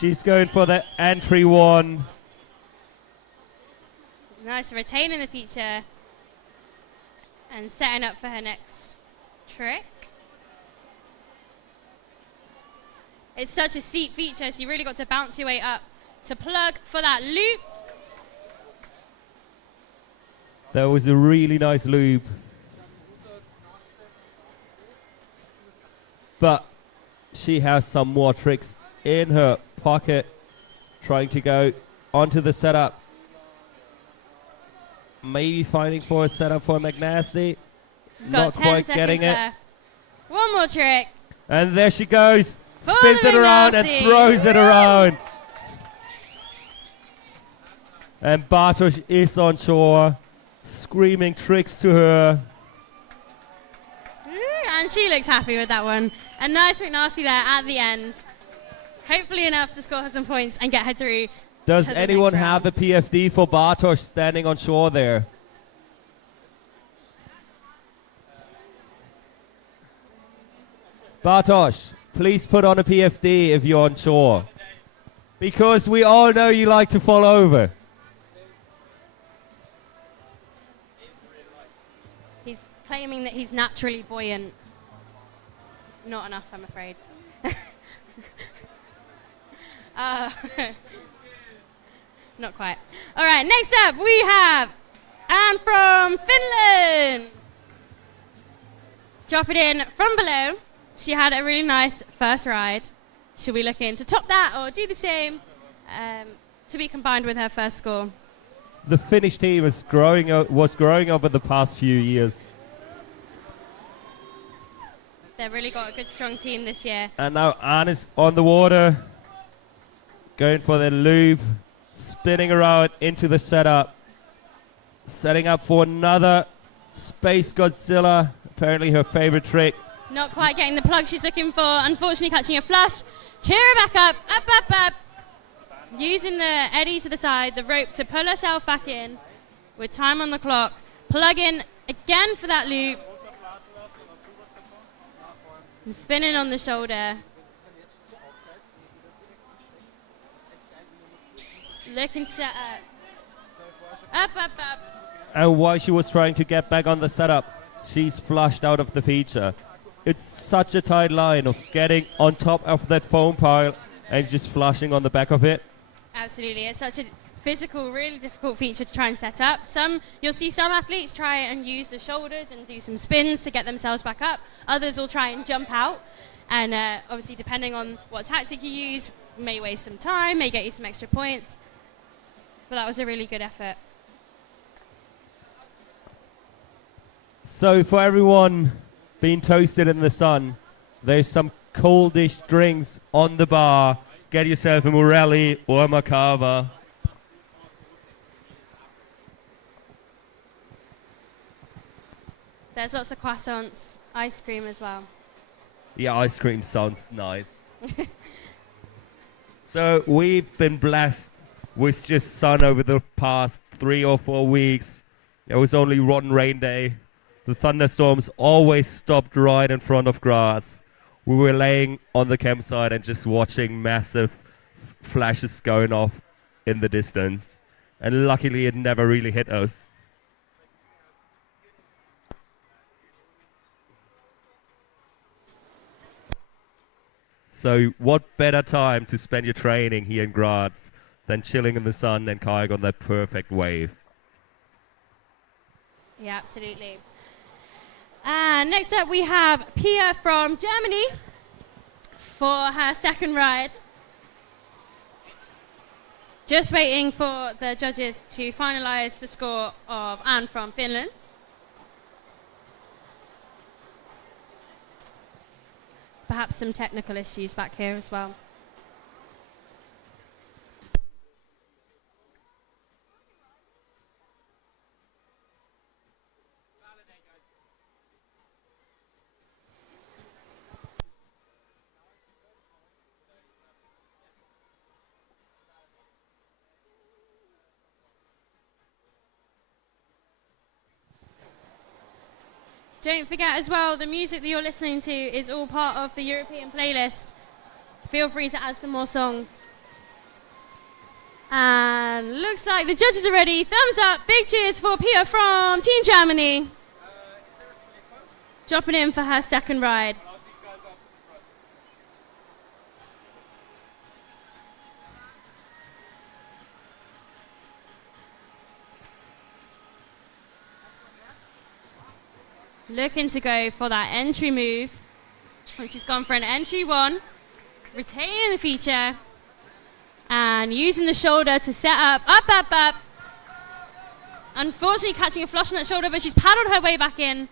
She's going for the entry one. Nice, retaining the feature and setting up for her next trick. It's such a steep feature, so you really got to bounce your way up to plug for that loop. That was a really nice loop. But she has some more tricks in her pocket, trying to go onto the setup. Maybe finding for a setup for McNasty. She's Not got 10 quite seconds getting it. left. One more trick. And there she goes. For Spins the it around and McNasty. throws it Woo! around. And Bartosz is on shore, screaming tricks to her. And she looks happy with that one. A nice McNasty there at the end. Hopefully enough to score her some points and get her through. Does to the anyone next have round. a PFD for Bartosz standing on shore there? Bartosz, please put on a PFD if you're on shore. Because we all know you like to fall over. He's claiming that he's naturally buoyant. Not enough, I'm afraid. Not quite. All right, next up we have Anne from Finland. Drop it in from below. She had a really nice first ride. She'll be looking to top that or do the same to be combined with her first score. The Finnish team was growing up in the past few years. They've really got a good, strong team this year. And now Anne is on the water, going for the loop, spinning around into the setup, setting up for another Space Godzilla, apparently her favorite trick. Not quite getting the plug she's looking for. Unfortunately, catching a flush. Cheer her back up, up, up, up. Using the eddy to the side, the rope to pull herself back in with time on the clock. Plug in again for that loop. And spinning on the shoulder. Looking set up. Up, up, up. And while she was trying to get back on the setup, she's flushed out of the feature. It's such a tight line of getting on top of that foam pile and just flushing on the back of it. Absolutely. It's such a physical, really difficult feature to try and set up. You'll see some athletes try and use the shoulders and do some spins to get themselves back up. Others will try and jump out. And obviously, depending on what tactic you use, may waste some time, may get you some extra points. But that was a really good effort. So for everyone being toasted in the sun, there's some coldish drinks on the bar get yourself a Morelli or a Macava. There's lots of croissants, ice cream as well. Yeah, ice cream sounds nice. So we've been blessed with just sun over the past 3 or 4 weeks. It was only rotten rain day. The thunderstorms always stopped right in front of Graz. We were laying on the campsite and just watching massive flashes going off in the distance. And luckily it never really hit us. So what better time to spend your training here in Graz than chilling in the sun and kayak on that perfect wave? Yeah, absolutely. And next up we have Pia from Germany for her second ride. Just waiting for the judges to finalise the score of Anne from Finland. Perhaps some technical issues back here as well. Don't forget as well, the music that you're listening to is all part of the European playlist. Feel free to add some more songs. And looks like the judges are ready. Thumbs up, big cheers for Pia from Team Germany. Dropping in for her second ride. Looking to go for that entry move. And she's gone for an entry one. Retaining the feature. And using the shoulder to set up. Up. Unfortunately catching a flush on that shoulder, but she's paddled her way back in.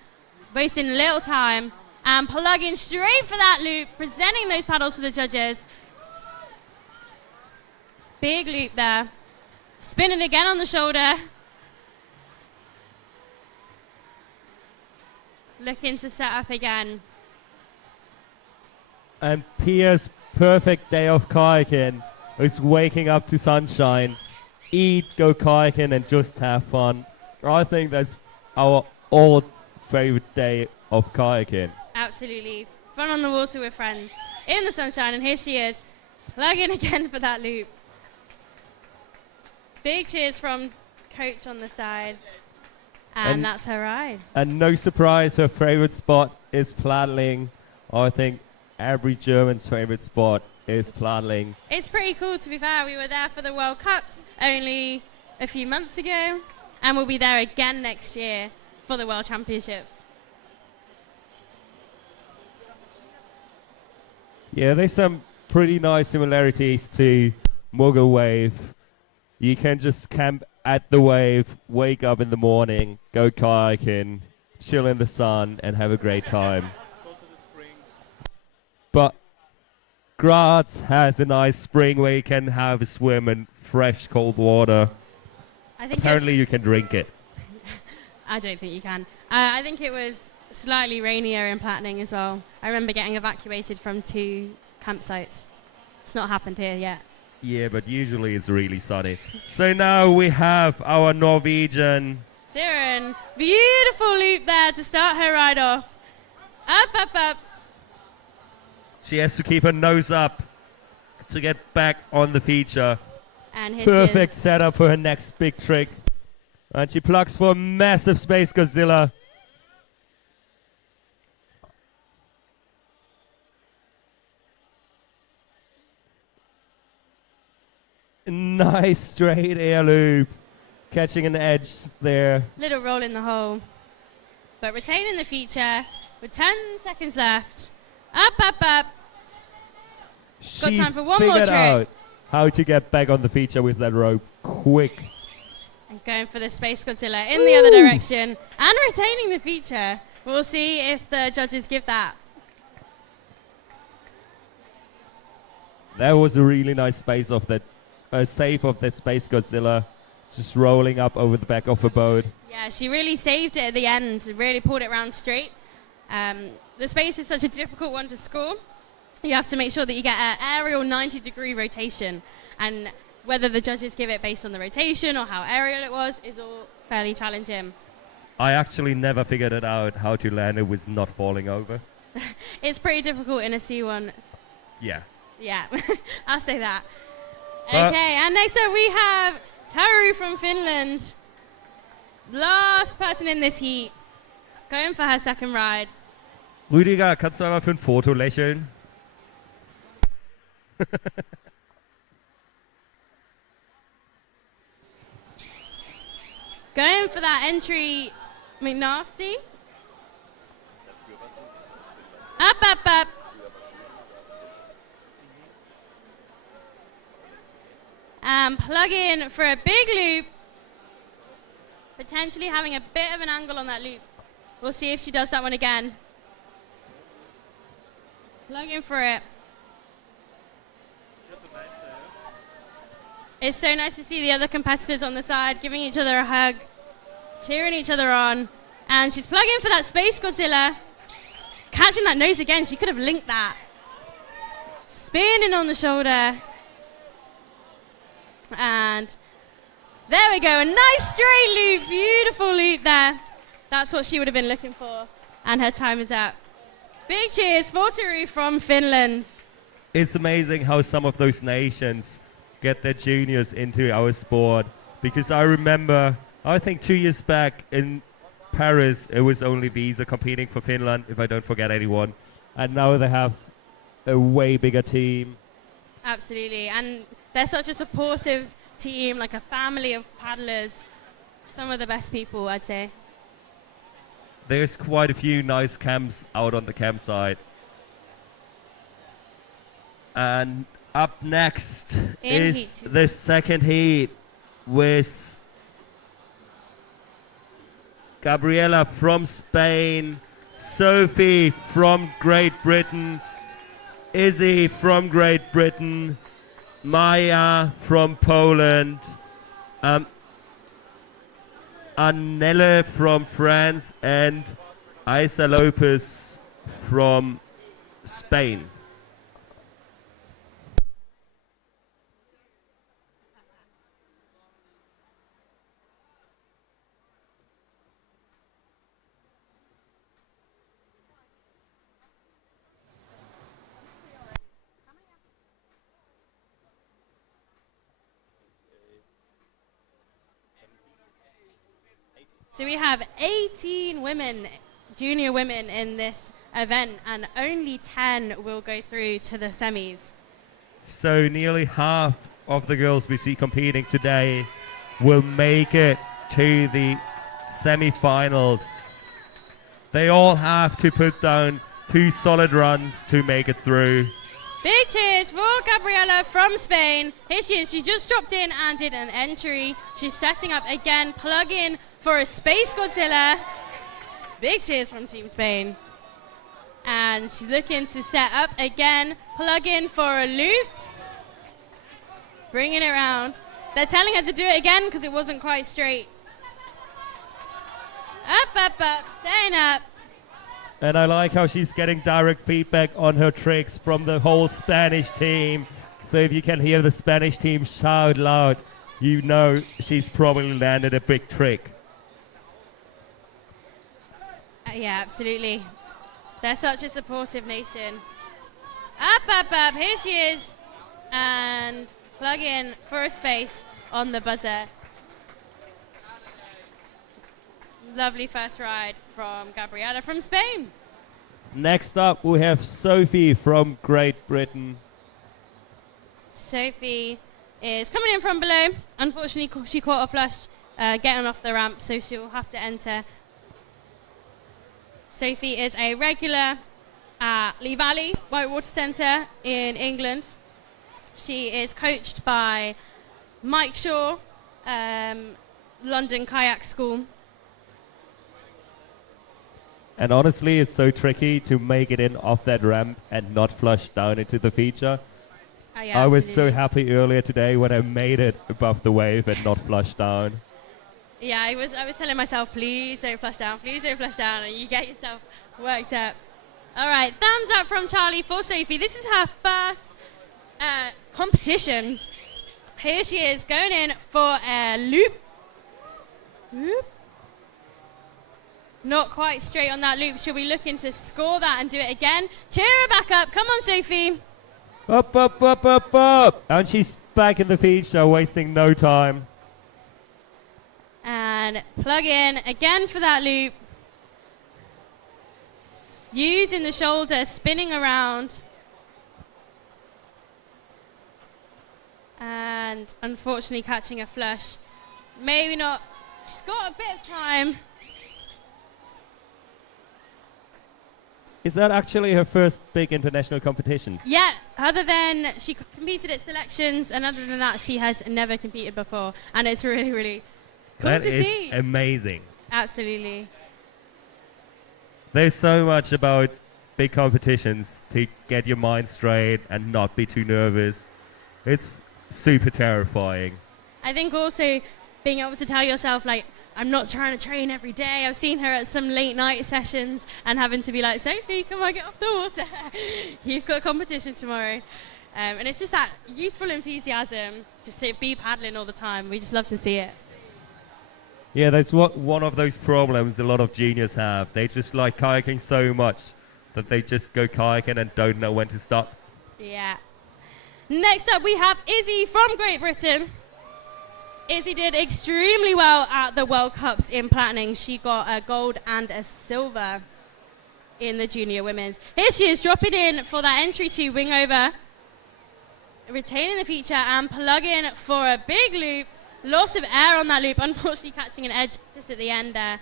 Wasting a little time. And plugging straight for that loop. Presenting those paddles to the judges. Big loop there. Spinning again on the shoulder. Looking to set up again. And Pia's perfect day of kayaking is waking up to sunshine, eat, go kayaking, and just have fun. I think that's our all favorite day of kayaking. Absolutely. Fun on the water with friends. In the sunshine, and here she is. Plugging again for that loop. Big cheers from Coach on the side. And that's her ride. And no surprise, her favorite spot is paddling. I think every German's favorite spot is paddling. It's pretty cool, to be fair. We were there for the World Cups only a few months ago, and we'll be there again next year for the World Championships. Yeah, there's some pretty nice similarities to Muggle Wave. You can just camp at the wave, wake up in the morning, go kayaking, chill in the sun, and have a great time. But Graz has a nice spring where you can have a swim in fresh, cold water. Apparently you can drink it. I don't think you can. I think it was slightly rainier in Platinum as well. I remember getting evacuated from 2 campsites. It's not happened here yet. Yeah, but usually it's really sunny. So now we have our Norwegian. Siren, beautiful loop there to start her ride off. Up. She has to keep her nose up to get back on the feature. And here Perfect she is. setup for her next big trick. And she plugs for a massive Space Godzilla. Nice straight air loop. Catching an edge there. Little roll in the hole. But retaining the feature with 10 seconds left. Up. She time for one more figured trick. out how to get back on the feature with that rope quick. And going for the Space Godzilla in the other direction. And retaining the feature. We'll see if the judges give that. That was a really nice space of that, save of that Space Godzilla, just rolling up over the back of a boat. Yeah, she really saved it at the end, really pulled it round straight. The space is such a difficult one to score. You have to make sure that you get an aerial 90-degree rotation, and whether the judges give it based on the rotation or how aerial it was is all fairly challenging. I actually never figured it out how to land it with not falling over. It's pretty difficult in a C1. Yeah. Yeah, I'll say that. But Okay, and next up we have Taru from Finland. Last person in this heat, going for her second ride. Rüdiger, kannst du einmal für ein Foto lächeln? Going for that entry, McNasty. Up, up, up. And plug in for a big loop. Potentially having a bit of an angle on that loop. We'll see if she does that one again. Plug in for it. It's so nice to see the other competitors on the side giving each other a hug, cheering each other on. And she's plugging for that Space Godzilla. Catching that nose again, she could have linked that. Spinning on the shoulder. And there we go, a nice straight loop, beautiful loop there. That's what she would have been looking for. And her time is up. Big cheers for Taru from Finland. It's amazing how some of those nations get their juniors into our sport. Because I remember, I think 2 years back in Paris, it was only Visa competing for Finland, if I don't forget anyone. And now they have a way bigger team. Absolutely, and they're such a supportive team, like a family of paddlers. Some of the best people, I'd say. There's quite a few nice camps out on the campsite. And up next In heat is two. the second heat with Gabriela from Spain, Sophie from Great Britain, Izzy from Great Britain, Maya from Poland, Annelle from France, and Isa Lopez from Spain. So we have 18 women, junior women in this event, and only 10 will go through to the semis. So nearly half of the girls we see competing today will make it to the semi-finals. They all have to put down 2 solid runs to make it through. Big cheers for Gabriela from Spain. Here she is. She just dropped in and did an entry. She's setting up again, plug in for a Space Godzilla. Big cheers from Team Spain. And she's looking to set up again, plug in for a loop. Bringing it around. They're telling her to do it again because it wasn't quite straight. Up, up, up, staying up. And I like how she's getting direct feedback on her tricks from the whole Spanish team. So if you can hear the Spanish team shout loud, you know she's probably landed a big trick. Yeah, absolutely. They're such a supportive nation. Up, up, up. Here she is. And plug in for a space on the buzzer. Lovely first ride from Gabriela from Spain. Next up, we have Sophie from Great Britain. Sophie is coming in from below. Unfortunately, she caught a flush getting off the ramp, so she will have to enter. Sophie is a regular at Lee Valley Whitewater Centre in England. She is coached by Mike Shaw, London Kayak School. And honestly, it's so tricky to make it in off that ramp and not flush down into the feature. Oh, yeah, I was so absolutely. happy earlier today when I made it above the wave and not flushed down. Yeah, I was telling myself, please don't flush down, and you get yourself worked up. All right, thumbs up from Charlie for Sophie. This is her first competition. Here she is going in for a loop. Whoop. Not quite straight on that loop. She'll be looking to score that and do it again. Cheer her back up. Come on, Sophie. Up, up, up, up, up. And she's back in the feature, wasting no time. And plug in again for that loop. Using the shoulder, spinning around. And unfortunately catching a flush. Maybe not. She's got a bit of time. Is that actually her first big international competition? Yeah, other than she competed at selections, and other than that, she has never competed before. And it's really, really cool That to is see. amazing. Absolutely. There's so much about big competitions to get your mind straight and not be too nervous. It's super terrifying. I think also being able to tell yourself, like, I'm not trying to train every day. I've seen her at some late night sessions and having to be like, Sophie, come on, get off the water. You've got a competition tomorrow. And it's just that youthful enthusiasm, just to be paddling all the time. We just love to see it. Yeah, that's one of those problems a lot of juniors have. They just like kayaking so much that they just go kayaking and don't know when to stop. Yeah. Next up, we have Izzy from Great Britain. Izzy did extremely well at the World Cups in planning. She got a gold and a silver in the junior women's. Here she is dropping in for that entry to wing over, retaining the feature and plugging for a big loop. Loss of air on that loop, unfortunately catching an edge just at the end there.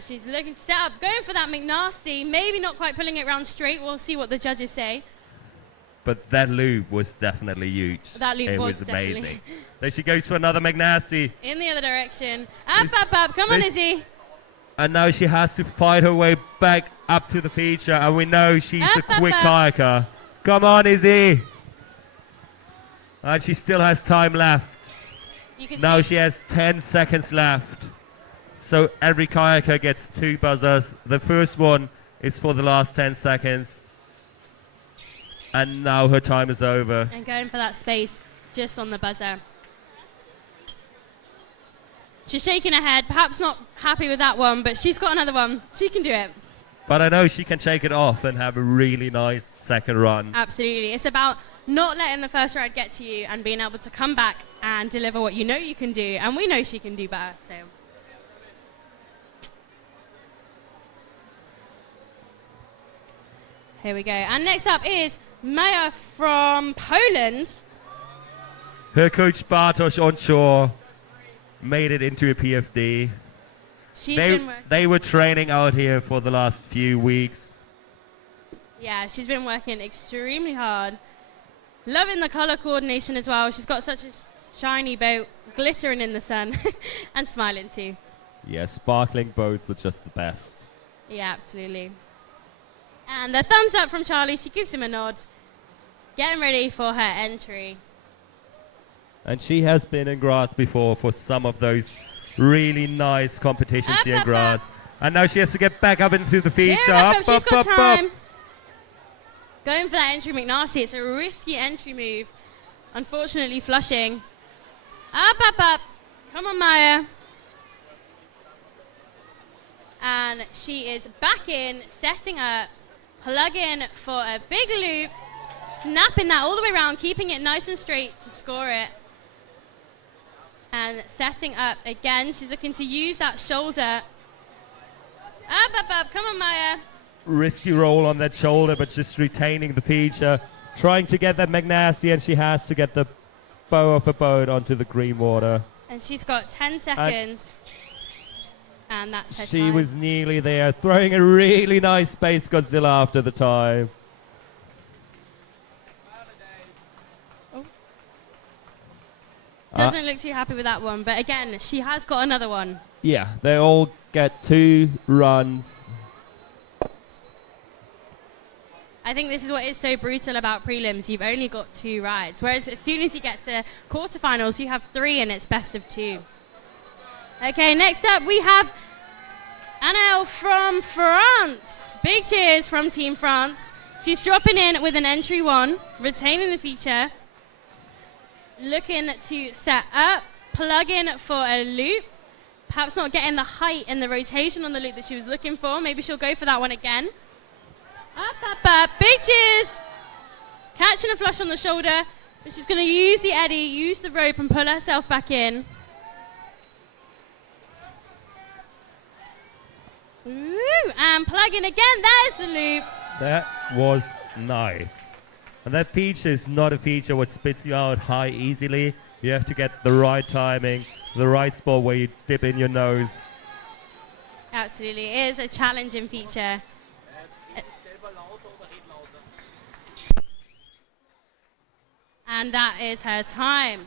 She's looking to set up, going for that McNasty, maybe not quite pulling it round straight. We'll see what the judges say. But that loop was definitely huge. That loop it was was definitely amazing. There she goes for another McNasty. in the other direction. Up. Come on, Izzy. And now she has to fight her way back up to the feature. And we know she's a quick kayaker. Come on, Izzy. And she still has time left. You can Now see she has 10 seconds left. So every kayaker gets 2 buzzers. The first one is for the last 10 seconds. And now her time is over. and going for that space just on the buzzer. She's shaking her head, perhaps not happy with that one, but she's got another one. She can do it. But I know she can shake it off and have a really nice second run. Absolutely. It's about not letting the first ride get to you and being able to come back and deliver what you know you can do. And we know she can do better. So here we go. And next up is Maya from Poland. Her coach Bartosz on shore made it into a PFD. She's been working. They were training out here for the last few weeks. Yeah, she's been working extremely hard. Loving the color coordination as well. She's got such a shiny boat, glittering in the sun, and smiling too. Yeah, sparkling boats are just the best. Yeah, absolutely. And the thumbs up from Charlie. She gives him a nod. Getting ready for her entry. And she has been in Graz before for some of those really nice competitions here in Graz. And now she has to get back up into the feature. Cheer her up, she's got time. Up. Going for that entry McNasty. It's a risky entry move. Unfortunately flushing. Up. Come on, Maya. And she is back in, setting up, plugging for a big loop, snapping that all the way around, keeping it nice and straight to score it. And setting up again. She's looking to use that shoulder. Up. Come on, Maya. Risky roll on that shoulder, but just retaining the feature. Trying to get that McNasty, and she has to get the bow of a boat onto the green water. And she's got 10 seconds. And that's her She time. was nearly there, throwing a really nice Space Godzilla after the time. Doesn't look too happy with that one, but again, she has got another one. Yeah, they all get 2 runs. I think this is what is so brutal about prelims. You've only got 2 rides, whereas as soon as you get to quarterfinals, you have 3 and it's best of 2. Okay, next up we have Annelle from France. Big cheers from Team France. She's dropping in with an entry 1, retaining the feature, looking to set up, plug in for a loop, perhaps not getting the height and the rotation on the loop that she was looking for. Maybe she'll go for that one again. Up, up, up, big cheers. Catching a flush on the shoulder, but she's going to use the eddy, use the rope and pull herself back in. Ooh, and plug in again, there's the loop. That was nice. And that feature is not a feature what spits you out high easily. You have to get the right timing, the right spot where you dip in your nose. Absolutely, it is a challenging feature. And that is her time.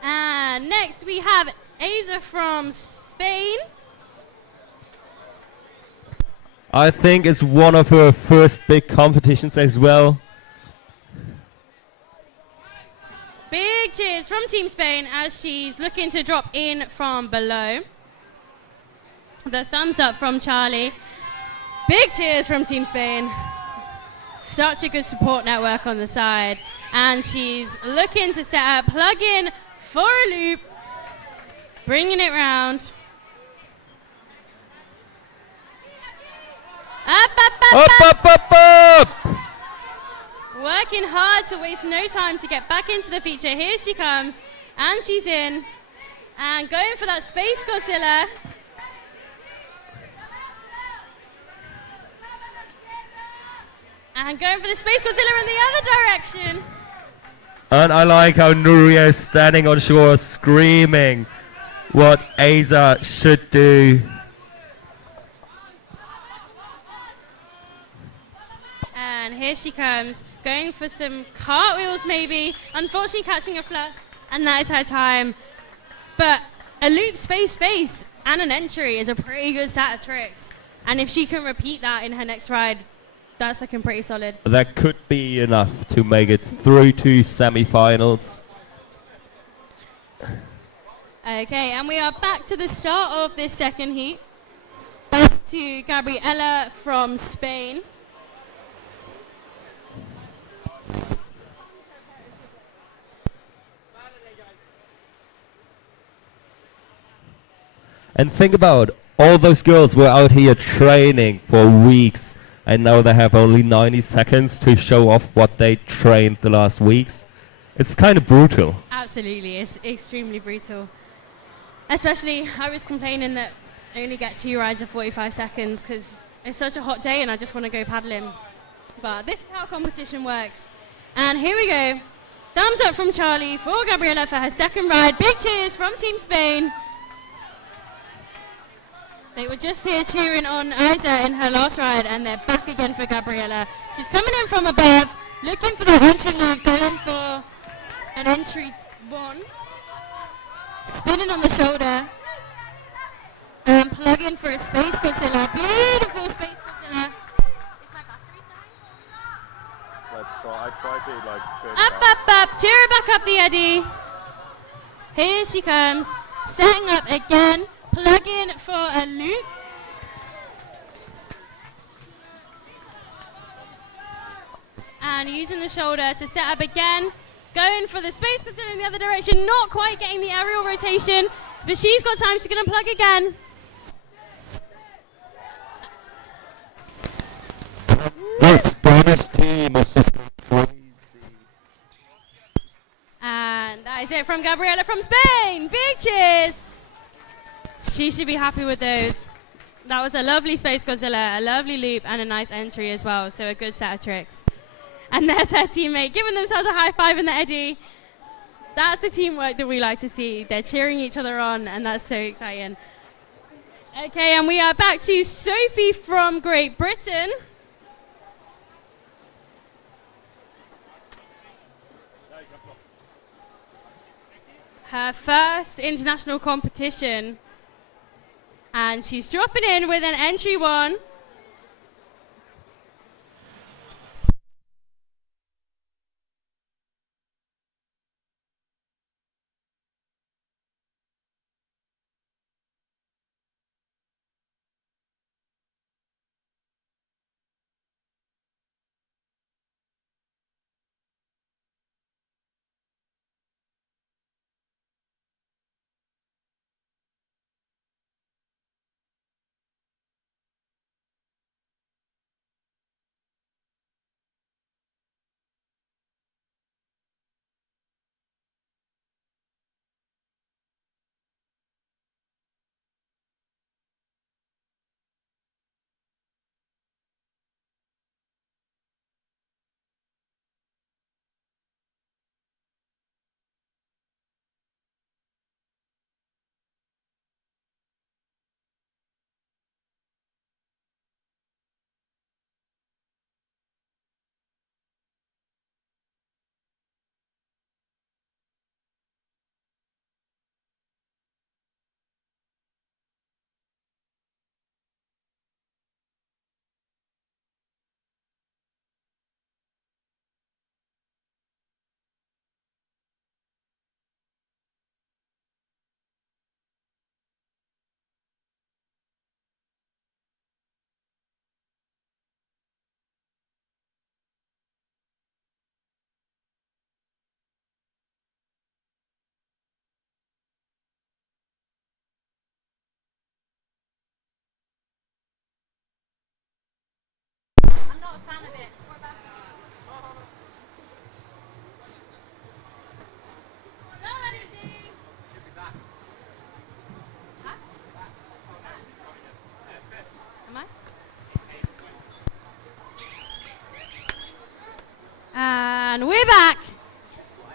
And next we have Aza from Spain. I think it's one of her first big competitions as well. Big cheers from Team Spain as she's looking to drop in from below. The thumbs up from Charlie. Big cheers from Team Spain. Such a good support network on the side. And she's looking to set up, plug in for a loop, bringing it round. Up, up, up, Up, up, up, up! Working hard to waste no time to get back into the feature. Here she comes, and she's in. And going for that Space Godzilla. And going for the Space Godzilla in the other direction. And I like how Nuria is standing on shore screaming what Aza should do. And here she comes, going for some cartwheels maybe. Unfortunately catching a flush, and that is her time. But a loop, space, space, and an entry is a pretty good set of tricks. And if she can repeat that in her next ride, that's looking pretty solid. That could be enough to make it through to semi-finals. Okay, and we are back to the start of this second heat. Back to Gabriela from Spain. And think about all those girls were out here training for weeks, and now they have only 90 seconds to show off what they trained the last weeks. It's kind of brutal. Absolutely, it's extremely brutal. Especially, I was complaining that I only get 2 rides of 45 seconds because it's such a hot day and I just want to go paddling. But this is how competition works. And here we go. Thumbs up from Charlie for Gabriela for her second ride. Big cheers from Team Spain. They were just here cheering on Isa in her last ride, and they're back again for Gabriela. She's coming in from above, looking for that entry loop, going for an entry 1. Spinning on the shoulder. And plugging for a Space Godzilla. Beautiful Space Godzilla. Is my battery dying? Let's try. I tried to turn Up, up, up. Cheer her back up the eddy. Here she comes. Setting up again. Plug in for a loop. And using the shoulder to set up again. Going for the Space Godzilla in the other direction. Not quite getting the aerial rotation. But she's got time. She's going to plug again. This Spanish team is just crazy. And that is it from Gabriela from Spain. Big cheers. She should be happy with those. That was a lovely Space Godzilla, a lovely loop, and a nice entry as well. So a good set of tricks. And there's her teammate giving themselves a high five in the eddy. That's the teamwork that we like to see. They're cheering each other on, and that's so exciting. Okay, and we are back to Sophie from Great Britain. Her first international competition. And she's dropping in with an entry 1. I'm not a fan of it. Go on, Izzy. Huh? Am I? And we're back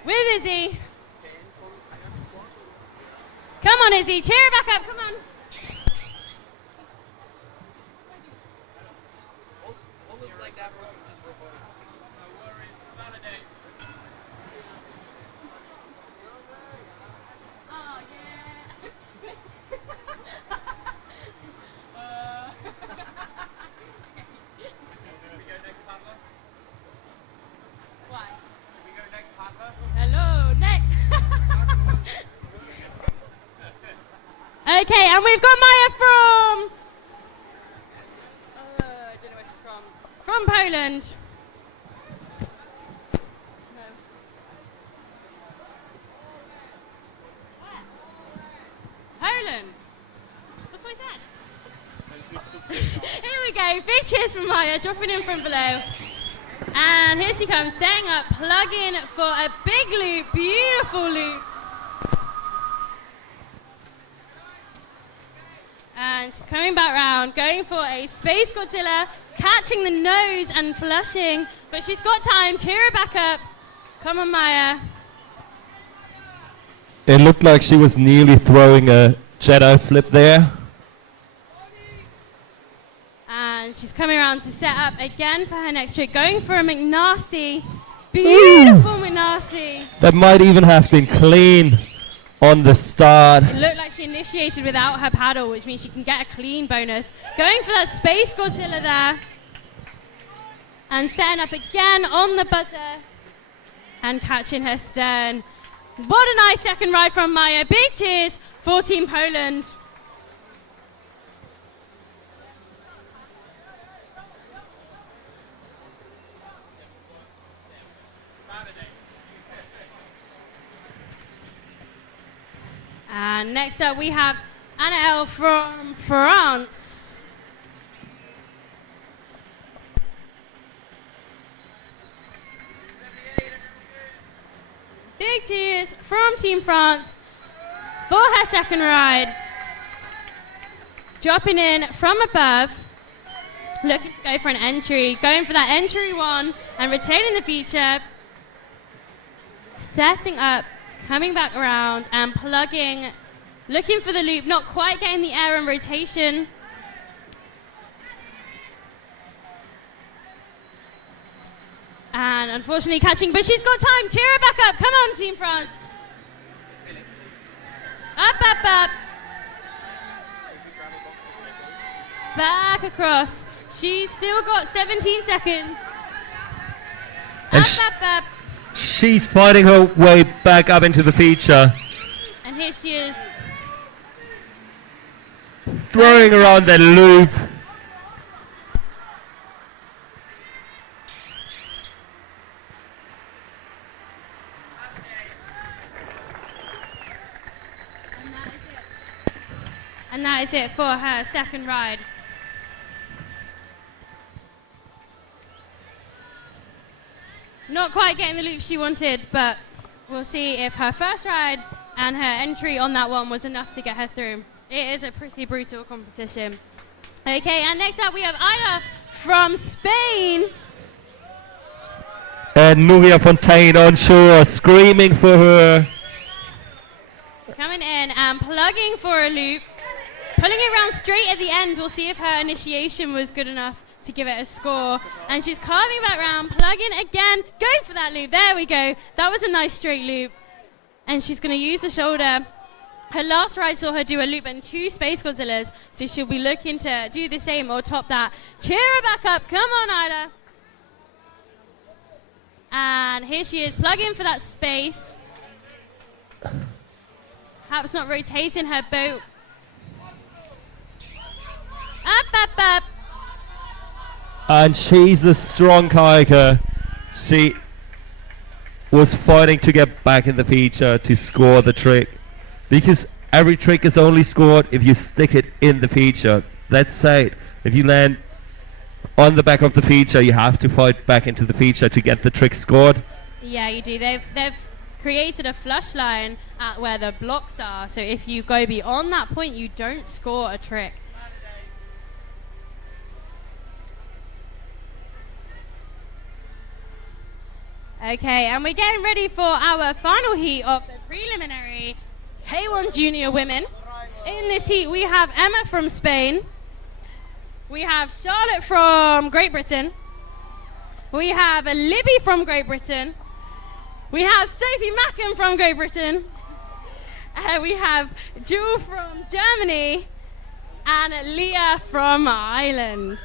with Izzy. Come on, Izzy. Cheer her back up. Come on. Oh, yeah. Why? Hello, next. Okay, and we've got Maya from. I don't know where she's from. From Poland. No. Poland. That's what I said. Here we go. Big cheers from Maya, dropping in from below. And here she comes, setting up, plugging for a big loop, beautiful loop. And she's coming back round, going for a space Godzilla, catching the nose and flushing. But she's got time, cheer her back up. Come on, Maya. It looked like she was nearly throwing a Jedi flip there. And she's coming around to set up again for her next trick, going for a McNasty. Beautiful McNasty. That might even have been clean on the start. It looked like she initiated without her paddle, which means she can get a clean bonus. Going for that Space Godzilla there. And setting up again on the buzzer. And catching her stern. What a nice second ride from Maya. Big cheers for Team Poland. And next up we have Anaëlle from France. Big cheers from Team France for her second ride. Dropping in from above, looking to go for an entry, going for that entry 1 and retaining the feature. Setting up, coming back around and plugging Looking for the loop, not quite getting the air and rotation. And unfortunately catching, but she's got time. Cheer her back up. Come on, Team France. Up, up, up. Back across. She's still got 17 seconds. And Up, up, up. She's fighting her way back up into the feature, And here she is. throwing around that loop. And that is it for her second ride. Not quite getting the loop she wanted, but we'll see if her first ride and her entry on that one was enough to get her through. It is a pretty brutal competition. Okay, and next up we have Ida from Spain. And Nubia Fontaine on shore, screaming for her. Coming in and plugging for a loop. Pulling it around straight at the end. We'll see if her initiation was good enough to give it a score. And she's carving back round, plugging again, going for that loop. There we go. That was a nice straight loop. And she's going to use the shoulder. Her last ride saw her do a loop and 2 Space Godzillas. So she'll be looking to do the same or top that. Cheer her back up. Come on, Ida. And here she is, plugging for that space. Perhaps not rotating her boat. Up, up, up. And she's a strong kayaker. She was fighting to get back in the feature to score the trick, because every trick is only scored if you stick it in the feature. That's it. If you land on the back of the feature, you have to fight back into the feature to get the trick scored. Yeah, you do. They've created a flush line at where the blocks are, so if you go beyond that point, you don't score a trick. Okay, and we're getting ready for our final heat of the preliminary K1 Junior Women. In this heat, we have Emma from Spain. We have Charlotte from Great Britain. We have Libby from Great Britain. We have Sophie Mackham from Great Britain. We have Jewel from Germany. And Leah from Ireland.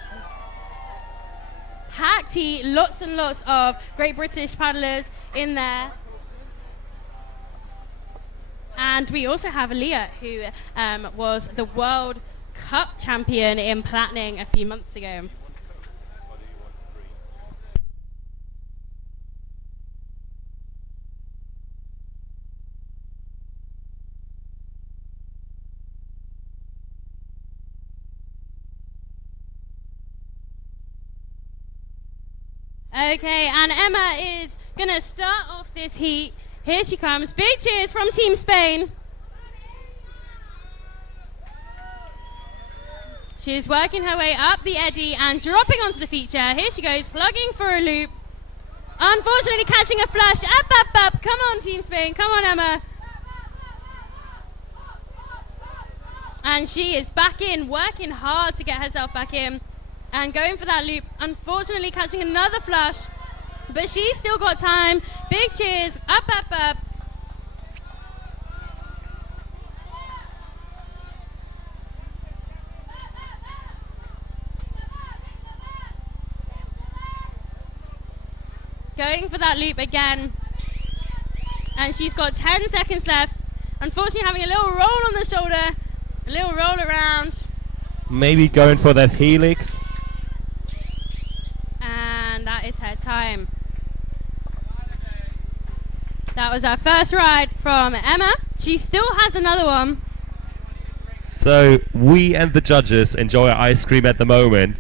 Packed heat, lots and lots of great British paddlers in there. And we also have Leah, who was the World Cup champion in Platinum a few months ago. Okay, and Emma is going to start off this heat. Here she comes. Big cheers from Team Spain. She's working her way up the eddy and dropping onto the feature. Here she goes, plugging for a loop. Unfortunately catching a flush. Up, up, up. Come on, Team Spain. Come on, Emma. And she is back in, working hard to get herself back in. And going for that loop, unfortunately catching another flush, but she's still got time. Big cheers, up, up, up. Going for that loop again, and she's got 10 seconds left. Unfortunately having a little roll on the shoulder, a little roll around. Maybe going for that helix. And that is her time. That was our first ride from Emma. She still has another one. So we and the judges enjoy ice cream at the moment.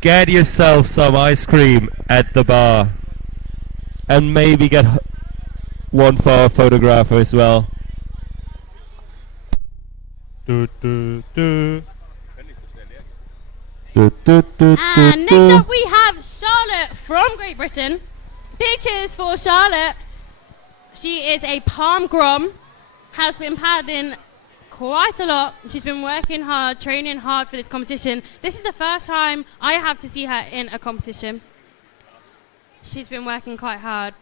Get yourself some ice cream at the bar. And maybe get one for our photographer as well. Do, do, do. And next up we have Charlotte from Great Britain. Big cheers for Charlotte. She is a Palm Grom, has been paddling quite a lot. She's been working hard, training hard for this competition. This is the first time I have to see her in a competition. She's been working quite hard.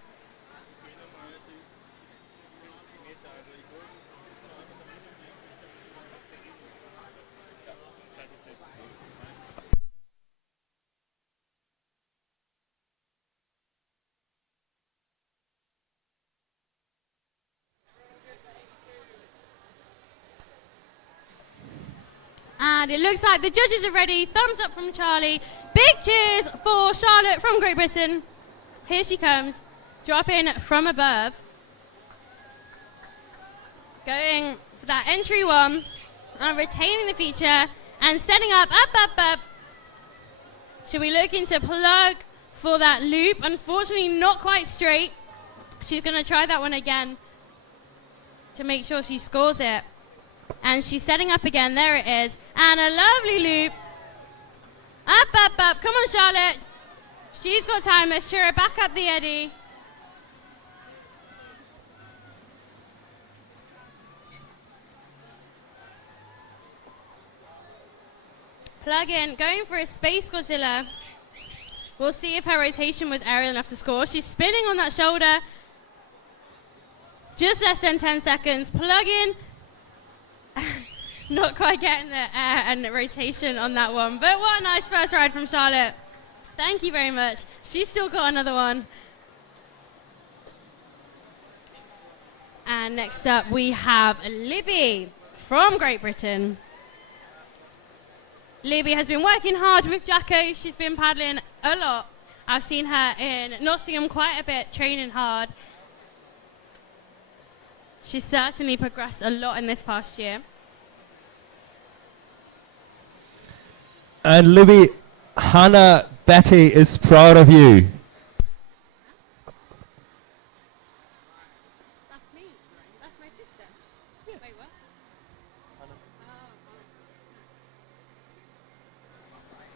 And it looks like the judges are ready. Thumbs up from Charlie. Big cheers for Charlotte from Great Britain. Here she comes, dropping from above. Going for that entry one and retaining the feature and setting up. She'll be looking to plug for that loop. Unfortunately, not quite straight. She's going to try that one again to make sure she scores it. And she's setting up again. There it is. And a lovely loop. Up. Come on, Charlotte. She's got time. Let's cheer her back up the eddy. Plug in. Going for a Space Godzilla. We'll see if her rotation was aerial enough to score. She's spinning on that shoulder. Just less than 10 seconds. Plug in. Not quite getting the air and the rotation on that one. But what a nice first ride from Charlotte. Thank you very much. She's still got another one. And next up we have Libby from Great Britain. Libby has been working hard with Jacko. She's been paddling a lot. I've seen her in Nottingham quite a bit, training hard. She's certainly progressed a lot in this past year. And Libby, Hannah Betty is proud of you. That's me. That's my sister. Yeah. Wait, what?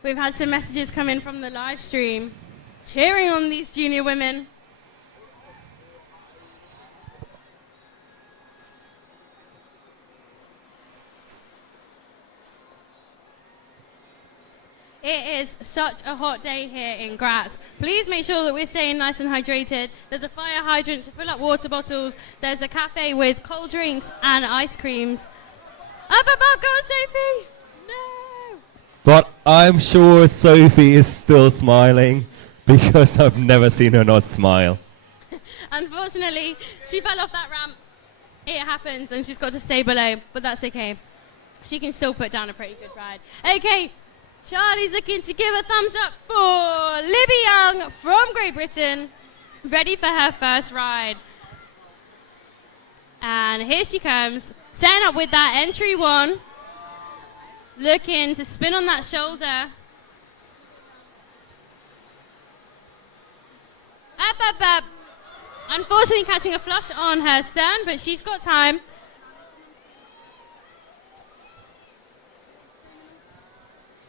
We've had some messages come in from the live stream, cheering on these junior women. It is such a hot day here in Graz. Please make sure that we're staying nice and hydrated. There's a fire hydrant to fill up water bottles. There's a cafe with cold drinks and ice creams. Up, go on, Sophie! No! But I'm sure Sophie is still smiling because I've never seen her not smile. Unfortunately, she fell off that ramp. It happens and she's got to stay below, but that's okay. She can still put down a pretty good ride. Okay. Charlie's looking to give a thumbs up for Libby Young from Great Britain, ready for her first ride. And here she comes, setting up with that entry one, looking to spin on that shoulder. Up. Unfortunately catching a flush on her stern, but she's got time.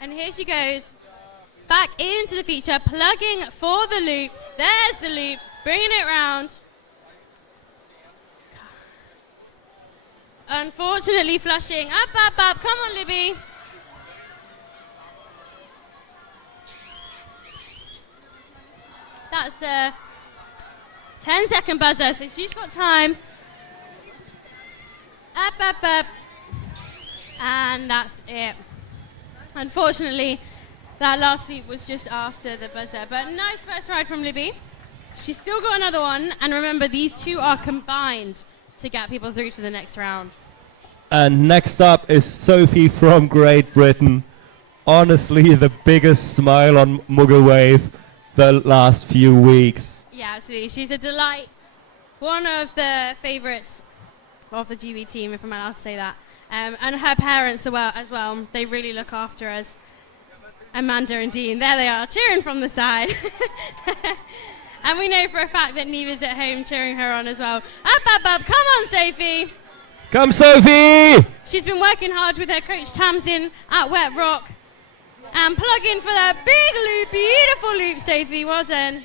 And here she goes, back into the feature, plugging for the loop. There's the loop, bringing it round. Unfortunately flushing, up. Come on, Libby. That's the 10-second buzzer, so she's got time. Up. And that's it. Unfortunately, that last leap was just after the buzzer. But nice first ride from Libby. She's still got another one. And remember, these two are combined to get people through to the next round. And next up is Sophie from Great Britain. Honestly, the biggest smile on Muggle Wave the last few weeks. Yeah, absolutely. She's a delight. One of the favourites of the GB team, if I'm allowed to say that. And her parents as well. They really look after us. Amanda and Dean, there they are, cheering from the side. And we know for a fact that Neva's at home cheering her on as well. Up. Come on, Sophie. Come, Sophie! She's been working hard with her coach Tamsin at Wet Rock. And plug in for that big loop, beautiful loop, Sophie. Well done.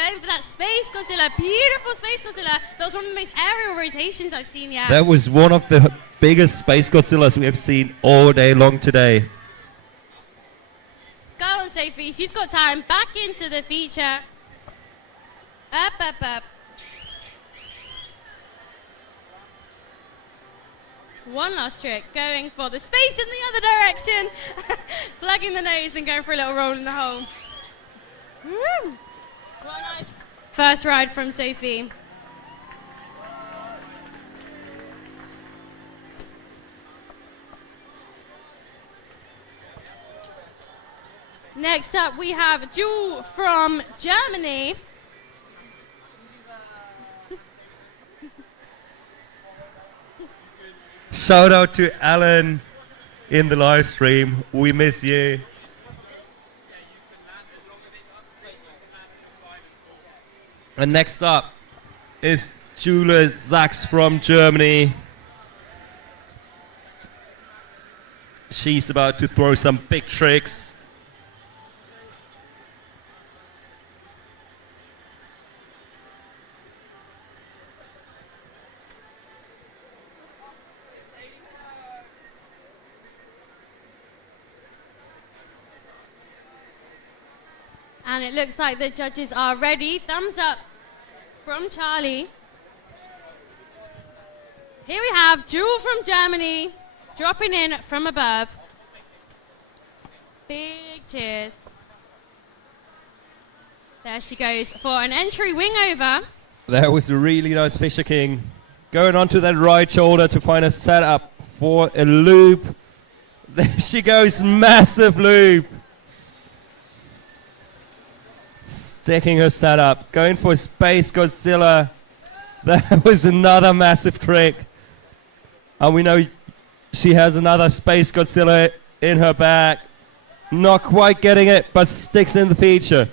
going for that Space Godzilla. Beautiful Space Godzilla. That was one of the most aerial rotations I've seen yet. That was one of the biggest Space Godzillas we have seen all day long today. Go on, Sophie. She's got time. Back into the feature. Up, up, up. One last trick. Going for the space in the other direction. Plugging the nose and going for a little roll in the hole. Woo! What a nice first ride from Sophie. Next up, we have Jewel from Germany. Shout out to Alan in the live stream. We miss you. And next up is Jule Sachs from Germany. She's about to throw some big tricks. And it looks like the judges are ready. Thumbs up from Charlie. Here we have Jewel from Germany dropping in from above. Big cheers. There she goes for an entry wing over. That was a really nice Fisher King. Going onto that right shoulder to find a setup for a loop. There she goes, massive loop. Sticking her setup, going for Space Godzilla. That was another massive trick. And we know she has another Space Godzilla in her bag. Not quite getting it, but sticks in the feature.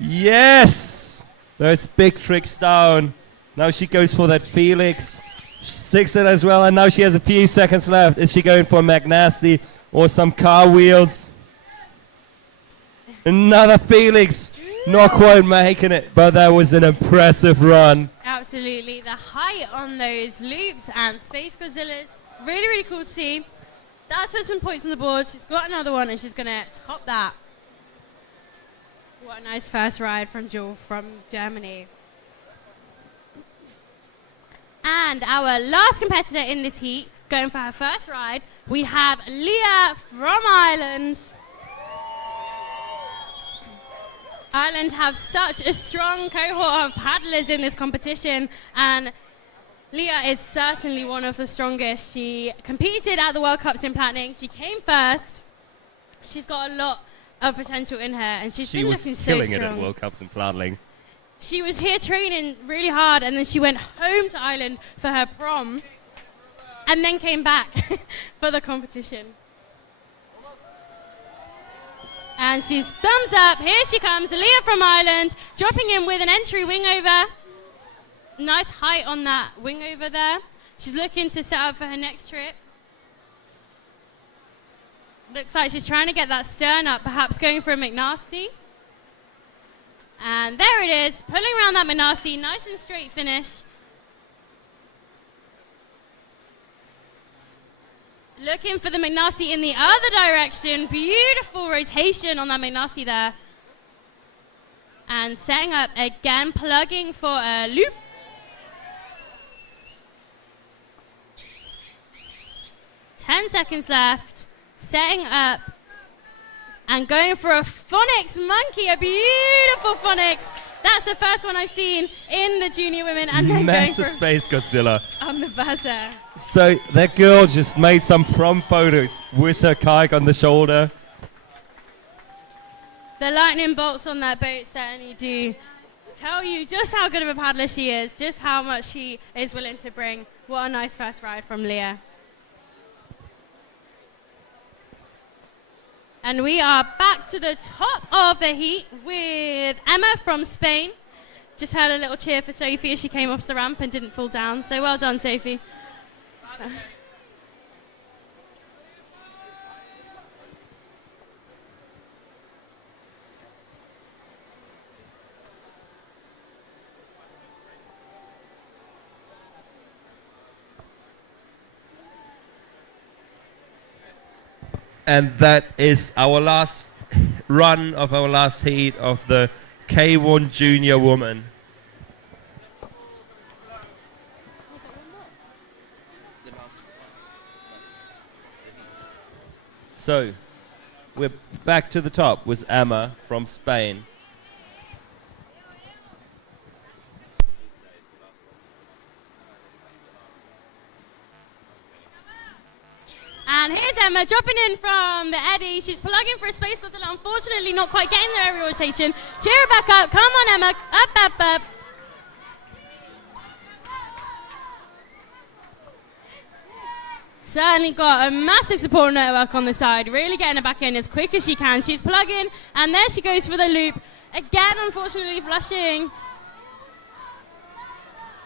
Yes! Those big tricks down. Now she goes for that Felix. Sticks it as well, and now she has a few seconds left. Is she going for McNasty or some car wheels? Another Felix, not quite making it, but that was an impressive run. Absolutely, the height on those loops and Space Godzillas, really, really cool to see. That's put some points on the board. She's got another one and she's going to top that. What a nice first ride from Jewel from Germany. And our last competitor in this heat, going for her first ride, we have Leah from Ireland. Ireland have such a strong cohort of paddlers in this competition, and Leah is certainly one of the strongest. She competed at the World Cups in Platning. She came first. She's got a lot of potential in her, and she's been looking so strong. She was killing it at World Cups in Plattling. She was here training really hard, and then she went home to Ireland for her prom, and then came back for the competition. And she's thumbs up. Here she comes, Leah from Ireland, dropping in with an entry wing over. Nice height on that wing over there. She's looking to set up for her next trip. Looks like she's trying to get that stern up, perhaps going for a McNasty. And there it is, pulling around that McNasty, nice and straight finish. Looking for the McNasty in the other direction. Beautiful rotation on that McNasty there. And setting up again, plugging for a loop. Ten seconds left. Setting up and going for a phonics monkey, a beautiful phonics. That's the first one I've seen in the junior women, and then massive going for Space Godzilla. on the buzzer. So that girl just made some prom photos with her kayak on the shoulder. The lightning bolts on that boat certainly do tell you just how good of a paddler she is, just how much she is willing to bring. What a nice first ride from Leah. And we are back to the top of the heat with Emma from Spain. Just heard a little cheer for Sophie as she came off the ramp and didn't fall down. So well done, Sophie. And that is our last run of our last heat of the K1 Junior Woman. So, we're back to the top with Emma from Spain. And here's Emma dropping in from the Eddy. She's plugging for a space Godzilla. Unfortunately, not quite getting the aerial rotation. Cheer her back up. Come on, Emma. Up, up, up. Certainly got a massive support network on the side. Really getting her back in as quick as she can. She's plugging, and there she goes for the loop. Again, unfortunately, flushing.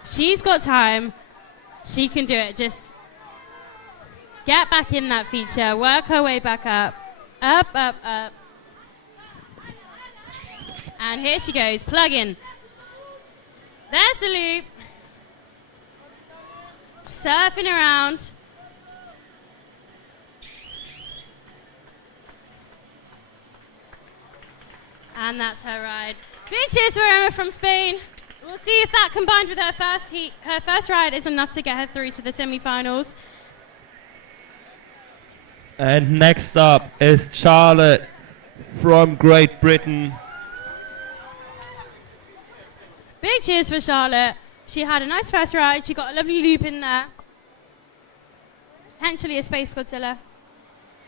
She's got time. She can do it. Just get back in that feature. Work her way back up. Up, up, up. And here she goes, plugging. There's the loop. Surfing around. And that's her ride. Big cheers for Emma from Spain. We'll see if that combined with her first heat, her first ride is enough to get her through to the semi-finals. And next up is Charlotte from Great Britain. Big cheers for Charlotte. She had a nice first ride. She got a lovely loop in there. Potentially a Space Godzilla.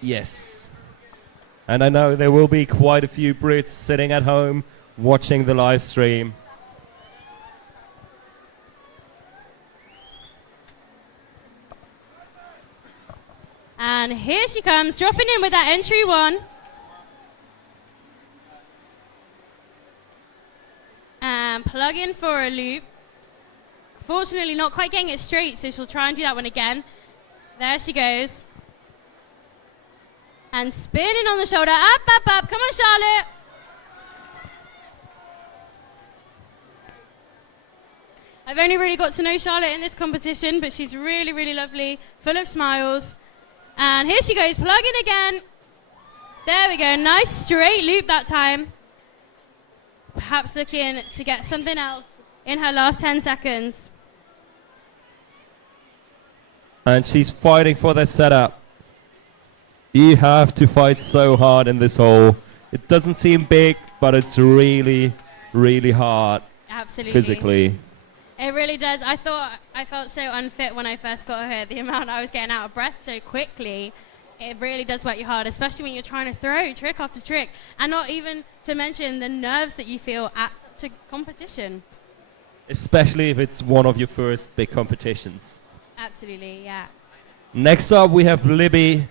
Yes. And I know there will be quite a few Brits sitting at home watching the live stream. And here she comes, dropping in with that entry one. And plug in for a loop. Fortunately, not quite getting it straight, so she'll try and do that one again. There she goes. And spinning on the shoulder. Up, up, up. Come on, Charlotte. I've only really got to know Charlotte in this competition, but she's really, really lovely, full of smiles. And here she goes, plugging again. There we go, nice straight loop that time. Perhaps looking to get something else in her last 10 seconds. And she's fighting for the setup. You have to fight so hard in this hole. It doesn't seem big, but it's really, really hard. Absolutely. Physically. It really does. I thought I felt so unfit when I first got here. The amount I was getting out of breath so quickly, it really does work you hard, especially when you're trying to throw trick after trick, and not even to mention the nerves that you feel at such a competition. Especially if it's one of your first big competitions. Absolutely, yeah. Next up, we have Libby.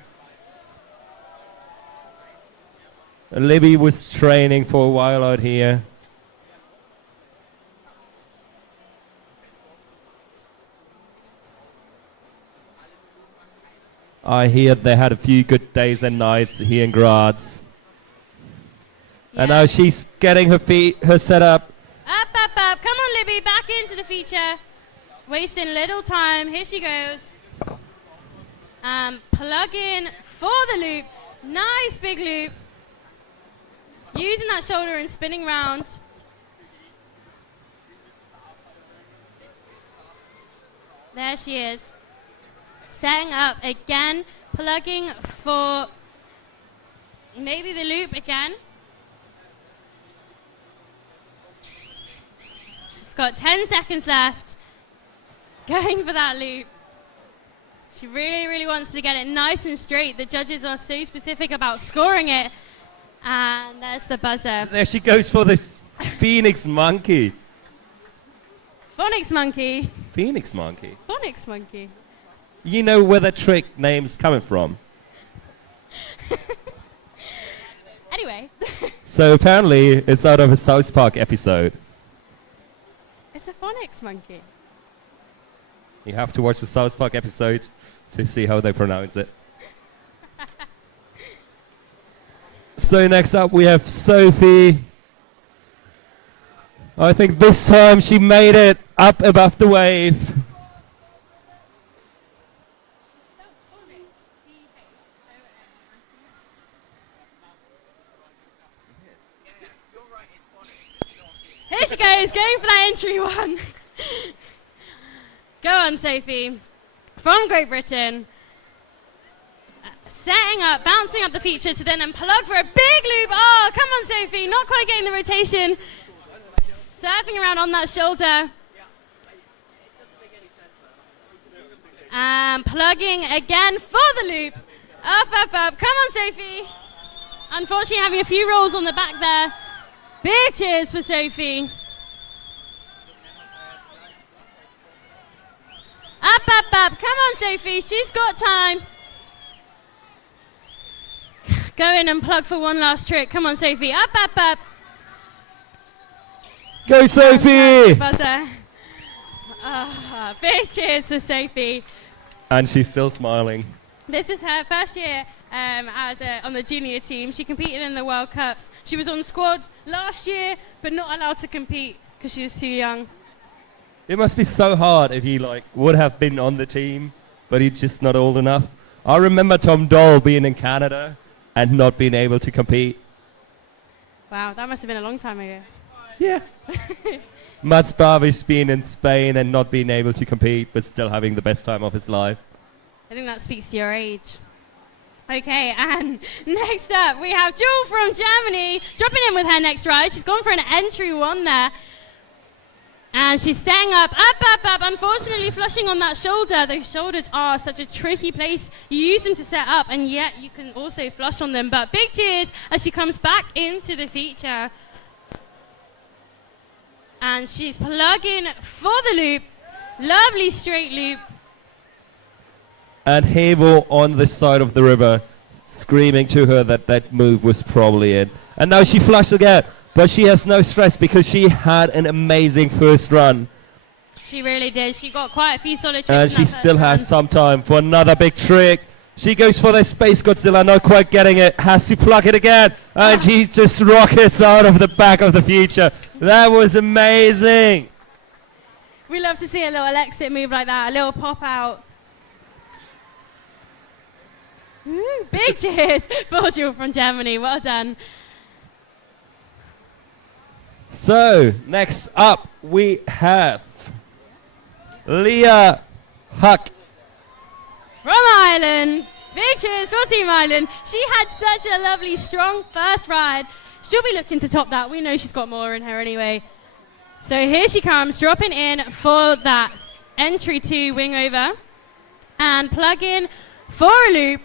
Libby was training for a while out here. I hear they had a few good days and nights here in Graz. Yeah. And now she's getting her setup. Up, up, up. Come on, Libby, back into the feature. Wasting little time. Here she goes. Plug in for the loop. Nice big loop. Using that shoulder and spinning round. There she is. Setting up again, plugging for maybe the loop again. She's got 10 seconds left. Going for that loop. She really, really wants to get it nice and straight. The judges are so specific about scoring it. And there's the buzzer. There she goes for this Phoenix monkey. Phonics monkey. Phoenix monkey. Phonics monkey. You know where the trick name's coming from. Anyway. So apparently it's out of a South Park episode. It's a phonics monkey. You have to watch the South Park episode to see how they pronounce it. So next up we have Sophie. I think this time she made it up above the wave. Here she goes, going for that entry one. Go on, Sophie. From Great Britain. Setting up, bouncing up the feature to then unplug for a big loop. Oh, come on, Sophie. Not quite getting the rotation. Surfing around on that shoulder. And plugging again for the loop. Up, up, up. Come on, Sophie. Unfortunately, having a few rolls on the back there. Big cheers for Sophie. Up, up, up. Come on, Sophie. She's got time. Go in and plug for one last trick. Come on, Sophie. Up, up, up. Go, Sophie! Buzzer. Big cheers to Sophie. And she's still smiling. This is her first year on the junior team. She competed in the World Cups. She was on squad last year, but not allowed to compete because she was too young. It must be so hard if he would have been on the team, but he's just not old enough. I remember Tom Doll being in Canada and not being able to compete. Wow, that must have been a long time ago. Yeah. Mats Barbish being in Spain and not being able to compete, but still having the best time of his life. I think that speaks to your age. Okay, and next up we have Jewel from Germany dropping in with her next ride. She's gone for an entry one there. And she's setting up, up, up, up, unfortunately flushing on that shoulder. Those shoulders are such a tricky place. You use them to set up, and yet you can also flush on them. But big cheers as she comes back into the feature. And she's plugging for the loop. Lovely straight loop. And Hebo on the side of the river screaming to her that that move was probably in. And now she flushed again. But she has no stress because she had an amazing first run. She really did. She got quite a few solid tricks. And she still has some time for another big trick. She goes for the Space Godzilla, not quite getting it. Has to plug it again. And she just rockets out of the back of the future. That was amazing. We love to see a little exit move like that, a little pop out. Big cheers for Jewel from Germany. Well done. So, next up we have Leah Huck. From Ireland. Big cheers for Team Ireland. She had such a lovely, strong first ride. She'll be looking to top that. We know she's got more in her anyway. So here she comes, dropping in for that entry 2 wing over. And plug in for a loop.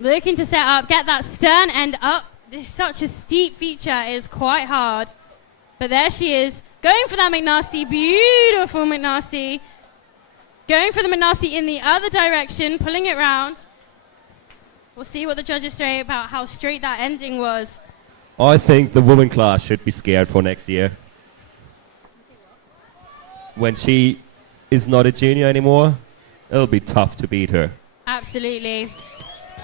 Looking to set up, get that stern end up. This is such a steep feature, it is quite hard. But there she is, going for that McNasty, beautiful McNasty. Going for the McNasty in the other direction, pulling it round. We'll see what the judges say about how straight that ending was. I think the women class should be scared for next year. When she is not a junior anymore, it'll be tough to beat her. Absolutely.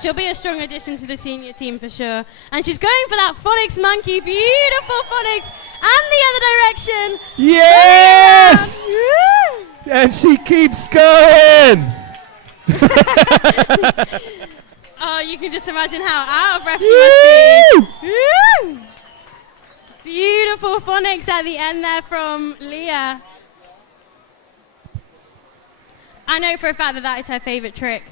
She'll be a strong addition to the senior team for sure. And she's going for that phonics monkey. Beautiful phonics. And the other direction. Yes! And she keeps going. Oh, you can just imagine how out of breath she must be. Woo! Beautiful phonics at the end there from Leah. I know for a fact that that is her favorite trick.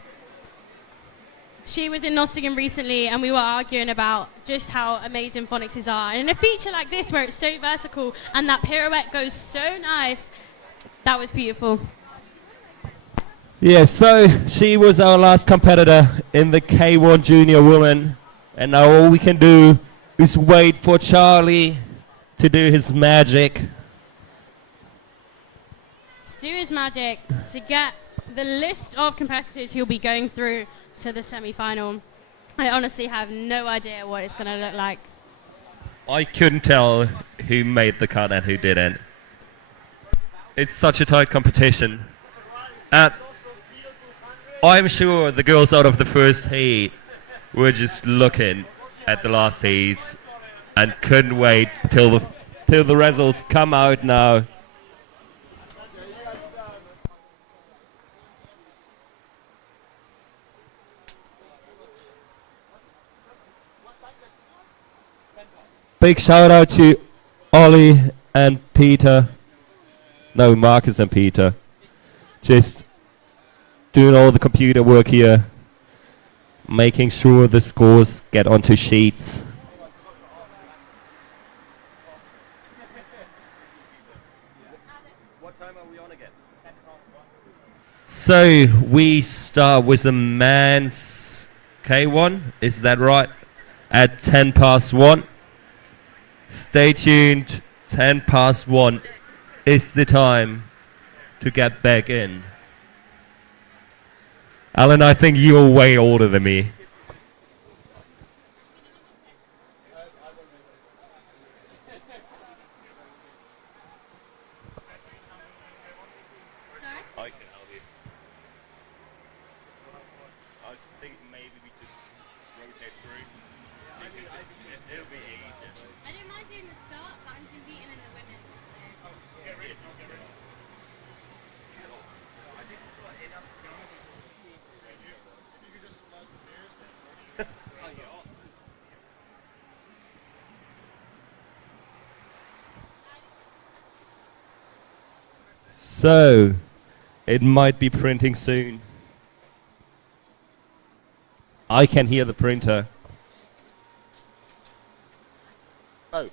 She was in Nottingham recently and we were arguing about just how amazing phonics are. And in a feature like this where it's so vertical and that pirouette goes so nice, that was beautiful. Yeah, so she was our last competitor in the K1 Junior Woman. And now all we can do is wait for Charlie to do his magic. To do his magic, to get the list of competitors he'll be going through to the semi-final. I honestly have no idea what it's going to look like. I couldn't tell who made the cut and who didn't. It's such a tight competition. And I'm sure the girls out of the first heat were just looking at the last heats and couldn't wait till the results come out now. Big shout out to Ollie and Peter. No, Marcus and Peter. Just doing all the computer work here. Making sure the scores get onto sheets. So we start with the men's K1, is that right? At 10 past 1. Stay tuned, 10 past 1 is the time to get back in. Alan, I think you're way older than me. I can help you. I think maybe we just rotate through. It'll be easier. I didn't mind doing the start, but I'm competing in the women's. Get rid of it. So, it might be printing soon. I can hear the printer. Oh.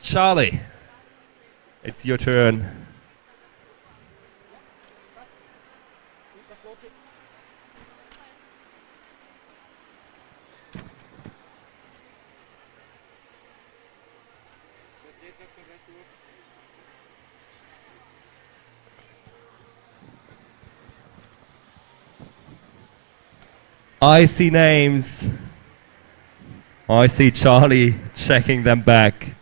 Charlie, it's your turn. I see names. I see Charlie checking them back.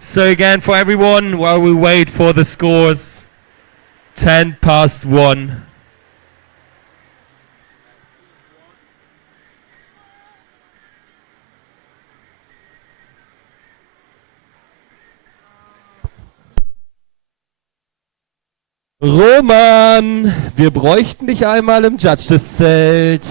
So again, for everyone, while we wait for the scores, 10 past 1. Roman, wir bräuchten dich einmal im Judges-Zelt.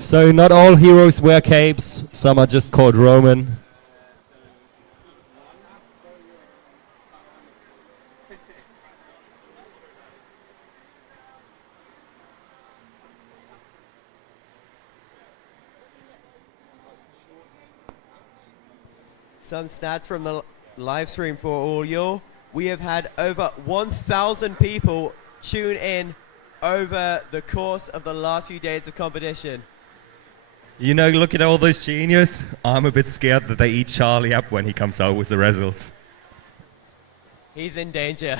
So not all heroes wear capes, some are just called Roman. Some stats from the live stream for all you. We have had over 1,000 people tune in over the course of the last few days of competition. You know, look at all those genius. I'm a bit scared that they eat Charlie up when he comes out with the results. He's in danger.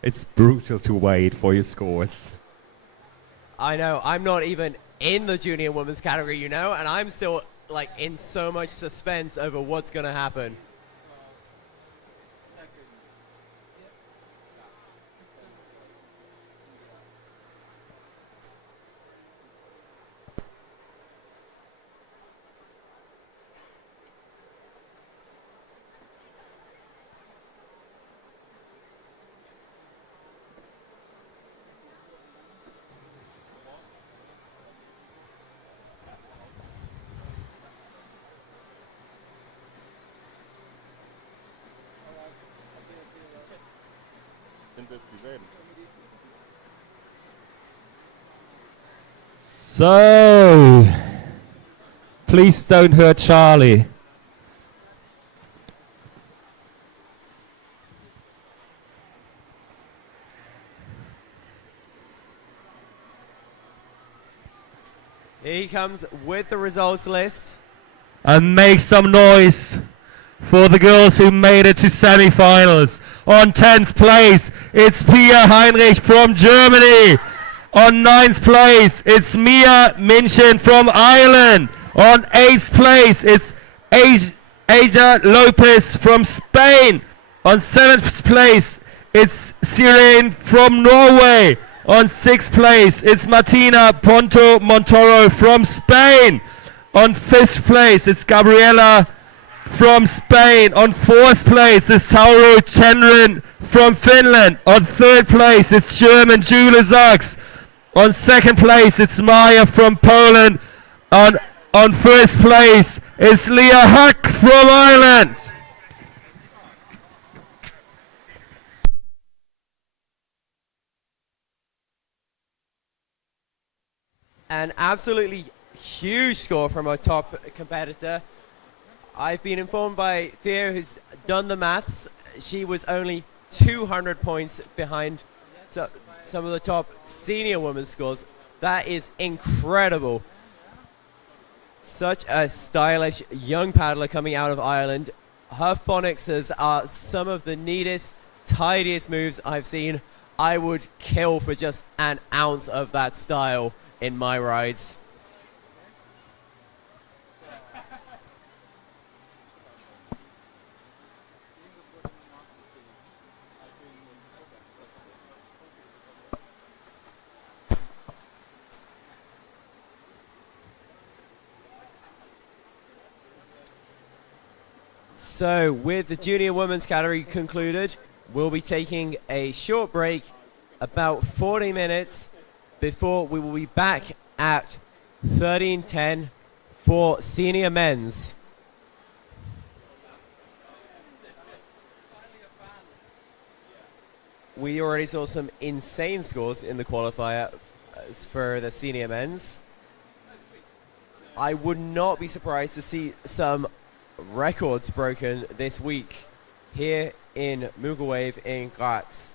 It's brutal to wait for your scores. I know, I'm not even in the junior women's category, you know, and I'm still like in so much suspense over what's going to happen. So, please don't hurt Charlie. Here he comes with the results list. And make some noise for the girls who made it to semi-finals. On 10th place, it's Pia Heinrich from Germany. On 9th place, it's Mia Minchin from Ireland. On 8th place, it's Aja Lopez from Spain. On 7th place, it's Sirene from Norway. On 6th place, it's Martina Ponto Montoro from Spain. On 5th place, it's Gabriela from Spain. On 4th place, it's Tauro Chenrin from Finland. On 3rd place, it's German Julia Sachs. On 2nd place, it's Maya from Poland. On 1st place, it's Leah Huck from Ireland. An absolutely huge score from our top competitor. I've been informed by Theo, who's done the maths. She was only 200 points behind some of the top senior women's scores. That is incredible. Such a stylish young paddler coming out of Ireland. Her phonics are some of the neatest, tidiest moves I've seen. I would kill for just an ounce of that style in my rides. So, with the junior women's category concluded, we'll be taking a short break, about 40 minutes, before we will be back at 13:10 for senior men's. We already saw some insane scores in the qualifier for the senior men's. I would not be surprised to see some records broken this week here in Mugelwave in Graz.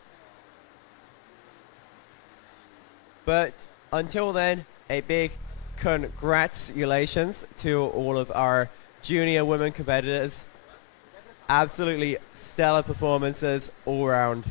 But until then, a big congratulations to all of our junior women competitors. Absolutely stellar performances all around.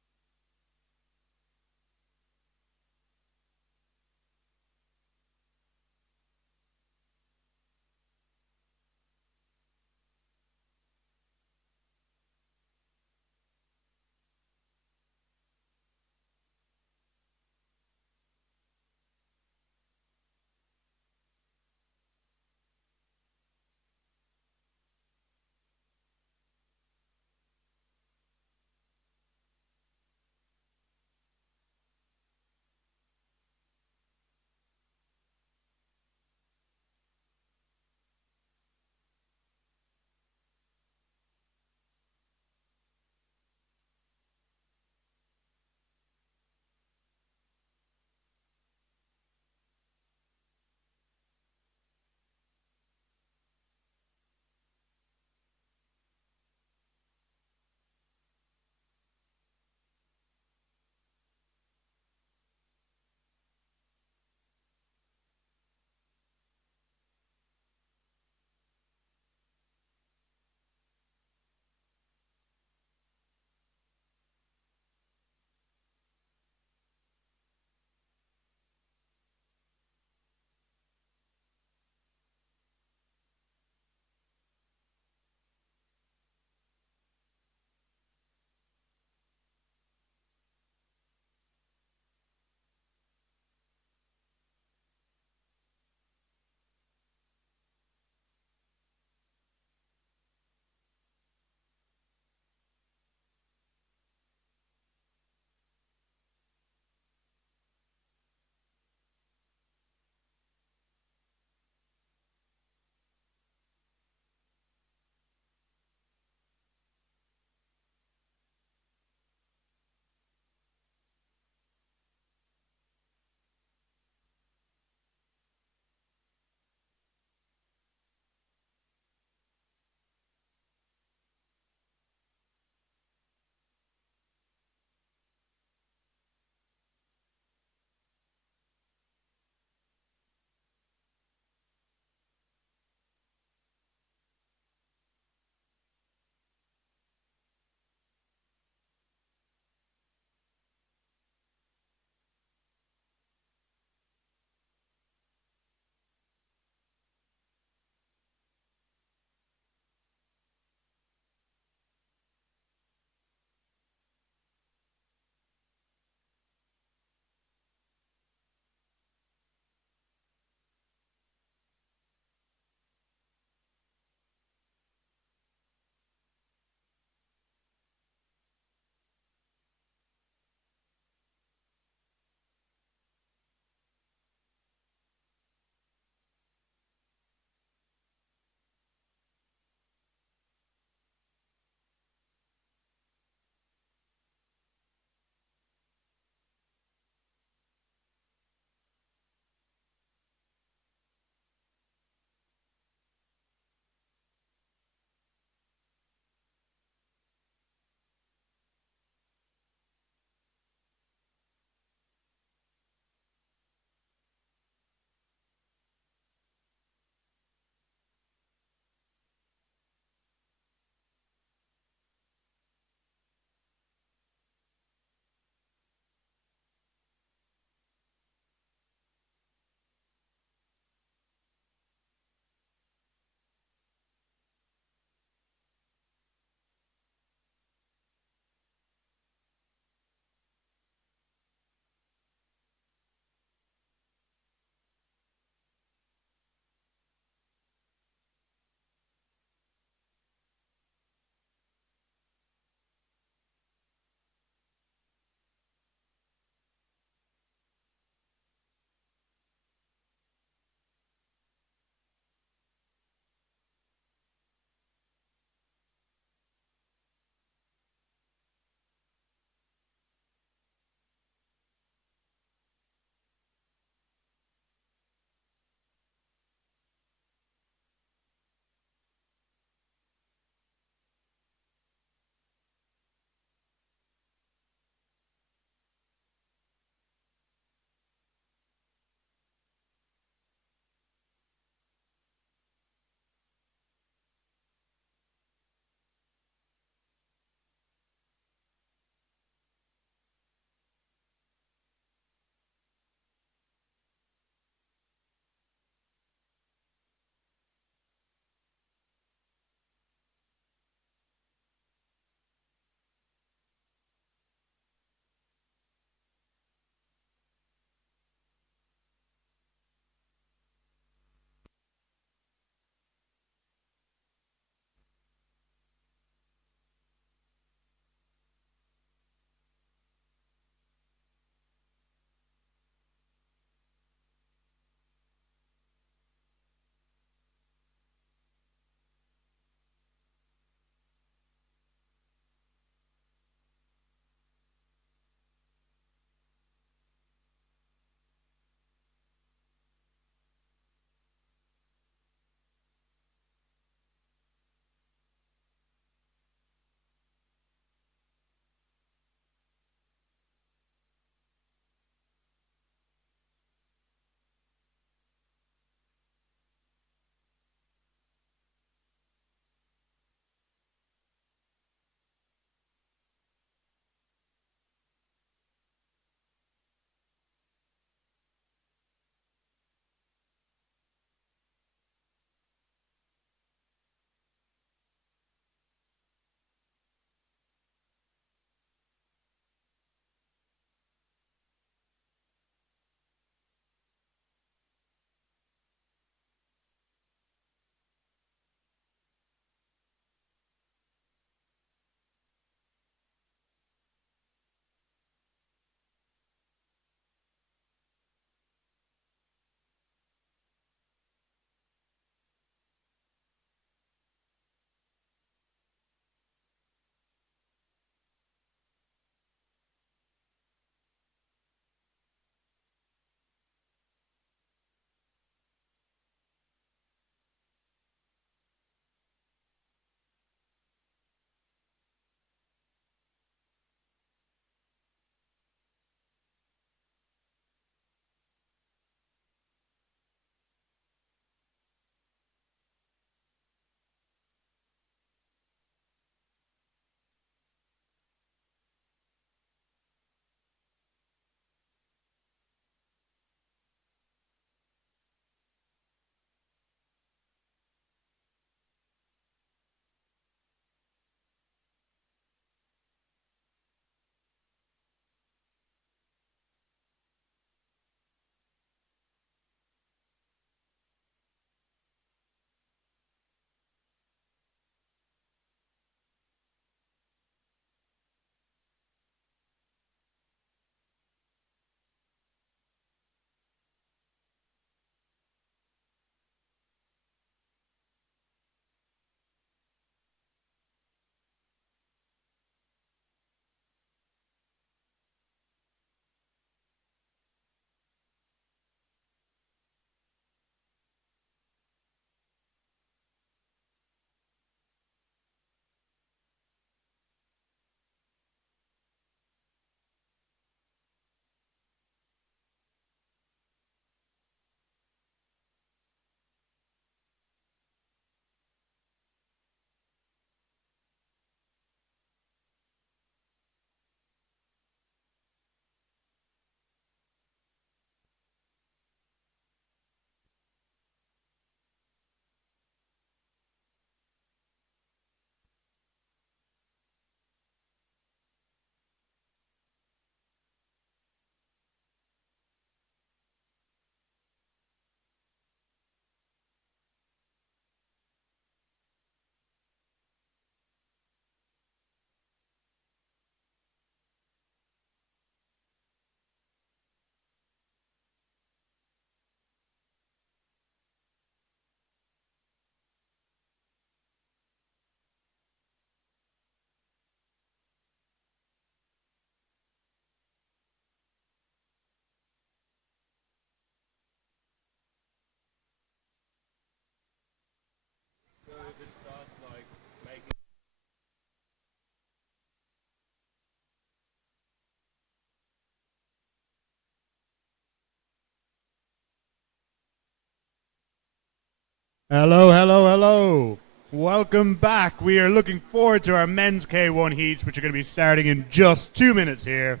Hello, hello, hello. Welcome back. We are looking forward to our men's K1 heats, which are going to be starting in just 2 minutes here.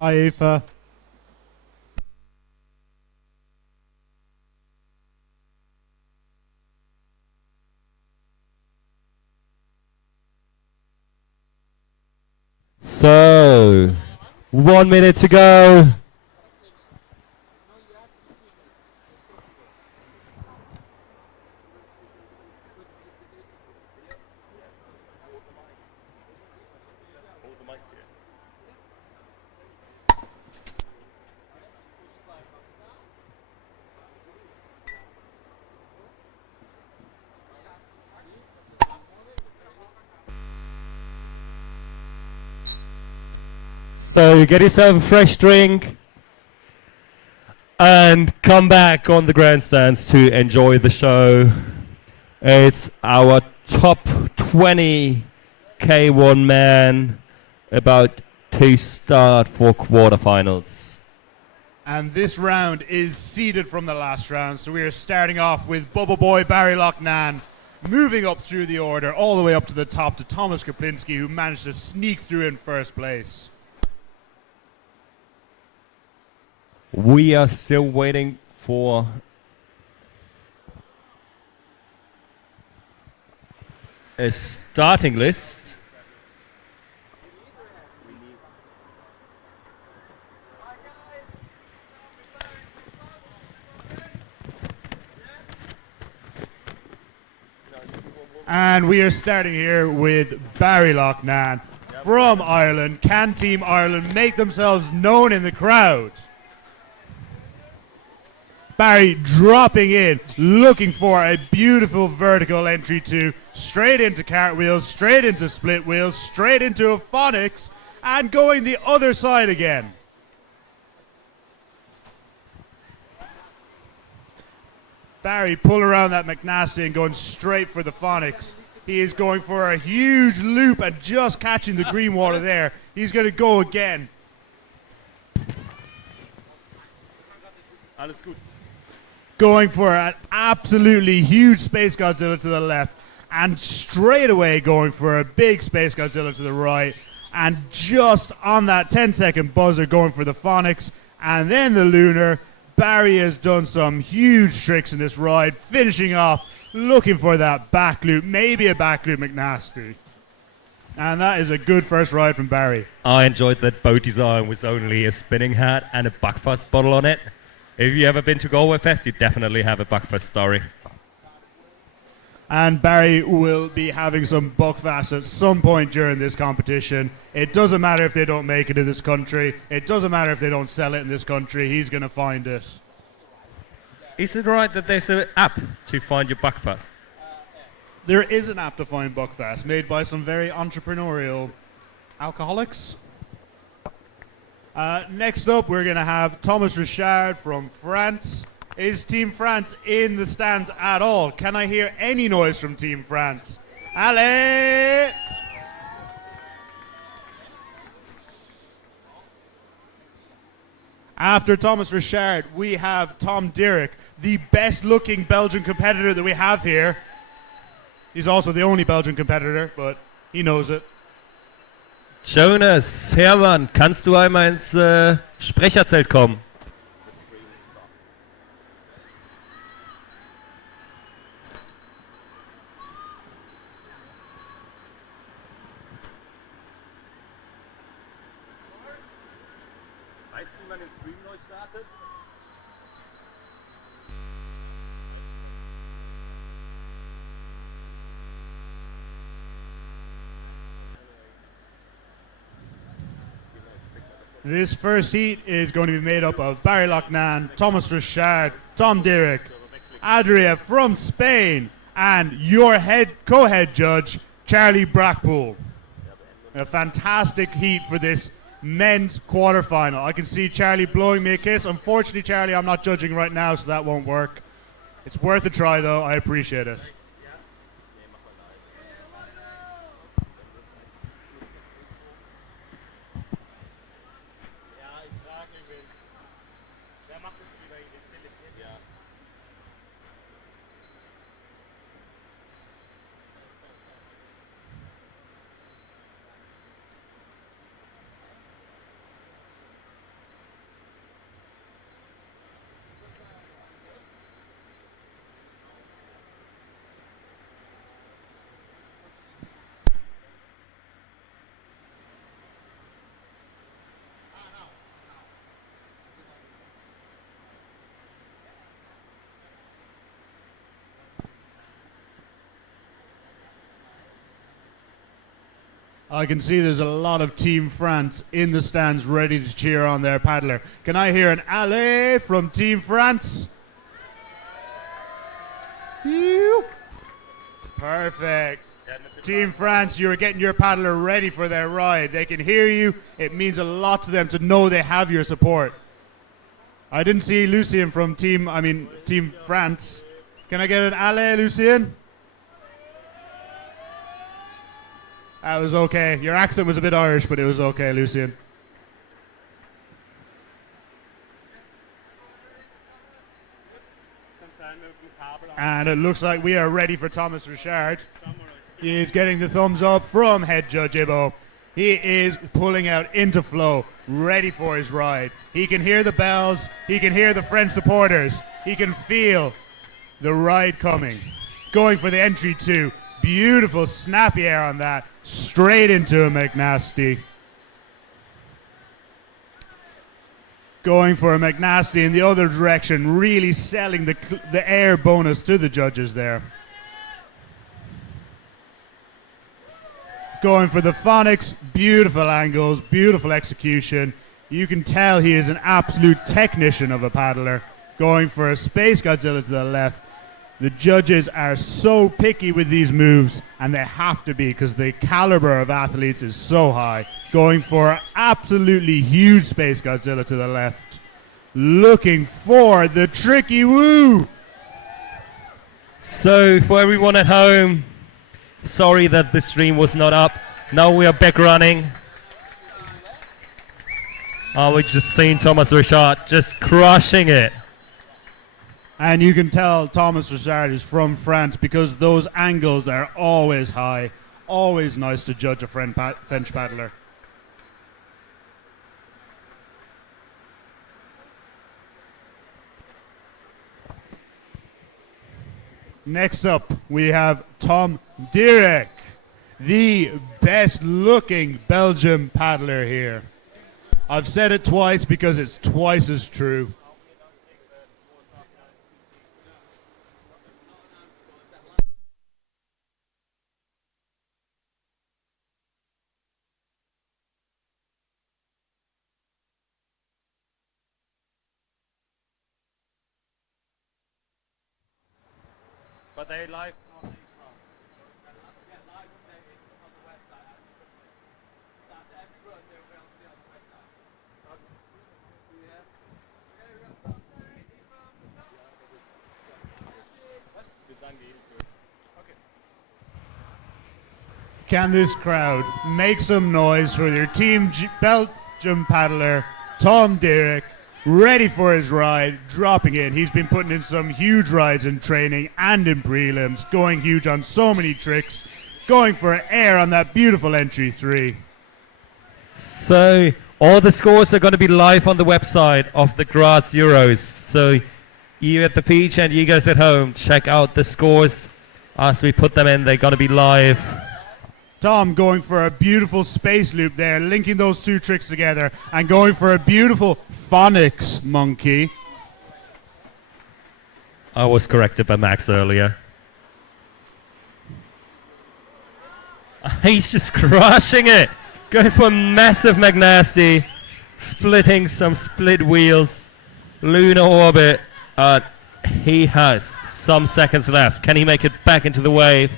Hi, Aoife. So, 1 minute to go. So get yourself a fresh drink and come back on the grandstands to enjoy the show. It's our top 20 K1 man about to start for quarterfinals. And this round is seeded from the last round, so we are starting off with Bubble Boy Barry Loughnane, moving up through the order all the way up to the top to Thomas Kaplinski, who managed to sneak through in first place. We are still waiting for a starting list. And we are starting here with Barry Loughnane from Ireland. Can Team Ireland make themselves known in the crowd? Barry dropping in, looking for a beautiful vertical entry two, straight into cartwheels, straight into split wheels, straight into a phonics, and going the other side again. Barry pull around that McNasty and going straight for the phonics. He is going for a huge loop and just catching the green water there. He's going to go again. Alles gut. Going for an absolutely huge Space Godzilla to the left, and straight away going for a big Space Godzilla to the right, and just on that 10-second buzzer going for the phonics, and then the lunar. Barry has done some huge tricks in this ride, finishing off, looking for that back loop, maybe a back loop McNasty. And that is a good first ride from Barry. I enjoyed that boat design with only a spinning hat and a Buckfast bottle on it. If you ever been to Galway Fest, you definitely have a Buckfast story. And Barry will be having some Buckfast at some point during this competition. It doesn't matter if they don't make it in this country. It doesn't matter if they don't sell it in this country. He's going to find it. Is it right that there's an app to find your Buckfast? There is an app to find Buckfast made by some very entrepreneurial alcoholics. Next up, we're going to have Thomas Richard from France. Is Team France in the stands at all? Can I hear any noise from Team France? Allez! After Thomas Richard, we have Tom Dirac, the best-looking Belgian competitor that we have here. He's also the only Belgian competitor, but he knows it. Jonas, Hermann, kannst du einmal ins Sprecherzelt kommen? This first heat is going to be made up of Barry Loughnane, Thomas Richard, Tom Derrick, Adria from Spain, and your co-head judge, Charlie Brackpool. A fantastic heat for this men's quarterfinal. I can see Charlie blowing me a kiss. Unfortunately, Charlie, I'm not judging right now, so that won't work. It's worth a try, though. I appreciate it. I can see there's a lot of Team France in the stands ready to cheer on their paddler. Can I hear an allez from Team France? Perfect. Team France, you're getting your paddler ready for their ride. They can hear you. It means a lot to them to know they have your support. I didn't see Lucien from Team France. Can I get an allez, Lucien? That was okay. Your accent was a bit Irish, but it was okay, Lucien. And it looks like we are ready for Thomas Richard. He is getting the thumbs up from head judge Ibo. He is pulling out into flow, ready for his ride. He can hear the bells. He can hear the French supporters. He can feel the ride coming. Going for the entry two. Beautiful snappy air on that. Straight into a McNasty. Going for a McNasty in the other direction, really selling the air bonus to the judges there. Going for the phonics, beautiful angles, beautiful execution. You can tell he is an absolute technician of a paddler. Going for a Space Godzilla to the left. The judges are so picky with these moves, and they have to be because the caliber of athletes is so high. Going for absolutely huge Space Godzilla to the left. Looking for the tricky woo. So for everyone at home, sorry that the stream was not up. Now we are back running. We just seen Thomas Richard just crushing it. And you can tell Thomas Richard is from France because those angles are always high. Always nice to judge a French paddler. Next up, we have Tom Derrick, the best looking Belgian paddler here. I've said it twice because it's twice as true. But they live. Can this crowd make some noise for your Team Belgium paddler, Tom Derrick, ready for his ride, dropping in. He's been putting in some huge rides in training and in prelims, going huge on so many tricks, going for air on that beautiful entry three. So all the scores are going to be live on the website of the Graz Euros. So you at the beach and you guys at home, check out the scores as we put them in. They're going to be live. Tom going for a beautiful space loop there, linking those two tricks together and going for a beautiful phonics monkey. I was corrected by Max earlier. He's just crushing it. Going for a massive McNasty. Splitting some split wheels. Lunar orbit. He has some seconds left. Can he make it back into the wave?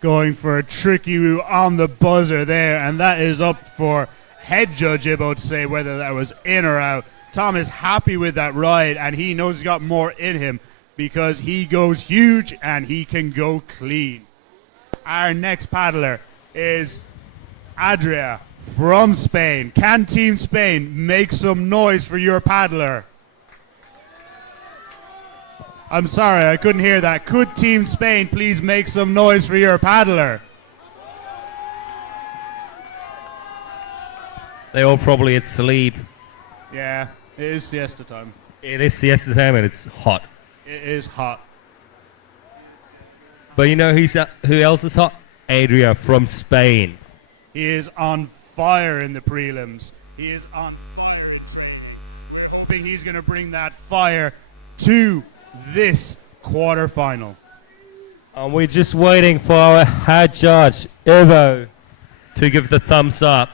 Going for a tricky woo on the buzzer there, and that is up for head judge Ibo to say whether that was in or out. Tom is happy with that ride, and he knows he's got more in him because he goes huge and he can go clean. Our next paddler is Adria from Spain. Can Team Spain make some noise for your paddler? I'm sorry, I couldn't hear that. Could Team Spain please make some noise for your paddler? They all probably at sleep. Yeah, it is siesta time. It is siesta time and it's hot. It is hot. But you know who else is hot? Adria from Spain. He is on fire in the prelims. He is on fire in training. We're hoping he's going to bring that fire to this quarterfinal. And we're just waiting for our head judge, Ivo, to give the thumbs up.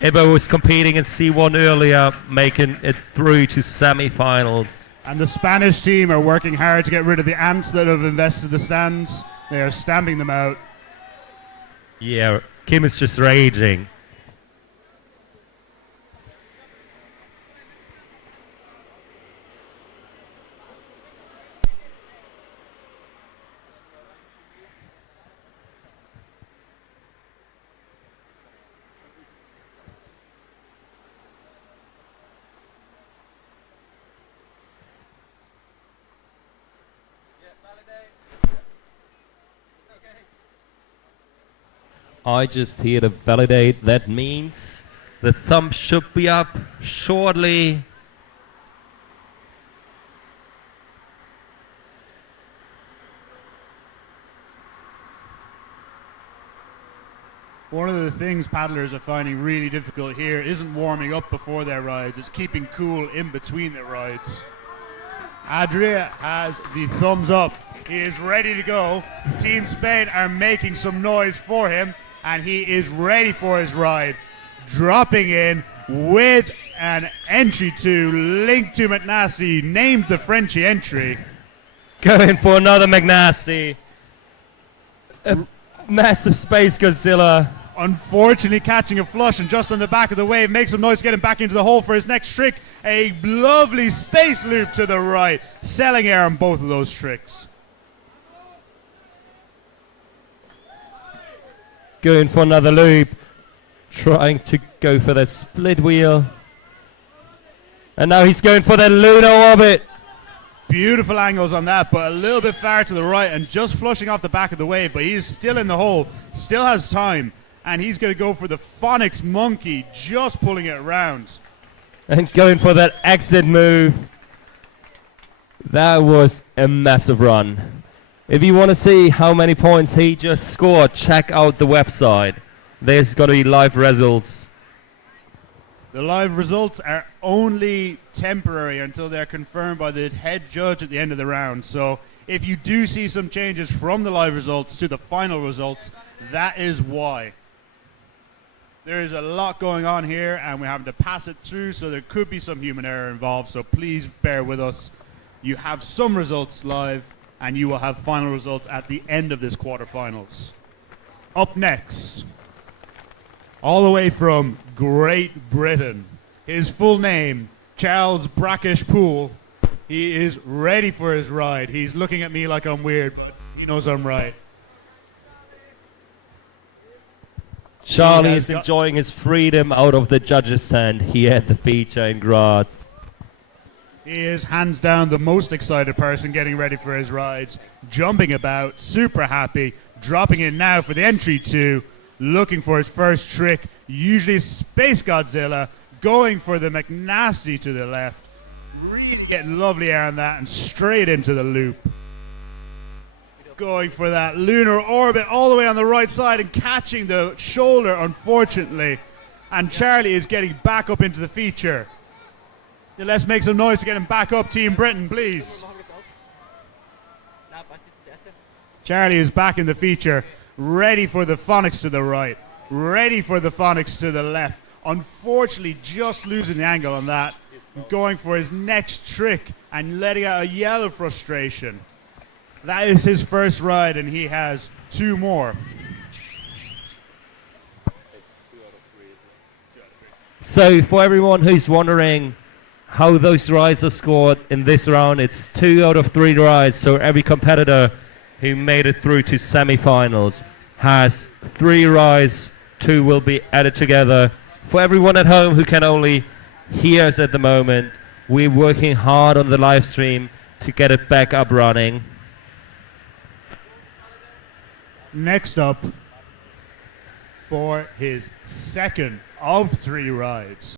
Ibo was competing in C1 earlier, making it through to semi-finals. And the Spanish team are working hard to get rid of the ants that have invested the stands. They are stamping them out. Yeah, Kim is just raging. I just here to validate. That means the thumb should be up shortly. One of the things paddlers are finding really difficult here isn't warming up before their rides, it's keeping cool in between their rides. Adria has the thumbs up. He is ready to go. Team Spain are making some noise for him, and he is ready for his ride. Dropping in with an entry to Link to McNasty, named the Frenchy entry. Going for another McNasty. A massive Space Godzilla. Unfortunately catching a flush and just on the back of the wave, makes some noise getting back into the hole for his next trick. A lovely space loop to the right. Selling air on both of those tricks. Going for another loop. Trying to go for that split wheel. And now he's going for that lunar orbit. Beautiful angles on that, but a little bit far to the right and just flushing off the back of the wave, but he is still in the hole, still has time, and he's going to go for the phonics monkey, just pulling it around. And going for that exit move. That was a massive run. If you want to see how many points he just scored, check out the website. There's going to be live results. The live results are only temporary until they're confirmed by the head judge at the end of the round. So if you do see some changes from the live results to the final results, that is why. There is a lot going on here and we're having to pass it through, so there could be some human error involved. So please bear with us. You have some results live and you will have final results at the end of this quarterfinals. Up next, all the way from Great Britain, his full name, Charles Brackish Poole. He is ready for his ride. He's looking at me like I'm weird, but he knows I'm right. Charlie is enjoying his freedom out of the judges' stand here at the feature in Graz. He is hands down the most excited person getting ready for his rides. Jumping about, super happy, dropping in now for the entry two, looking for his first trick, usually Space Godzilla, going for the McNasty to the left. Really getting lovely air on that and straight into the loop. Going for that lunar orbit all the way on the right side and catching the shoulder, unfortunately. And Charlie is getting back up into the feature. Yeah, let's make some noise to get him back up, Team Britain, please. Charlie is back in the feature, ready for the phonics to the right, ready for the phonics to the left. Unfortunately, just losing the angle on that, going for his next trick and letting out a yell of frustration. That is his first ride, and he has 2 more. So for everyone who's wondering how those rides are scored in this round, it's 2 out of 3 rides. So every competitor who made it through to semi-finals has 3 rides. 2 will be added together. For everyone at home who can only hear us at the moment, we're working hard on the live stream to get it back up running. Next up, for his second of 3 rides,